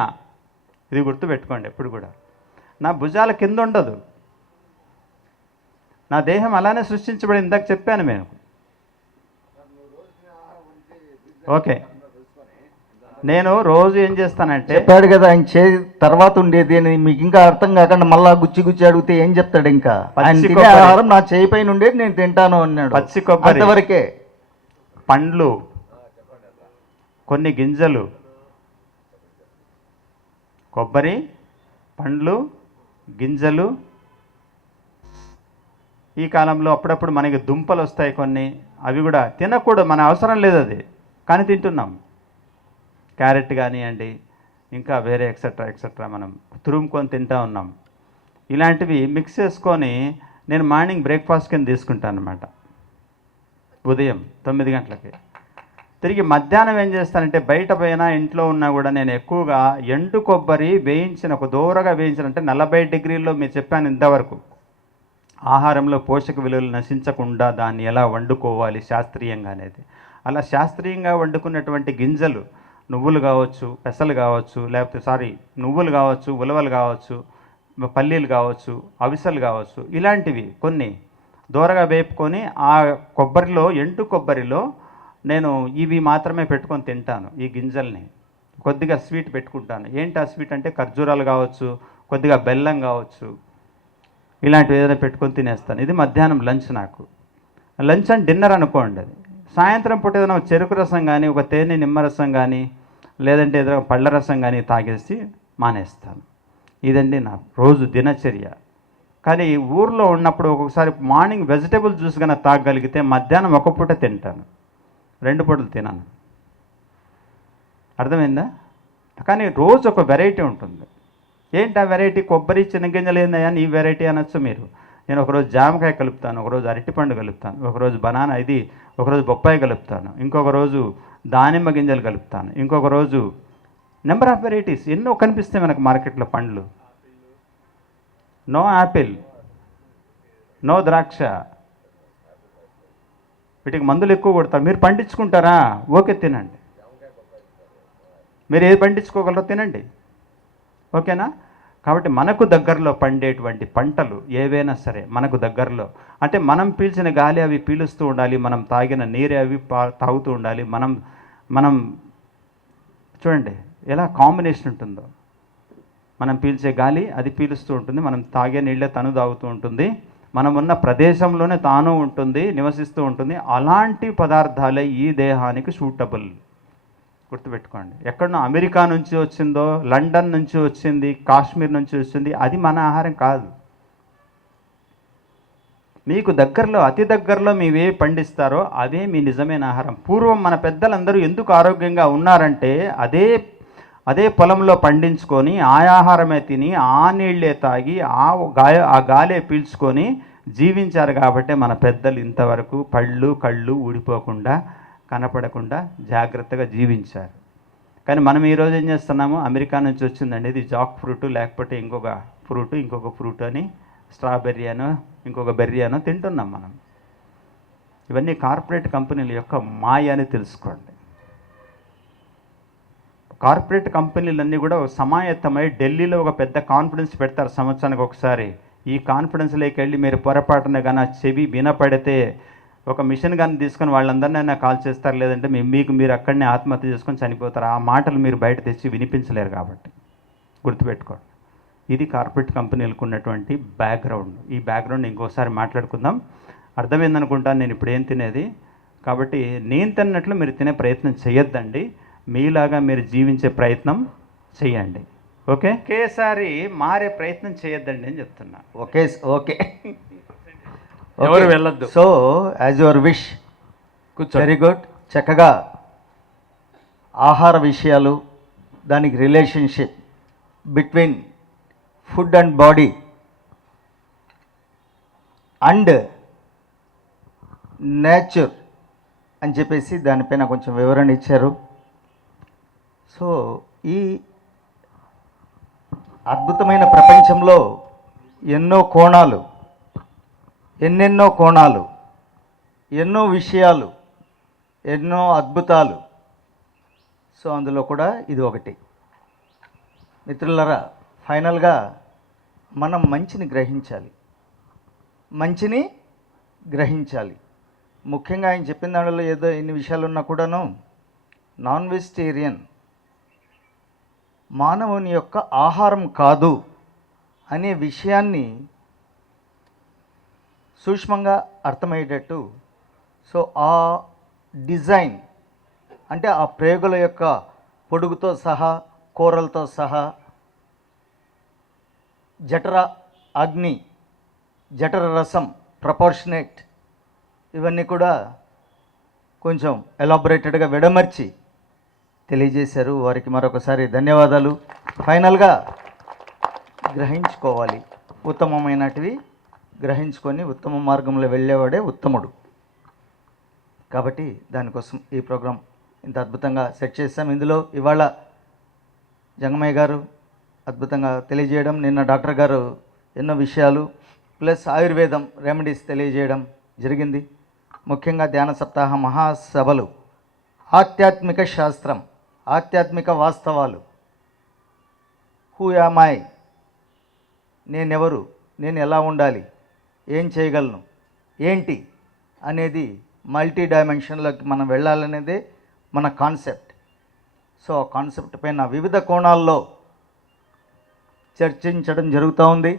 ఇది గుర్తుపెట్టుకోండి ఎప్పుడు కూడా. నా భుజాల కింద ఉండదు. నా దేహం అలానే సృష్టించబడి, ఇందాక చెప్పాను నేను. ఓకే, నేను రోజు ఏం చేస్తానంటే, చెప్పాడు కదా ఆయన తర్వాత ఉండేది అని. మీకు ఇంకా అర్థం కాకుండా మళ్ళా గుచ్చి గుచ్చి అడిగితే ఏం చెప్తాడు? ఇంకా ఆయన తినే ఆహారం నా చేయి పైన ఉండేది నేను తింటాను అన్నాడు. పచ్చి కొబ్బరి, అంతవరకే. పండ్లు, కొన్ని గింజలు, కొబ్బరి, పండ్లు, గింజలు. ఈ కాలంలో అప్పుడప్పుడు మనకి దుంపలు వస్తాయి కొన్ని, అవి కూడా తినకూడదు, మన అవసరం లేదు అది, కానీ తింటున్నాం. క్యారెట్ కానివ్వండి, ఇంకా వేరే ఎక్సెట్రా ఎక్సెట్రా మనం తురుముకొని తింటూ ఉన్నాం. ఇలాంటివి మిక్స్ చేసుకొని నేను మార్నింగ్ బ్రేక్ఫాస్ట్ కింద తీసుకుంటాను అన్నమాట. ఉదయం 9 గంటలకి. తిరిగి మధ్యాహ్నం ఏం చేస్తానంటే, బయట పోయినా ఇంట్లో ఉన్నా కూడా నేను ఎక్కువగా ఎండు కొబ్బరి వేయించిన, ఒక దూరగా వేయించిన, అంటే 40 డిగ్రీల్లో మీరు చెప్పాను ఇంతవరకు, ఆహారంలో పోషక విలువలు నశించకుండా దాన్ని ఎలా వండుకోవాలి శాస్త్రీయంగా అనేది. అలా శాస్త్రీయంగా వండుకున్నటువంటి గింజలు, నువ్వులు కావచ్చు, పెసలు కావచ్చు, లేకపోతే నువ్వులు కావచ్చు, ఉలవలు కావచ్చు, పల్లీలు కావచ్చు, అవిసెలు కావచ్చు, ఇలాంటివి కొన్ని దూరగా వేపుకొని ఆ కొబ్బరిలో, ఎండు కొబ్బరిలో నేను ఇవి మాత్రమే పెట్టుకొని తింటాను. ఈ గింజల్ని కొద్దిగా స్వీట్ పెట్టుకుంటాను. ఏంటి ఆ స్వీట్ అంటే ఖర్జూరాలు కావచ్చు, కొద్దిగా బెల్లం కావచ్చు, ఇలాంటివి ఏదైనా పెట్టుకొని తినేస్తాను. ఇది మధ్యాహ్నం లంచ్. నాకు లంచ్ అండ్ డిన్నర్ అనుకోండి. అది సాయంత్రం పూట ఏదైనా ఒక రసం కానీ, ఒక తేనె నిమ్మరసం కానీ, లేదంటే ఏదైనా పళ్ళ రసం కానీ తాగేసి మానేస్తాను. ఇదండి నా రోజు దినచర్య. కానీ ఊర్లో ఉన్నప్పుడు ఒక్కొక్కసారి మార్నింగ్ వెజిటేబుల్ జ్యూస్ కన్నా తాగగలిగితే మధ్యాహ్నం ఒక పూట తింటాను, 2 పూటలు తినాను. అర్థమైందా? కానీ రోజు ఒక వెరైటీ ఉంటుంది. ఏంటి ఆ వెరైటీ? కొబ్బరి, చిన్నగింజలు ఏందయ్యా ఈ వెరైటీ అనొచ్చు మీరు. నేను ఒకరోజు జామకాయ కలుపుతాను, ఒకరోజు అరటిపండు కలుపుతాను, ఒకరోజు బనానా, ఒకరోజు బొప్పాయి కలుపుతాను, ఇంకొక రోజు దానిమ్మ గింజలు కలుపుతాను, ఇంకొక రోజు నెంబర్ ఆఫ్ వెరైటీస్ ఎన్నో కనిపిస్తాయి మనకు మార్కెట్లో. పండ్లు, నో యాపిల్, నో ద్రాక్ష, వీటికి మందులు ఎక్కువ కొడతారు. మీరు పండించుకుంటారా? ఓకే, తినండి. మీరు ఏది పండించుకోగలరో తినండి, ఓకేనా? కాబట్టి మనకు దగ్గరలో పండేటువంటి పంటలు ఏవైనా సరే మనకు దగ్గరలో, అంటే మనం పీల్చిన గాలి అవి పీలుస్తూ ఉండాలి, మనం తాగిన నీరు అవి తాగుతూ ఉండాలి. మనం చూడండి ఎలా కాంబినేషన్ ఉంటుందో. మనం పీల్చే గాలి అది పీలుస్తూ ఉంటుంది, మనం తాగే నీళ్ళే తను తాగుతూ ఉంటుంది, మనం ఉన్న ప్రదేశంలోనే తాను ఉంటుంది, నివసిస్తూ ఉంటుంది. అలాంటి పదార్థాలే ఈ దేహానికి సూటబుల్. గుర్తుపెట్టుకోండి. ఎక్కడో అమెరికా నుంచి వచ్చిందో, లండన్ నుంచి వచ్చింది, కాశ్మీర్ నుంచి వచ్చింది, అది మన ఆహారం కాదు. మీకు దగ్గరలో, అతి దగ్గరలో మీవే పండిస్తారో అవే మీ నిజమైన ఆహారం. పూర్వం మన పెద్దలందరూ ఎందుకు ఆరోగ్యంగా ఉన్నారంటే అదే పొలంలో పండించుకొని ఆ ఆహారమే తిని, ఆ నీళ్ళే తాగి, ఆ గాలే పీల్చుకొని జీవించారు. కాబట్టి మన పెద్దలు ఇంతవరకు పళ్ళు కళ్ళు ఊడిపోకుండా, కనపడకుండా జాగ్రత్తగా జీవించారు. కానీ మనం ఈరోజు ఏం చేస్తున్నాము, అమెరికా నుంచి వచ్చిందండి ఇది జాక్ ఫ్రూట్, లేకపోతే ఇంకొక ఫ్రూట్ అని స్ట్రాబెర్రీ అనో ఇంకొక బెర్రీ అనో తింటున్నాం మనం. ఇవన్నీ కార్పొరేట్ కంపెనీల యొక్క మాయ అని తెలుసుకోండి. కార్పొరేట్ కంపెనీలన్నీ కూడా సమాయత్తమై ఢిల్లీలో ఒక పెద్ద కాన్ఫరెన్స్ పెడతారు సంవత్సరానికి ఒకసారి. ఈ కాన్ఫరెన్స్లోకి వెళ్ళి మీరు పొరపాటున కానీ చెవి వినపడితే ఒక మిషన్ కానీ తీసుకొని వాళ్ళందరినీ కాల్ చేస్తారు, లేదంటే మీరు అక్కడనే ఆత్మహత్య చేసుకొని చనిపోతారు. ఆ మాటలు మీరు బయట తెచ్చి వినిపించలేరు కాబట్టి గుర్తుపెట్టుకోండి. ఇది కార్పొరేట్ కంపెనీలకు ఉన్నటువంటి బ్యాక్గ్రౌండ్. ఈ బ్యాక్గ్రౌండ్ ఇంకోసారి మాట్లాడుకుందాం. అర్థమైందనుకుంటాను నేను ఇప్పుడు ఏం తినేది. కాబట్టి నేను తిన్నట్లు మీరు తినే ప్రయత్నం చేయొద్దండి, మీలాగా మీరు జీవించే ప్రయత్నం చేయండి. ఓకే, ఒకేసారి మారే ప్రయత్నం చేయొద్దండి అని చెప్తున్నా. ఓకే ఎవరు వెళ్ళొద్దు. So as your wish. కూర్చో. Very good. చక్కగా ఆహార విషయాలు, దానికి relationship between food and body and nature అని చెప్పేసి దానిపైన కొంచెం వివరణ ఇచ్చారు. సో ఈ అద్భుతమైన ప్రపంచంలో ఎన్నో కోణాలు, ఎన్నెన్నో కోణాలు, ఎన్నో విషయాలు, ఎన్నో అద్భుతాలు. సో అందులో కూడా ఇది ఒకటి. మిత్రులారా, ఫైనల్గా మనం మంచిని గ్రహించాలి. ముఖ్యంగా ఆయన చెప్పిన దానిలో ఏదో ఎన్ని విషయాలు ఉన్నా కూడాను నాన్ వెజిటేరియన్ మానవుని యొక్క ఆహారం కాదు అనే విషయాన్ని సూక్ష్మంగా అర్థమయ్యేటట్టు. సో ఆ డిజైన్ అంటే ఆ ప్రేగుల యొక్క పొడుగుతో సహా, కూరలతో సహా, జఠర అగ్ని, జఠర రసం, ప్రపోర్షనేట్, ఇవన్నీ కూడా కొంచెం ఎలాబొరేటెడ్గా విడమర్చి తెలియజేశారు. వారికి మరొకసారి ధన్యవాదాలు. ఫైనల్గా గ్రహించుకోవాలి, ఉత్తమమైనటివి గ్రహించుకొని ఉత్తమ మార్గంలో వెళ్ళేవాడే ఉత్తముడు. కాబట్టి దానికోసం ఈ ప్రోగ్రాం ఇంత అద్భుతంగా సెట్ చేస్తాం. ఇందులో ఇవాళ జంగమయ్య గారు అద్భుతంగా తెలియజేయడం, నిన్న డాక్టర్ గారు ఎన్నో విషయాలు ప్లస్ ఆయుర్వేదం రెమెడీస్ తెలియజేయడం జరిగింది. ముఖ్యంగా ధ్యాన సప్తాహ మహాసభలు, ఆధ్యాత్మిక శాస్త్రం, ఆధ్యాత్మిక వాస్తవాలు, హూ యామ్ ఐ, నేనెవరు, నేను ఎలా ఉండాలి, ఏం చేయగలను, ఏంటి అనేది మల్టీ డైమెన్షన్లోకి మనం వెళ్ళాలనేదే మన కాన్సెప్ట్. సో ఆ కాన్సెప్ట్ పైన వివిధ కోణాల్లో చర్చించడం జరుగుతూ ఉంది.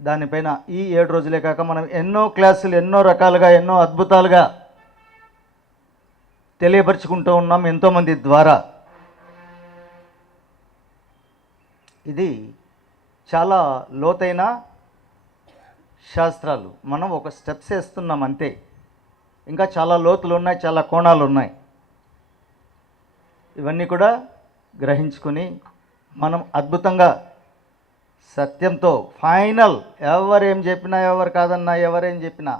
దానిపైన ఈ 7 రోజులే కాక మనం ఎన్నో క్లాసులు, ఎన్నో రకాలుగా, ఎన్నో అద్భుతాలుగా తెలియపరుచుకుంటూ ఉన్నాం ఎంతోమంది ద్వారా. ఇది చాలా లోతైన శాస్త్రాలు. మనం ఒక స్టెప్స్ వేస్తున్నాం అంతే. ఇంకా చాలా లోతులు ఉన్నాయి, చాలా కోణాలు ఉన్నాయి. ఇవన్నీ కూడా గ్రహించుకొని మనం అద్భుతంగా సత్యంతో ఫైనల్, ఎవరేం చెప్పినా, ఎవరు కాదన్నా, ఎవరేం చెప్పినా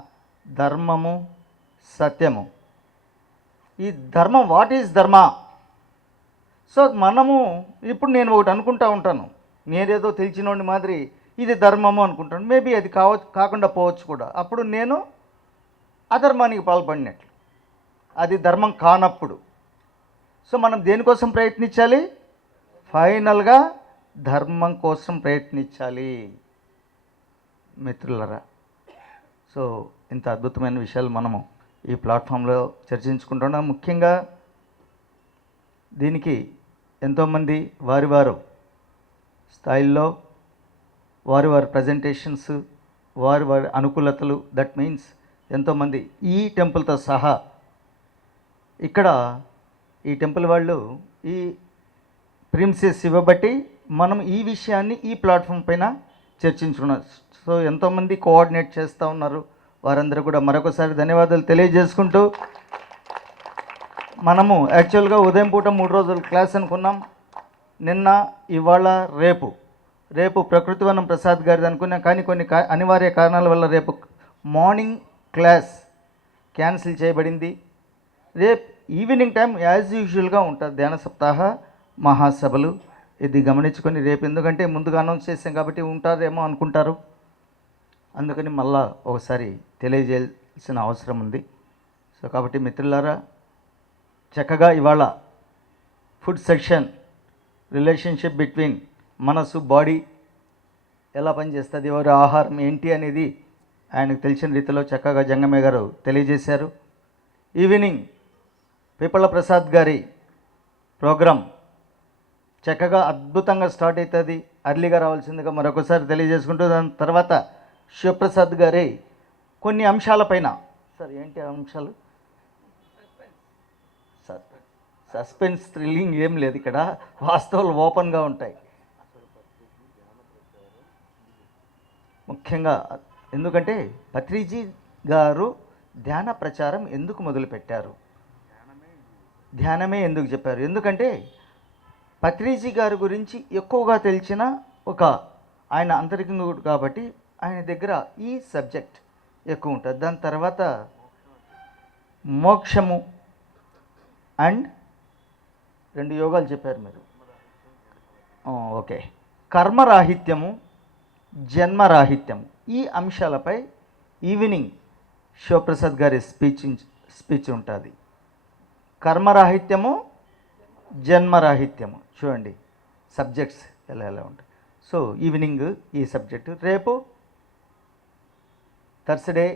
ధర్మము, సత్యము. ఈ ధర్మం, వాట్ ఈజ్ ధర్మ? సో మనము ఇప్పుడు నేను ఒకటి అనుకుంటా ఉంటాను, నేనేదో తెలిసినోడి మాదిరి ఇది ధర్మము అనుకుంటాను. మేబీ అది కాకుండా పోవచ్చు కూడా. అప్పుడు నేను అధర్మానికి పాల్పడినట్లు, అది ధర్మం కానప్పుడు. సో మనం దేనికోసం ప్రయత్నించాలి? ఫైనల్గా ధర్మం కోసం ప్రయత్నించాలి మిత్రులరా. సో ఇంత అద్భుతమైన విషయాలు మనము ఈ ప్లాట్ఫామ్లో చర్చించుకుంటున్నాం. ముఖ్యంగా దీనికి ఎంతోమంది వారి స్థాయిల్లో వారి ప్రజెంటేషన్స్, వారి అనుకూలతలు, దట్ మీన్స్ ఎంతోమంది ఈ టెంపుల్తో సహా ఇక్కడ ఈ టెంపుల్ వాళ్ళు ఈ ప్రిన్సెస్ ఇవ్వబట్టి మనం ఈ విషయాన్ని ఈ ప్లాట్ఫామ్ పైన చర్చించుకున్నాం. సో ఎంతోమంది కోఆర్డినేట్ చేస్తూ ఉన్నారు. వారందరూ కూడా మరొకసారి ధన్యవాదాలు తెలియజేసుకుంటూ, మనము యాక్చువల్గా ఉదయం పూట 3 రోజుల క్లాస్ అనుకున్నాం. నిన్న, ఇవాళ, రేపు ప్రకృతి వనం ప్రసాద్ గారిది అనుకున్నాం. కానీ కొన్ని అనివార్య కారణాల వల్ల రేపు మార్నింగ్ క్లాస్ క్యాన్సిల్ చేయబడింది. రేపు ఈవినింగ్ టైం యాజ్ యూజువల్గా ఉంటుంది ధ్యాన సప్తాహ మహాసభలు. ఇది గమనించుకొని రేపు, ఎందుకంటే ముందుగా అనౌన్స్ చేసాం కాబట్టి ఉంటారేమో అనుకుంటారు, అందుకని మళ్ళా ఒకసారి తెలియజేయాల్సిన అవసరం ఉంది. సో కాబట్టి మిత్రులారా, చక్కగా ఇవాళ ఫుడ్ సెక్షన్, రిలేషన్షిప్ బిట్వీన్ మనసు బాడీ ఎలా పనిచేస్తుంది, ఎవరి ఆహారం ఏంటి అనేది ఆయనకు తెలిసిన రీతిలో చక్కగా జంగమయ్య గారు తెలియజేశారు. ఈవినింగ్ పీపళ్ళ ప్రసాద్ గారి ప్రోగ్రాం చక్కగా అద్భుతంగా స్టార్ట్ అవుతుంది. అర్లీగా రావాల్సిందిగా మరొకసారి తెలియజేసుకుంటూ, దాని తర్వాత శివప్రసాద్ గారి కొన్ని అంశాలపైన, సార్ ఏంటి ఆ అంశాలు? సస్పెన్స్ థ్రిల్లింగ్ ఏం లేదు ఇక్కడ, వాస్తవాలు ఓపెన్గా ఉంటాయి. ముఖ్యంగా ఎందుకంటే పత్రిజీ గారు ధ్యాన ప్రచారం ఎందుకు మొదలుపెట్టారు, ధ్యానమే ఎందుకు చెప్పారు, ఎందుకంటే పత్రిజీ గారి గురించి ఎక్కువగా తెలిసిన ఒక ఆయన అంతరికంగా కాబట్టి ఆయన దగ్గర ఈ సబ్జెక్ట్ ఎక్కువ ఉంటుంది. దాని తర్వాత మోక్షము అండ్ 2 యోగాలు చెప్పారు మీరు. ఓకే, కర్మరాహిత్యము, జన్మరాహిత్యము, ఈ అంశాలపై ఈవినింగ్ శివప్రసాద్ గారి స్పీచ్ ఉంటుంది. కర్మరాహిత్యము, జన్మరాహిత్యము, చూడండి సబ్జెక్ట్స్ ఎలా ఎలా ఉంటాయి. సో ఈవినింగ్ ఈ సబ్జెక్టు. రేపు థర్స్డే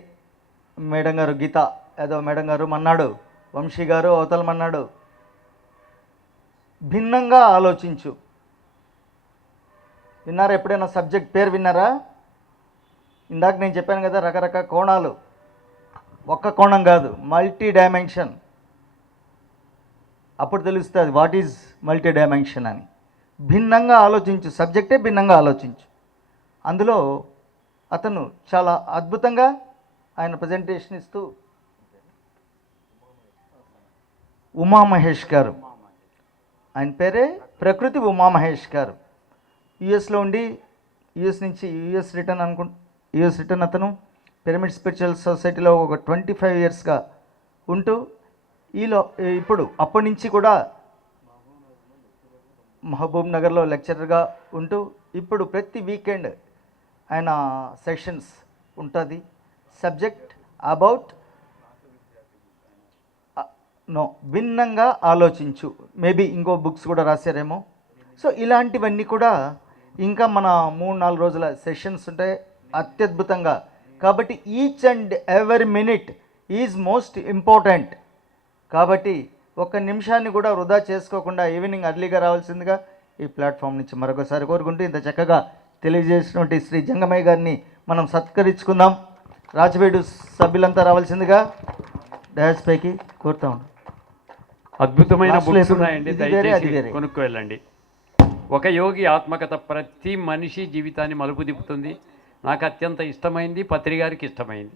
మేడం గారు, గీత యాదవ్ మేడం గారు మన్నాడు, వంశీ గారు అవతల మన్నాడు, భిన్నంగా ఆలోచించు. విన్నారా ఎప్పుడైనా సబ్జెక్ట్ పేరు విన్నారా? ఇందాక నేను చెప్పాను కదా, రకరకాల కోణాలు, ఒక్క కోణం కాదు, మల్టీ డైమెన్షన్. అప్పుడు తెలుస్తుంది వాట్ ఈజ్ మల్టీ డైమెన్షన్ అని. భిన్నంగా ఆలోచించు, సబ్జెక్టే భిన్నంగా ఆలోచించు. అందులో అతను చాలా అద్భుతంగా ఆయన ప్రజెంటేషన్ ఇస్తూ, ఉమామహేష్ గారు, ఆయన పేరే ప్రకృతి ఉమామహేష్ గారు, యుఎస్లో ఉండి యుఎస్ నుంచి యుఎస్ రిటర్న్ అతను పిరమిడ్ స్పిరిచువల్ సొసైటీలో ఒక 25 ఇయర్స్గా ఉంటూ ఇప్పుడు అప్పటి నుంచి కూడా మహబూబ్ నగర్లో లెక్చరర్గా ఉంటూ ఇప్పుడు ప్రతి వీకెండ్ ఆయన సెషన్స్ ఉంటుంది. సబ్జెక్ట్ అబౌట్ భిన్నంగా ఆలోచించు. మేబీ ఇంకో బుక్స్ కూడా రాశారేమో. సో ఇలాంటివన్నీ కూడా ఇంకా మన 3-4 రోజుల సెషన్స్ ఉంటాయి అత్యద్భుతంగా. కాబట్టి each and every minute is most important. కాబట్టి ఒక్క నిమిషాన్ని కూడా వృధా చేసుకోకుండా ఈవినింగ్ అర్లీగా రావాల్సిందిగా ఈ ప్లాట్ఫామ్ నుంచి మరొకసారి కోరుకుంటూ, ఇంత చక్కగా తెలియజేసినటువంటి శ్రీ జంగమయ్య గారిని మనం సత్కరించుకుందాం. రాజవేడు సభ్యులంతా రావాల్సిందిగా డయాస్ పైకి కోరుతా ఉన్నాం. అద్భుతమైన బుక్స్ ఉన్నాయండి, ఇది వేరే, అది దయచేసి వేరే. కొనుక్కు వెళ్ళండి. ఒక యోగి ఆత్మకథ ప్రతి మనిషి జీవితాన్ని మలుపు తిప్పుతుంది. నాకు అత్యంత ఇష్టమైంది, పత్రి గారికి ఇష్టమైంది.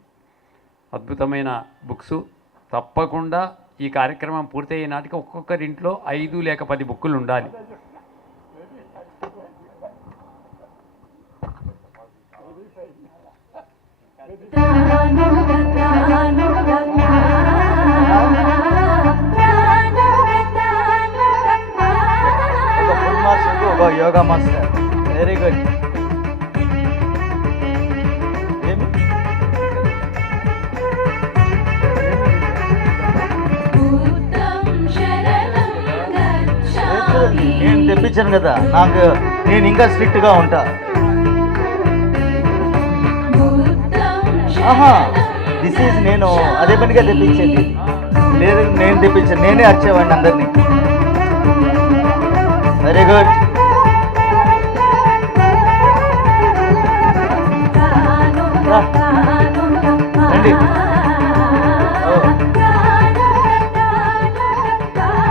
అద్భుతమైన బుక్స్. తప్పకుండా ఈ కార్యక్రమం పూర్తయ్యే నాటికి ఒక్కొక్కరింట్లో 5 లేక 10 బుక్కులు ఉండాలి. ఒక ఫుల్ మాస్టర్, ఒక యోగా మాస్టర్. Very good. నేను తెప్పించాను కదా, నేను ఇంకా స్ట్రిక్ట్గా ఉంటా. దిస్ ఈజ్ నేను అదే పనిగా తెప్పించేది లేదు, నేను తెప్పించాను, నేనే వచ్చేవాడిని అందరినీ. Very good. రండి.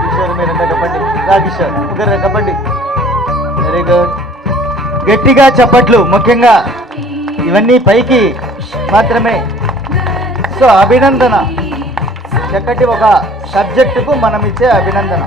కిషోర్ మీరంతా చెప్పండి. కిషోర్ ముగ్గురు చెప్పండి. Very good. గట్టిగా చప్పట్లు. ముఖ్యంగా ఇవన్నీ పైకి మాత్రమే. సో అభినందన, చక్కటి ఒక సబ్జెక్టుకు మనం ఇచ్చే అభినందన.